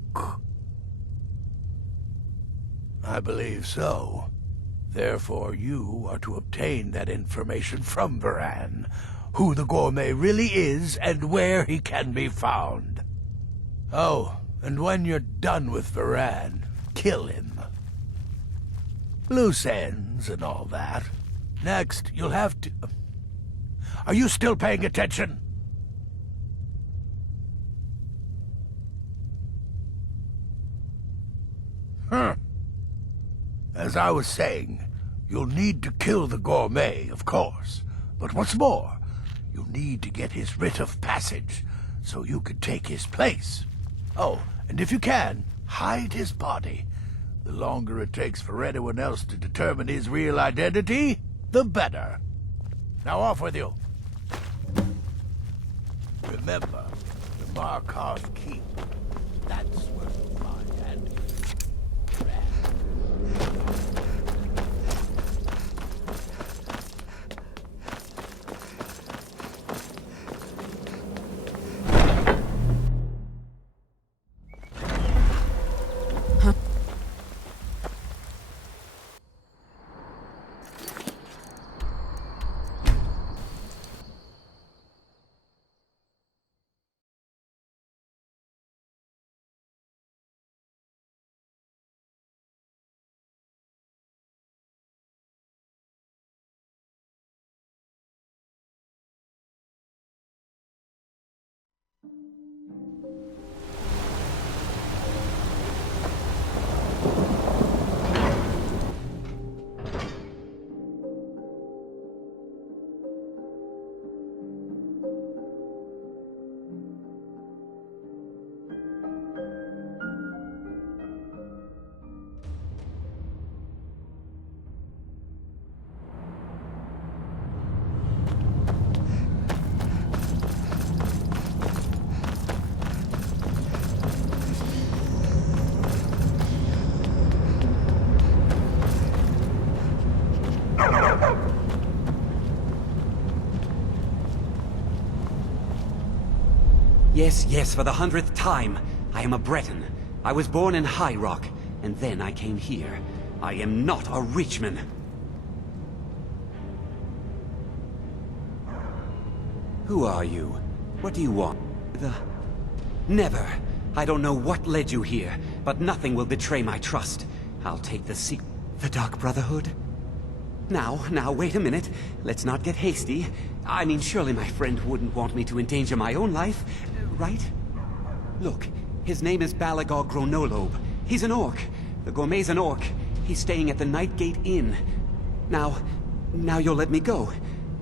I believe so. Therefore, you are to obtain that information from Varan, who the Gourmet really is and where he can be found. Oh, And when you're done with Varan, kill him. Loose ends and all that. Next, you'll have to... Are you still paying attention? As I was saying, you'll need to kill the gourmet, of course. But what's more, you'll need to get his writ of passage, so you can take his place. Oh, and if you can, hide his body. The longer it takes for anyone else to determine his real identity, the better. Now off with you. Remember, the Markarth Keep. That's where you'll find Andy. Yes, yes, for the 100th time. I am a Breton. I was born in High Rock, and then I came here. I am not a Reachman. Who are you? What do you want? Never. I don't know what led you here, but nothing will betray my trust. I'll take the secret. The Dark Brotherhood? Now, wait a minute. Let's not get hasty. I mean, surely my friend wouldn't want me to endanger my own life, right? Look, his name is Balagog Gronolobe. He's an orc. The gourmet's an orc. He's staying at the Nightgate Inn. Now you'll let me go,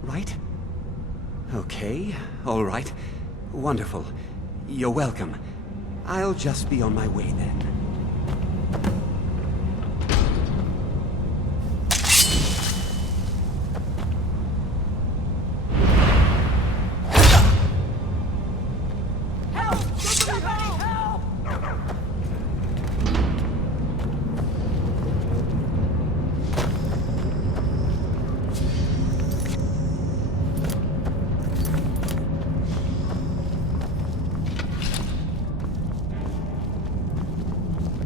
right? Okay, all right. Wonderful. You're welcome. I'll just be on my way then.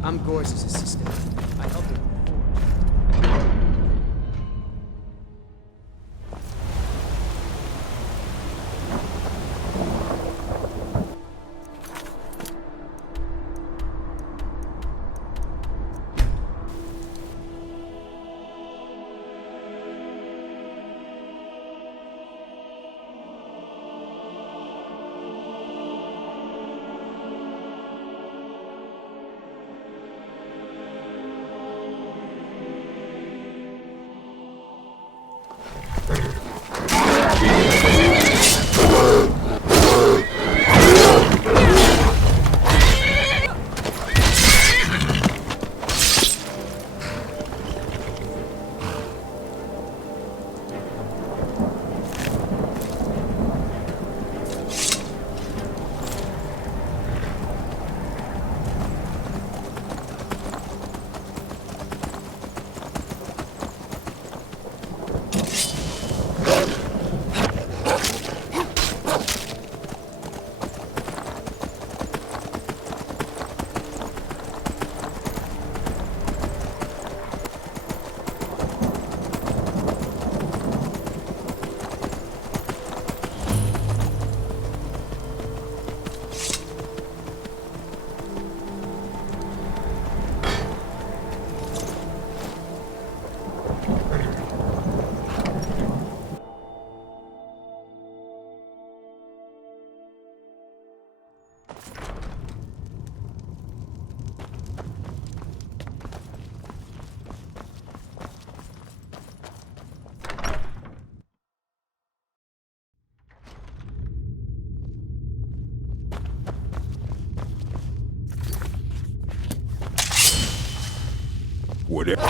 I'm Gorse's assistant. I helped him. Whatever.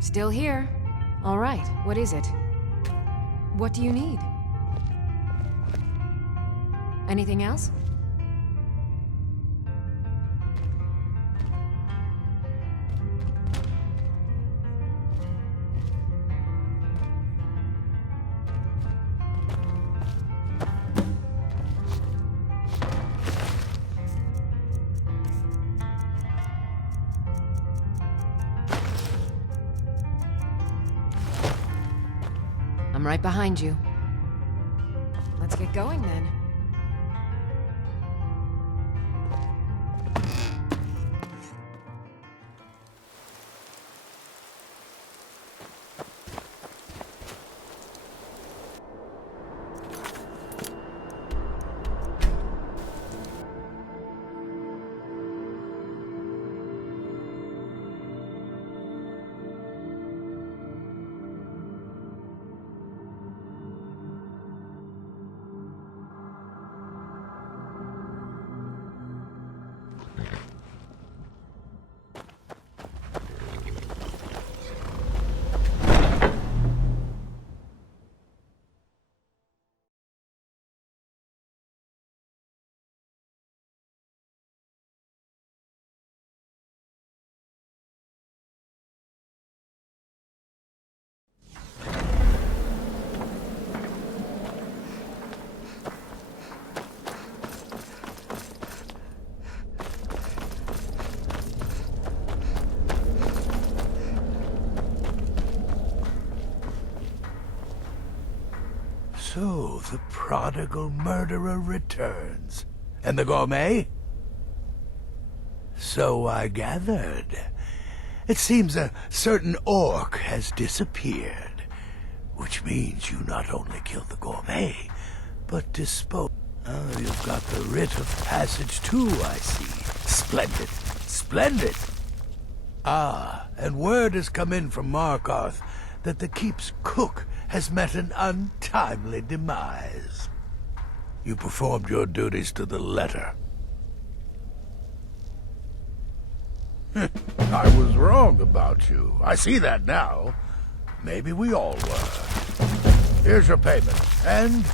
Still here. All right, what is it? What do you need? Anything else? I'm right behind you. Let's get going then. So, the prodigal murderer returns. And the gourmet? So I gathered. It seems a certain orc has disappeared. Which means you not only killed the gourmet, but disposed... Oh, you've got the writ of passage too, I see. Splendid. Splendid! Ah, and word has come in from Markarth that the keep's cook has met an untimely demise. You performed your duties to the letter. I was wrong about you. I see that now. Maybe we all were. Here's your payment, and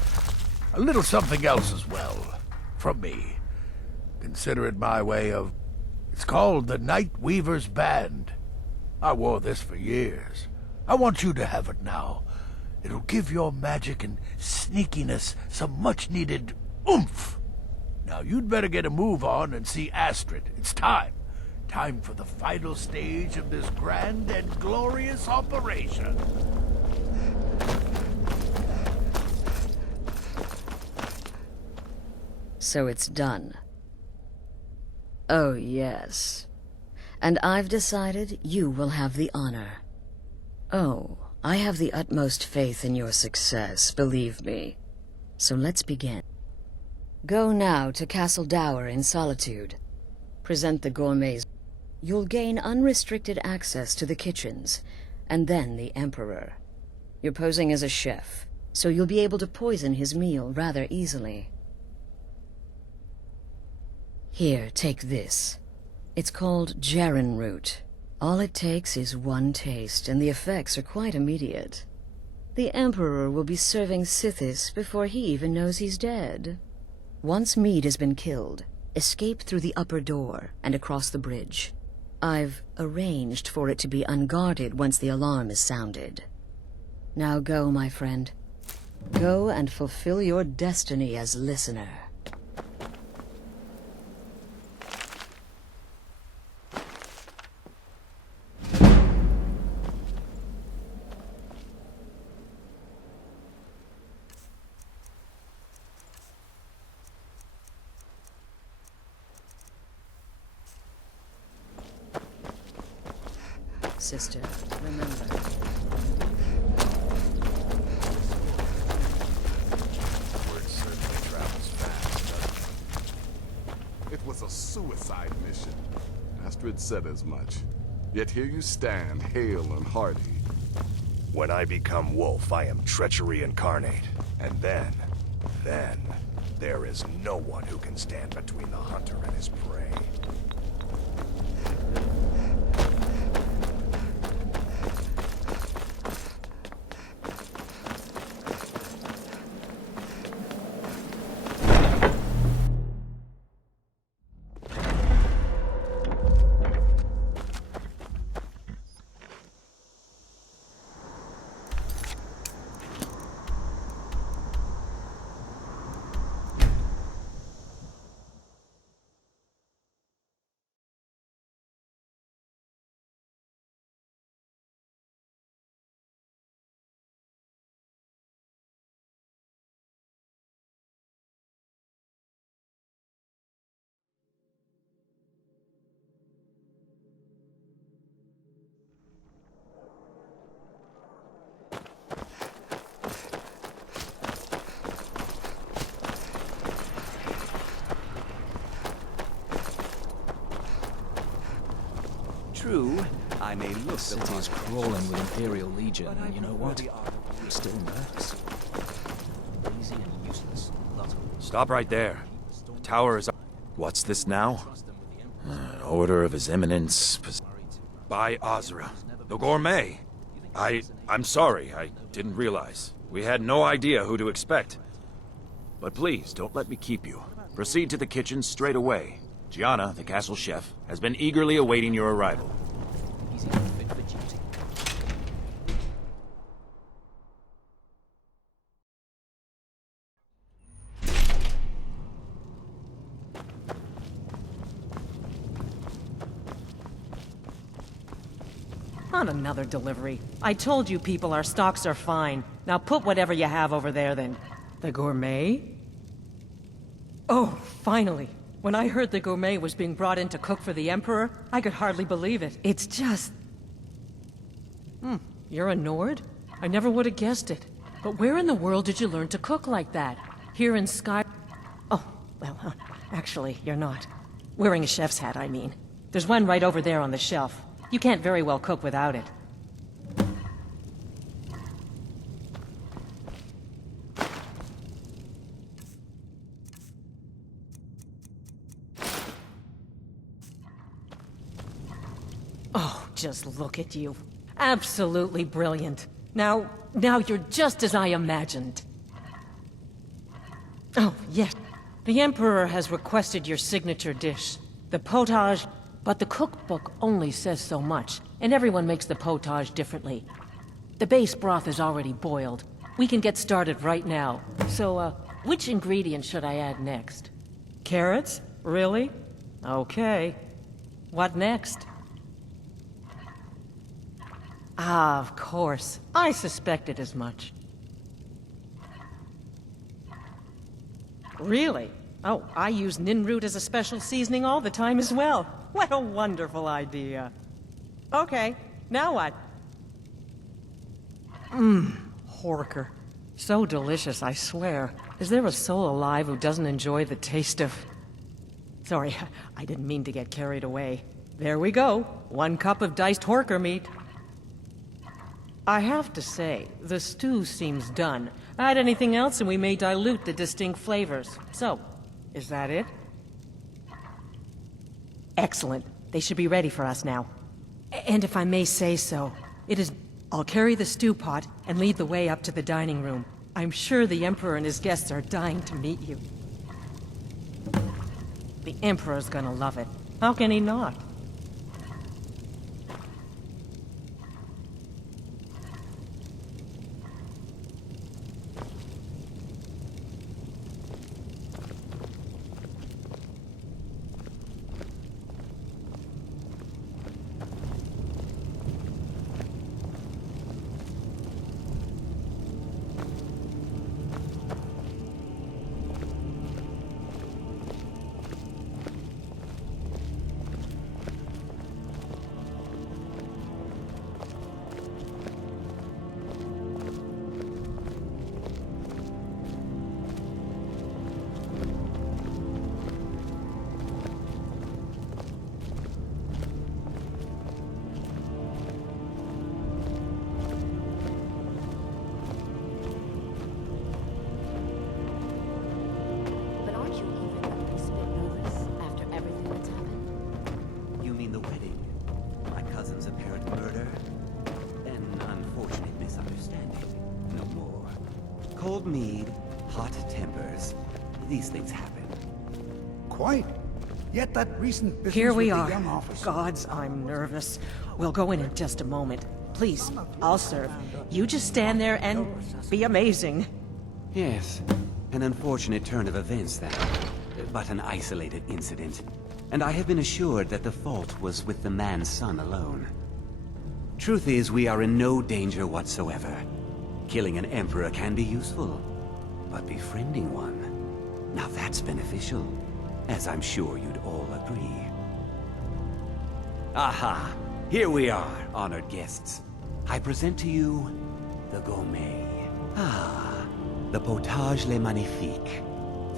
a little something else as well, from me. Consider it my way of... It's called the Night Weaver's Band. I wore this for years. I want you to have it now. It'll give your magic and sneakiness some much-needed oomph. Now, you'd better get a move on and see Astrid. It's time. Time for the final stage of this grand and glorious operation. So it's done. Oh, yes. And I've decided you will have the honor. Oh, I have the utmost faith in your success, believe me. So let's begin. Go now to Castle Dower in Solitude. Present the gourmets. You'll gain unrestricted access to the kitchens, and then the Emperor. You're posing as a chef, so you'll be able to poison his meal rather easily. Here, take this. It's called Jaren root. All it takes is one taste, and the effects are quite immediate. The Emperor will be serving Sithis before he even knows he's dead. Once Mead has been killed, escape through the upper door and across the bridge. I've arranged for it to be unguarded once the alarm is sounded. Now go, my friend. Go and fulfill your destiny as listener. Sister, remember. Word certainly travels fast, doesn't it? It was a suicide mission. Astrid said as much. Yet here you stand, hale and hearty. When I become wolf, I am treachery incarnate. And then, there is no one who can stand between the hunter and his prey. True, I may look. The city is crawling with Imperial Legion, and you know what? I'm still nervous. Lazy and useless. Stop right there. The tower is... What's this now? An order of His Eminence... By Azra. The Gourmet. I'm sorry, I didn't realize. We had no idea who to expect. But please, don't let me keep you. Proceed to the kitchen straight away. Gianna, the castle chef, has been eagerly awaiting your arrival. He's even fit for duty. Not another delivery. I told you people our stocks are fine. Now put whatever you have over there then. The Gourmet? Oh, finally. When I heard the Gourmet was being brought in to cook for the Emperor, I could hardly believe it. It's just... You're a Nord? I never would have guessed it. But where in the world did you learn to cook like that? Here in Sky... Oh, well, actually, you're not. Wearing a chef's hat, I mean. There's one right over there on the shelf. You can't very well cook without it. Oh, just look at you. Absolutely brilliant. Now you're just as I imagined. Oh, yes. The Emperor has requested your signature dish, the potage, but the cookbook only says so much, and everyone makes the potage differently. The base broth is already boiled. We can get started right now. So, which ingredient should I add next? Carrots? Really? Okay. What next? Ah, of course. I suspected as much. Really? Oh, I use nin root as a special seasoning all the time as well. What a wonderful idea. Okay, now what? Horker. So delicious, I swear. Is there a soul alive who doesn't enjoy the taste of... Sorry, I didn't mean to get carried away. There we go. 1 cup of diced horker meat. I have to say, the stew seems done. Add anything else and we may dilute the distinct flavors. So, is that it? Excellent. They should be ready for us now. And if I may say so, it is... I'll carry the stew pot and lead the way up to the dining room. I'm sure the Emperor and his guests are dying to meet you. The Emperor's gonna love it. How can he not? These things happen. Quite. Yet that recent business Here we with are. the young officer... Gods, I'm nervous. We'll go in just a moment. Please, I'll serve. You just stand there and be amazing. Yes, an unfortunate turn of events that, but an isolated incident. And I have been assured that the fault was with the man's son alone. Truth is, we are in no danger whatsoever. Killing an emperor can be useful, but befriending one, now that's beneficial, as I'm sure you'd all agree. Aha! Here we are, honored guests. I present to you the gourmet. Ah, the potage le magnifique.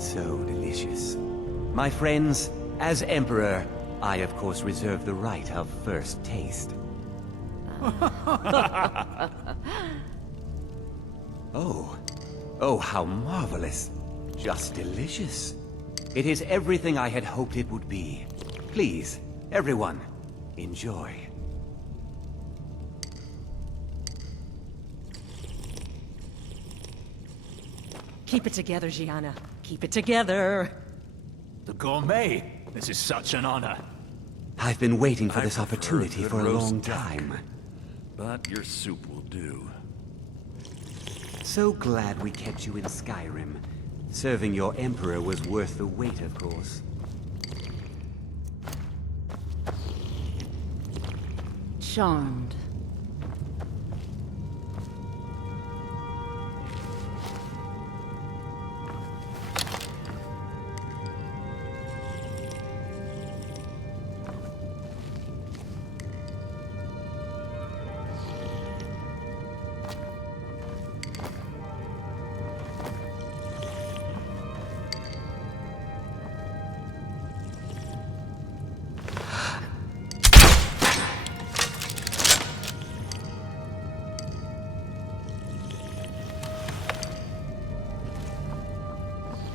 So delicious. My friends, as Emperor, I of course reserve the right of first taste. Oh, how marvelous. Just delicious. It is everything I had hoped it would be. Please, everyone, enjoy. Keep it together, Gianna. Keep it together. The gourmet. This is such an honor. I've been waiting for this opportunity for a long time. But your soup will do. So glad we kept you in Skyrim. Serving your Emperor was worth the wait, of course. Charmed.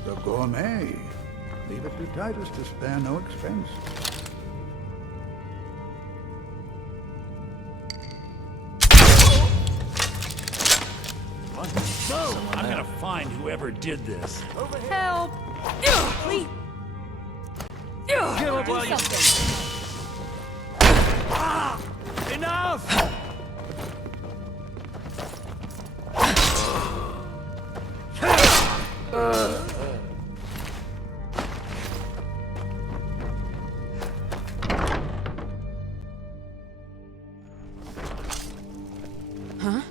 The gourmet. Leave it to Titus to spare no expense. So, I'm gonna find whoever did this. Help! Please. Kill it while you Enough! Huh?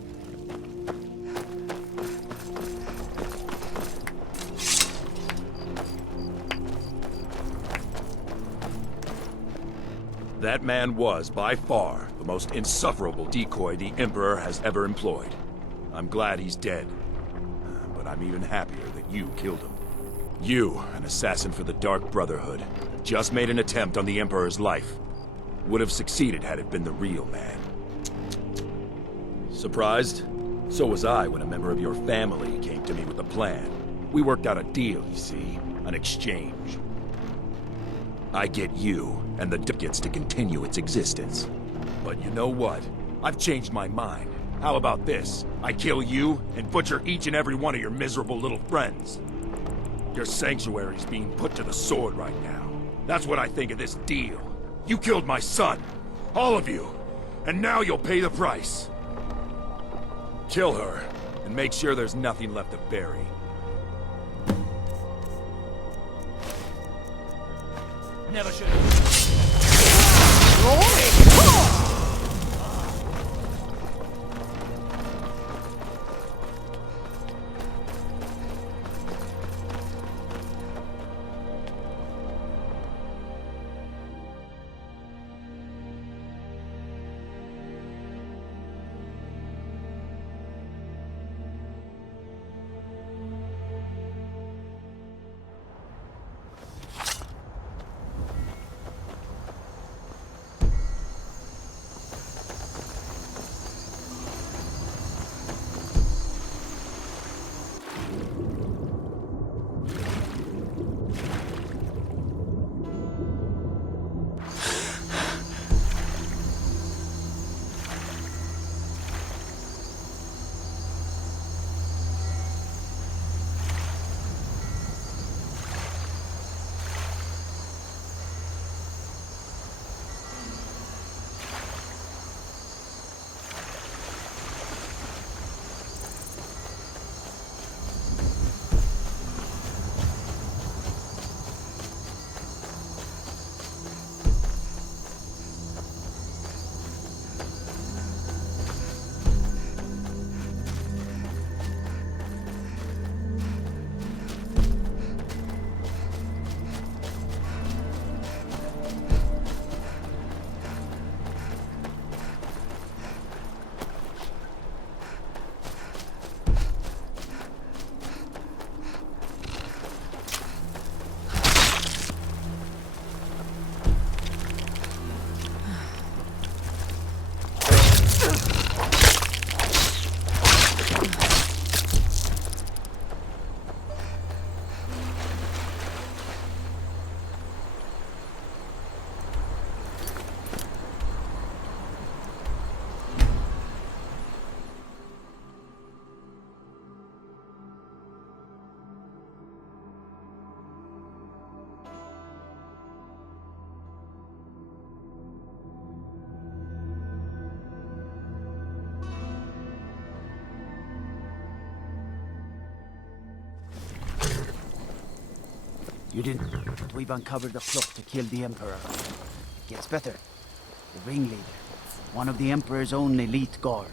That man was, by far, the most insufferable decoy the Emperor has ever employed. I'm glad he's dead. But I'm even happier that you killed him. You, an assassin for the Dark Brotherhood, just made an attempt on the Emperor's life. Would have succeeded had it been the real man. Surprised? So was I when a member of your family came to me with a plan. We worked out a deal, you see, an exchange. I get you, and the gets to continue its existence. But you know what? I've changed my mind. How about this? I kill you, and butcher each and every one of your miserable little friends. Your sanctuary's being put to the sword right now. That's what I think of this deal. You killed my son. All of you. And now you'll pay the price. Kill her, and make sure there's nothing left to bury. Never should You didn't. We've uncovered the plot to kill the Emperor. Gets better. The ringleader. One of the Emperor's own elite guard.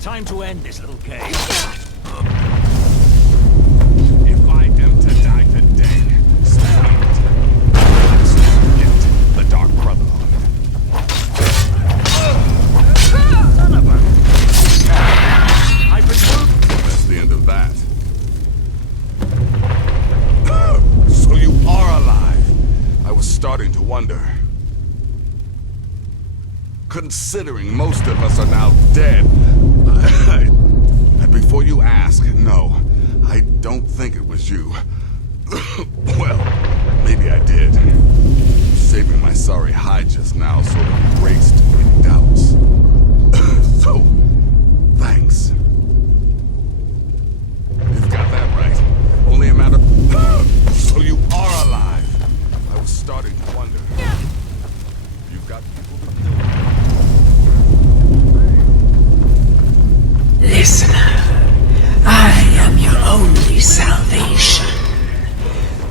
Time to end this little cave. If I am to die today, stand. Let's not forget the Dark Brotherhood. Son of a... I've removed... That's the end of that. So you are alive. I was starting to wonder. Considering most of us are now dead. And before you ask, no, I don't think it was you. Well, maybe I did. Saving my sorry hide just now sort of erased any doubts. So, thanks. You've got that right. Only a matter... So you are alive. I was starting to wonder. You've got people to kill. Listener, I am your only salvation.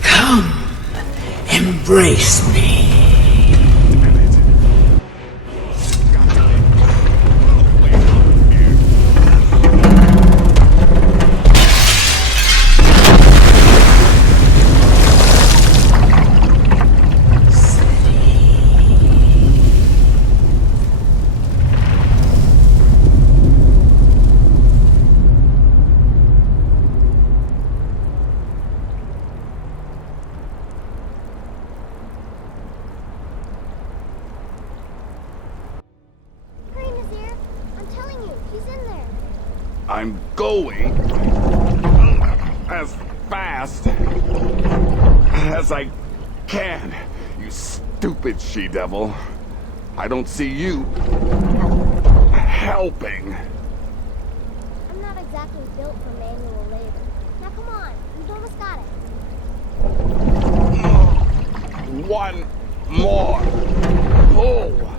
Come, embrace me. I'm going as fast as I can, you stupid she-devil. I don't see you helping. I'm not exactly built for manual labor. Now come on, you've almost got it. One more pull.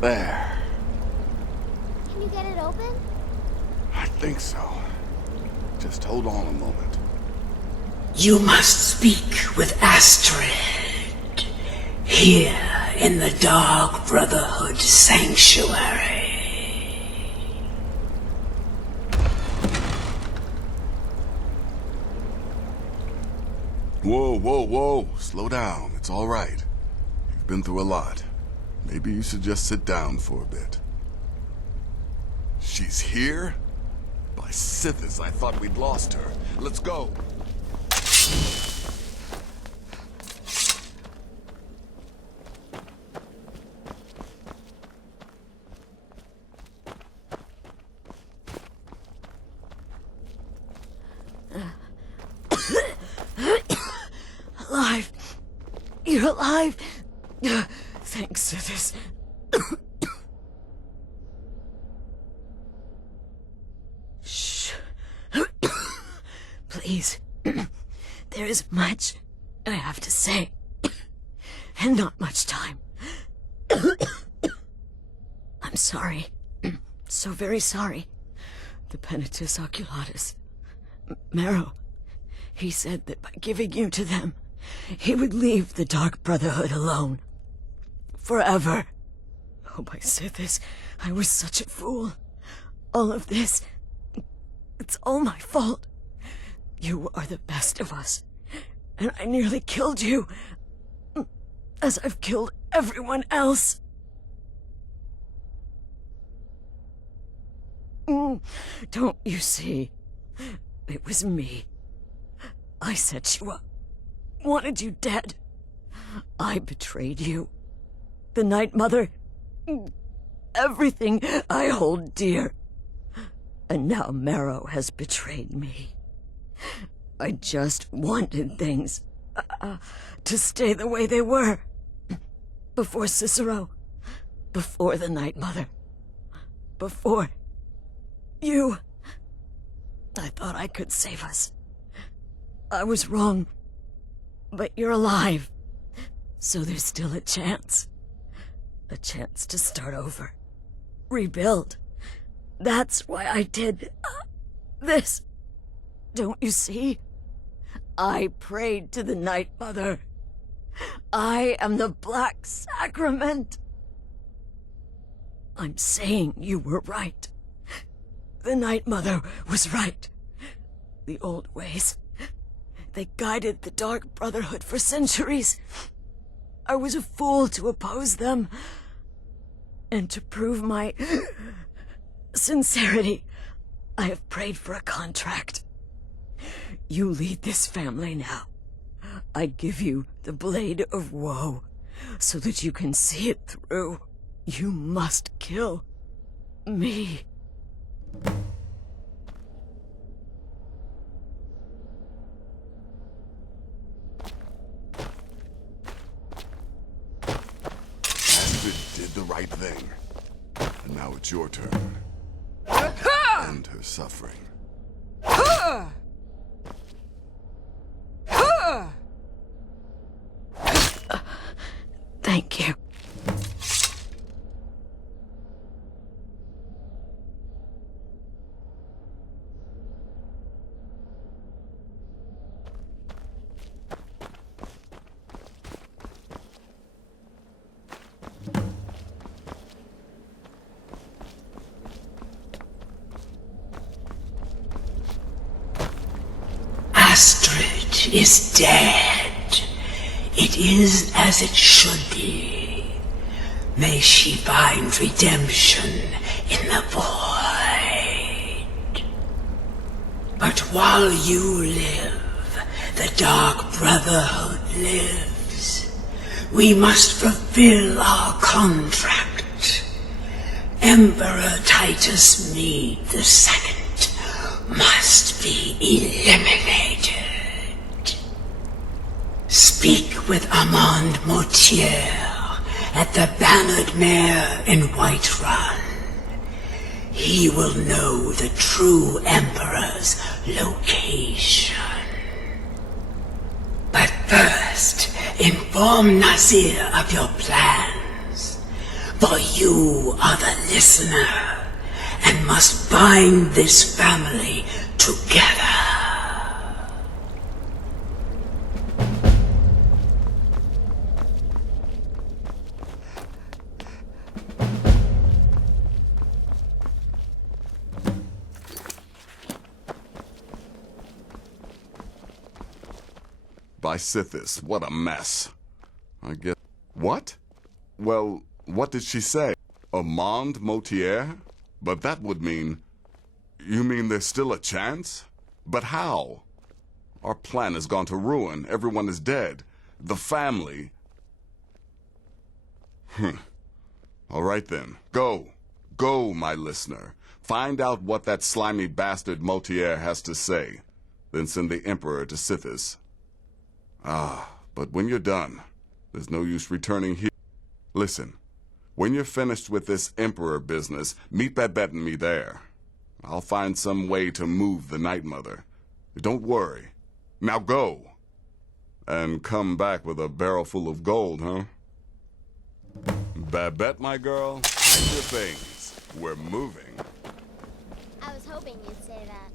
There. Can you get it open? I think so. Just hold on a moment. You must speak with Astrid. Here in the Dark Brotherhood Sanctuary. Whoa, whoa, whoa. Slow down. It's all right. You've been through a lot. Maybe you should just sit down for a bit. She's here? By Sithis, I thought we'd lost her. Let's go. You're alive! Thanks to this. Shh. Please. There is much I have to say. And not much time. I'm sorry. So very sorry. The Penitus Oculatus. Marrow. He said that by giving you to them, he would leave the Dark Brotherhood alone. Forever. Oh, my Sithis, I was such a fool. All of this, it's all my fault. You are the best of us, and I nearly killed you, as I've killed everyone else. Don't you see? It was me. I set you up, wanted you dead. I betrayed you. The Night Mother, everything I hold dear. And now Marrow has betrayed me. I just wanted things to stay the way they were. Before Cicero, before the Night Mother, before you. I thought I could save us. I was wrong, but you're alive, so there's still a chance. A chance to start over, rebuild. That's why I did this. Don't you see? I prayed to the Night Mother. I am the Black Sacrament. I'm saying you were right. The Night Mother was right. The old ways, they guided the Dark Brotherhood for centuries. I was a fool to oppose them. And to prove my sincerity, I have prayed for a contract. You lead this family now. I give you the Blade of Woe, so that you can see it through. You must kill me. Astrid did the right thing. And now it's your turn. End her suffering. Thank you. Astrid is dead. It is as it should be. May she find redemption in the void. But while you live, the Dark Brotherhood lives. We must fulfill our contract. Emperor Titus Mede II must be eliminated. Speak with Armand Mortier at the Bannered Mare in Whiterun. He will know the true Emperor's location. But first, inform Nazir of your plans, for you are the listener and must bind this family together. By Sithis, what a mess. I guess... What? Well, what did she say? Armand Mortier? But that would mean... You mean there's still a chance? But how? Our plan has gone to ruin. Everyone is dead. The family... All right then. Go. Go, my listener. Find out what that slimy bastard Mortier has to say. Then send the Emperor to Sithis. Ah, but when you're done, There's no use returning here. Listen, when you're finished with this Emperor business, meet Babette and me there. I'll find some way to move the Night Mother. Don't worry. Now go. And come back with a barrel full of gold, huh? Babette, my girl, pack your things. We're moving. I was hoping you'd say that.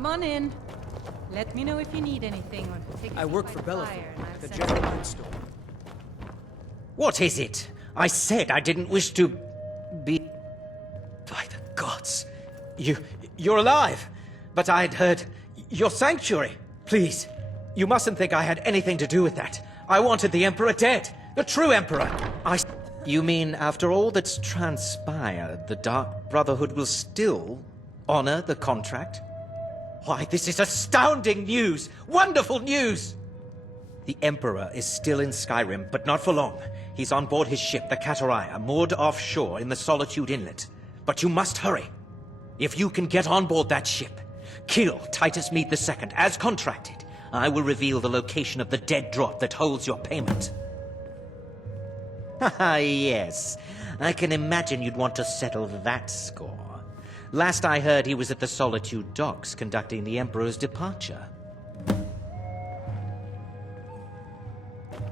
Come on in. Let me know if you need anything or take I work for Bellafort at the General Mine Store. What is it? I said I didn't wish to be... By the gods! You're alive! But I'd heard... your sanctuary! Please, you mustn't think I had anything to do with that. I wanted the Emperor dead! The true Emperor! You mean after all that's transpired, the Dark Brotherhood will still honor the contract? Why, this is astounding news! Wonderful news! The Emperor is still in Skyrim, but not for long. He's on board his ship, the Kataraya, moored offshore in the Solitude Inlet. But you must hurry. If you can get on board that ship, kill Titus Mead II, as contracted, I will reveal the location of the dead drop that holds your payment. Ah, yes. I can imagine you'd want to settle that score. Last I heard, he was at the Solitude docks conducting the Emperor's departure.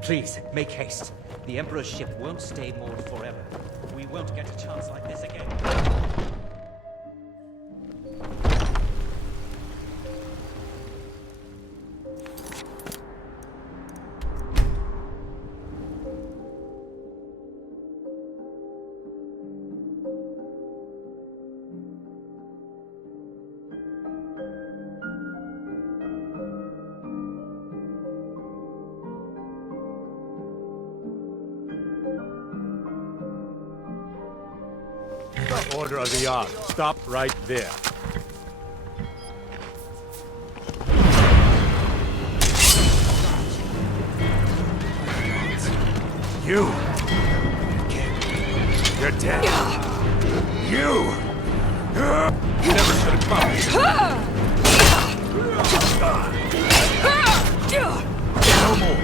Please, make haste. The Emperor's ship won't stay moored forever. We won't get a chance like this again. Order of the Ark. Stop right there. You! You're dead. You! You never should have come. No more.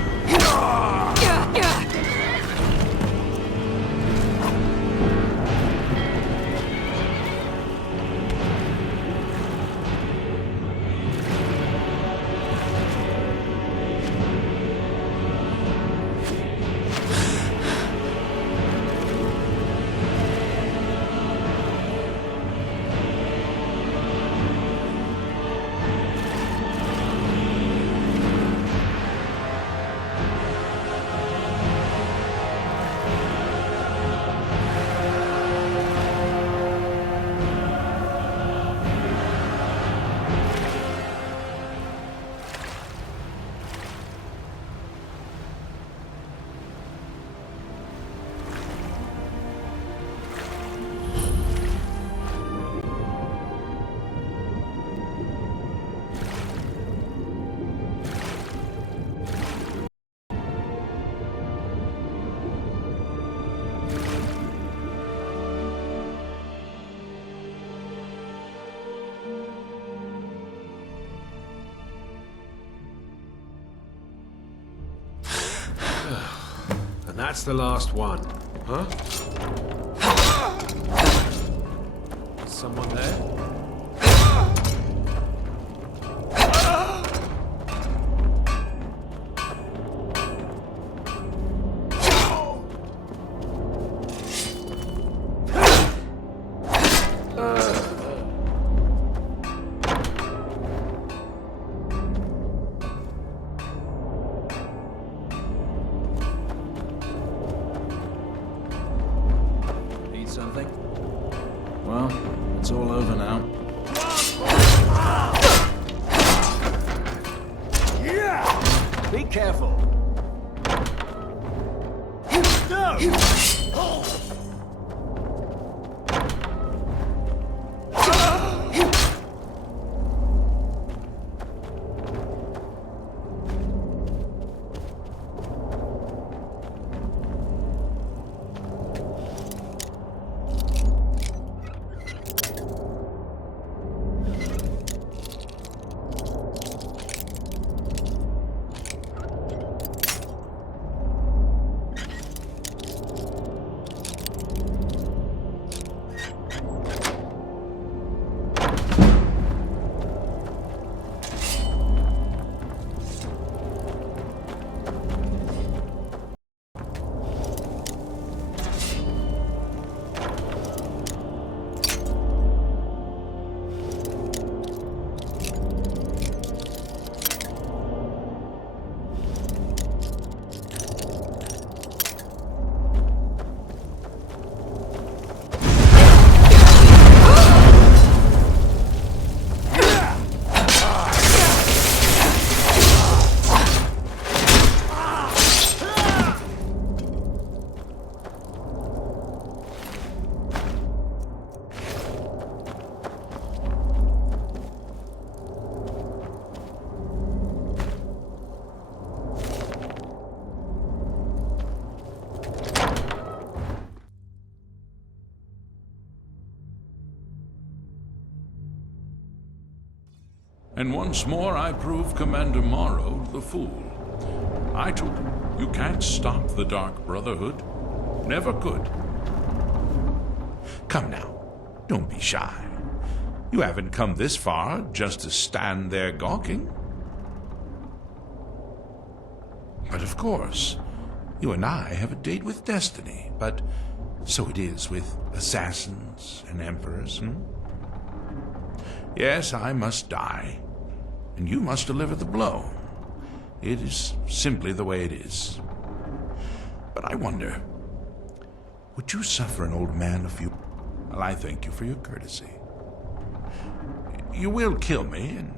And that's the last one, huh? Is someone there? Something? Well, it's all over now. Be careful. And once more I prove Commander Morrow the fool. I told him, you can't stop the Dark Brotherhood. Never could. Come now, don't be shy. You haven't come this far just to stand there gawking. But of course, you and I have a date with destiny, but so it is with assassins and emperors, Yes, I must die, and you must deliver the blow. It is simply the way it is. But I wonder, would you suffer an old man a few... Well, I thank you for your courtesy. You will kill me, and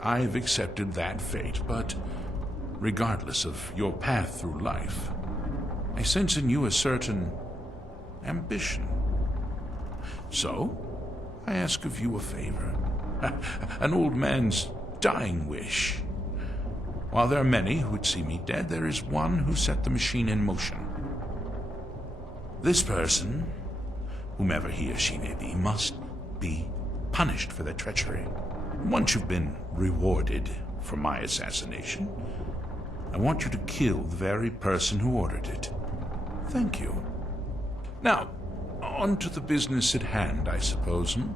I've accepted that fate, but regardless of your path through life, I sense in you a certain ambition. So, I ask of you a favor. An old man's dying wish. While there are many who would see me dead, there is one who set the machine in motion. This person, whomever he or she may be, must be punished for their treachery. Once you've been rewarded for my assassination, I want you to kill the very person who ordered it. Thank you. Now, on to the business at hand, I suppose, hmm?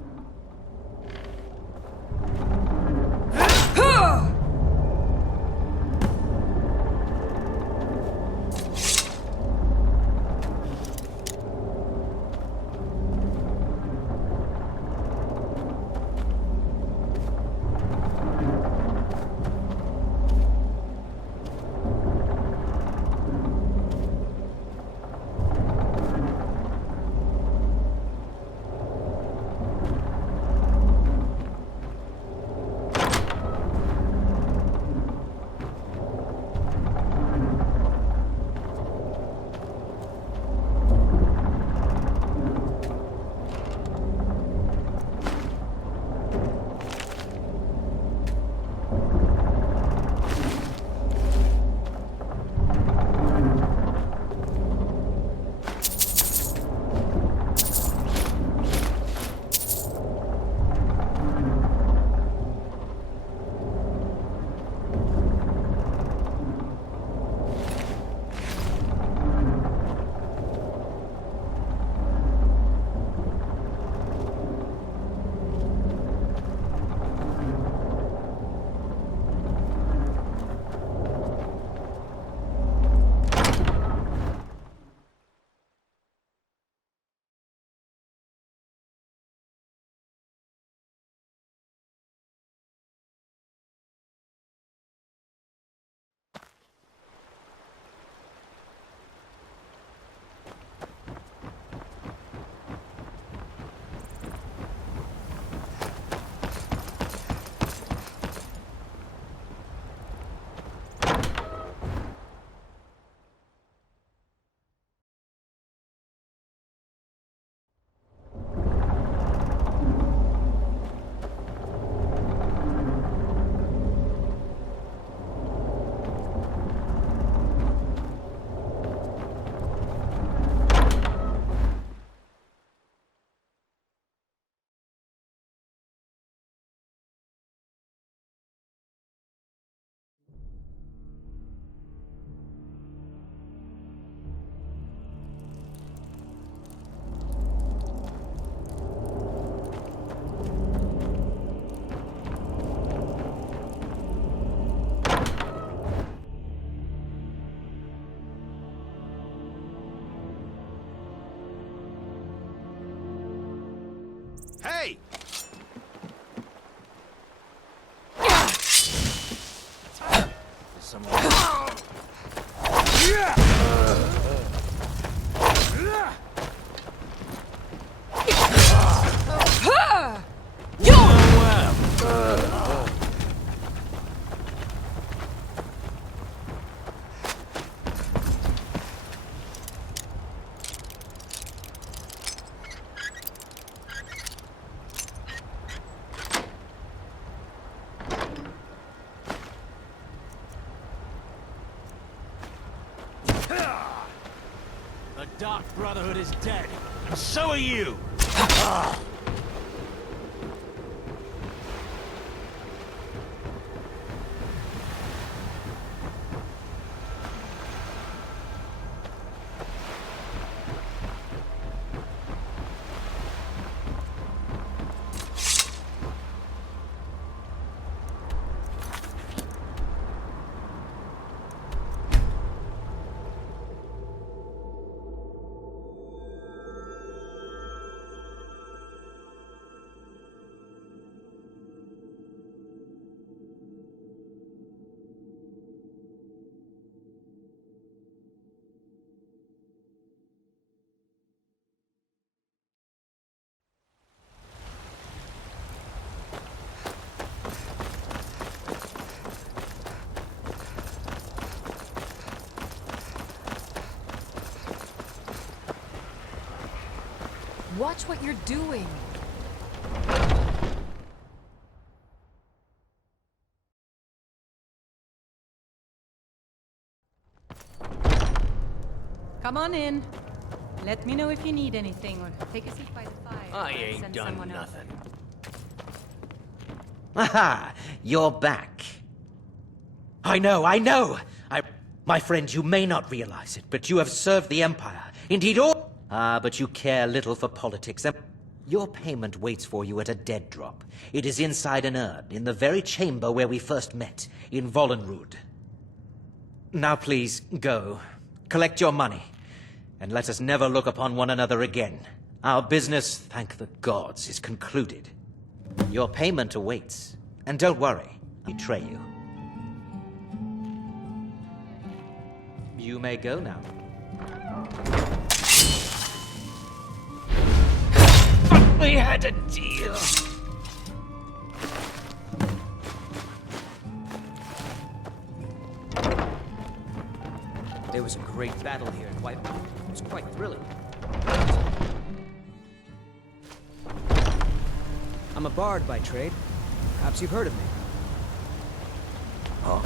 Hey! The Dark Brotherhood is dead, and so are you! Watch what you're doing. Come on in. Let me know if you need anything, or take a seat by the fire. I I'll ain't send done someone else. nothing. Aha! You're back. I know! My friend, you may not realize it, but you have served the Empire. Indeed, all... but you care little for politics. Your payment waits for you at a dead drop. It is inside an urn, in the very chamber where we first met, in Vollenrud. Now please, go. Collect your money, and let us never look upon one another again. Our business, thank the gods, is concluded. Your payment awaits, and don't worry, I betray you. You may go now. We had a deal. There was a great battle here in Whitewood. It was quite thrilling. I'm a bard by trade. Perhaps you've heard of me. Huh?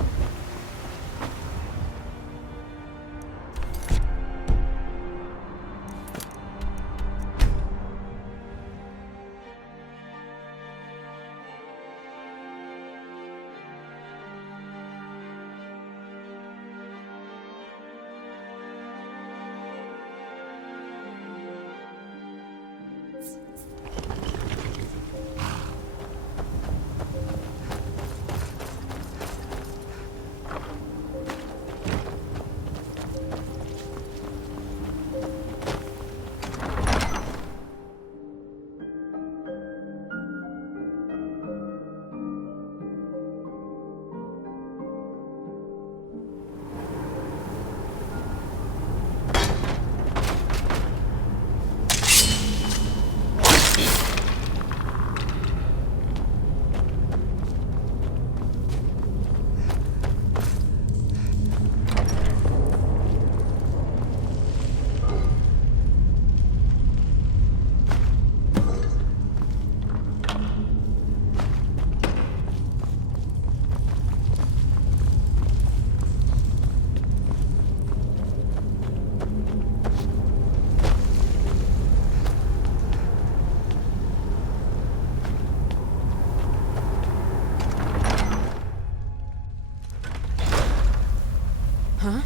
Huh?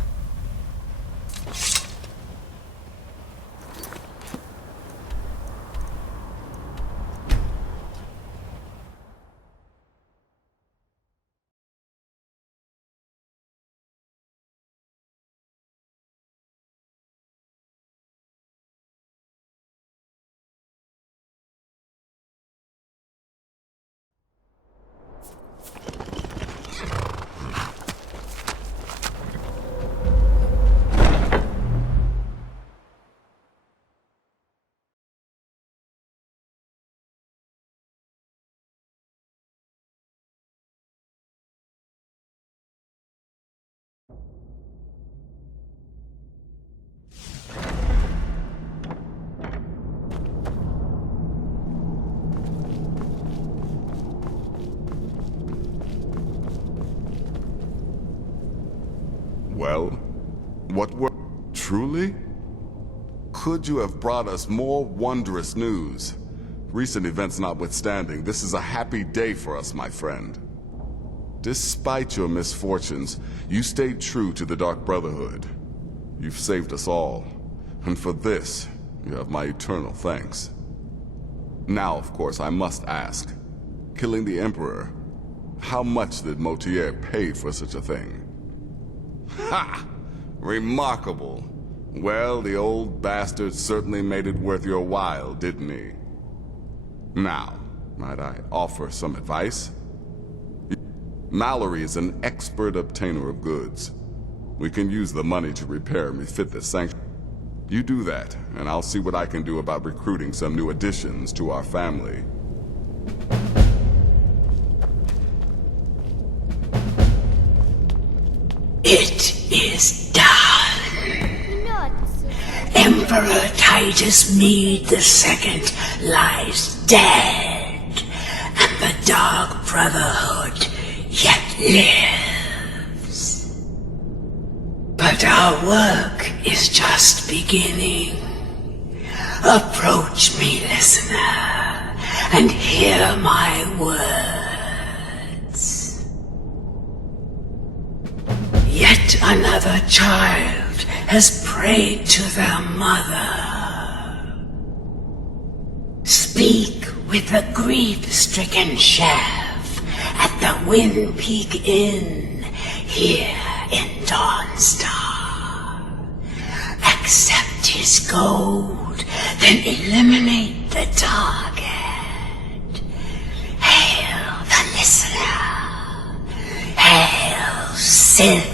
Well, what were... Truly? Could you have brought us more wondrous news? Recent events notwithstanding, this is a happy day for us, my friend. Despite your misfortunes, you stayed true to the Dark Brotherhood. You've saved us all, and for this, you have my eternal thanks. Now, of course, I must ask, killing the Emperor, how much did Motier pay for such a thing? Ha! Remarkable. Well, the old bastard certainly made it worth your while, didn't he? Now, might I offer some advice? Mallory is an expert obtainer of goods. We can use the money to repair and refit this sanctuary. You do that, and I'll see what I can do about recruiting some new additions to our family. It is done. You know it, sister. Emperor Emperor Titus Mede II lies dead, and the Dark Brotherhood yet lives. But our work is just beginning. Approach me, listener, and hear my words. Yet another child has prayed to their mother. Speak with the grief-stricken chef at the Wind Peak Inn here in Dawnstar. Accept his gold, then eliminate the target. Hail the listener. Hail Sith.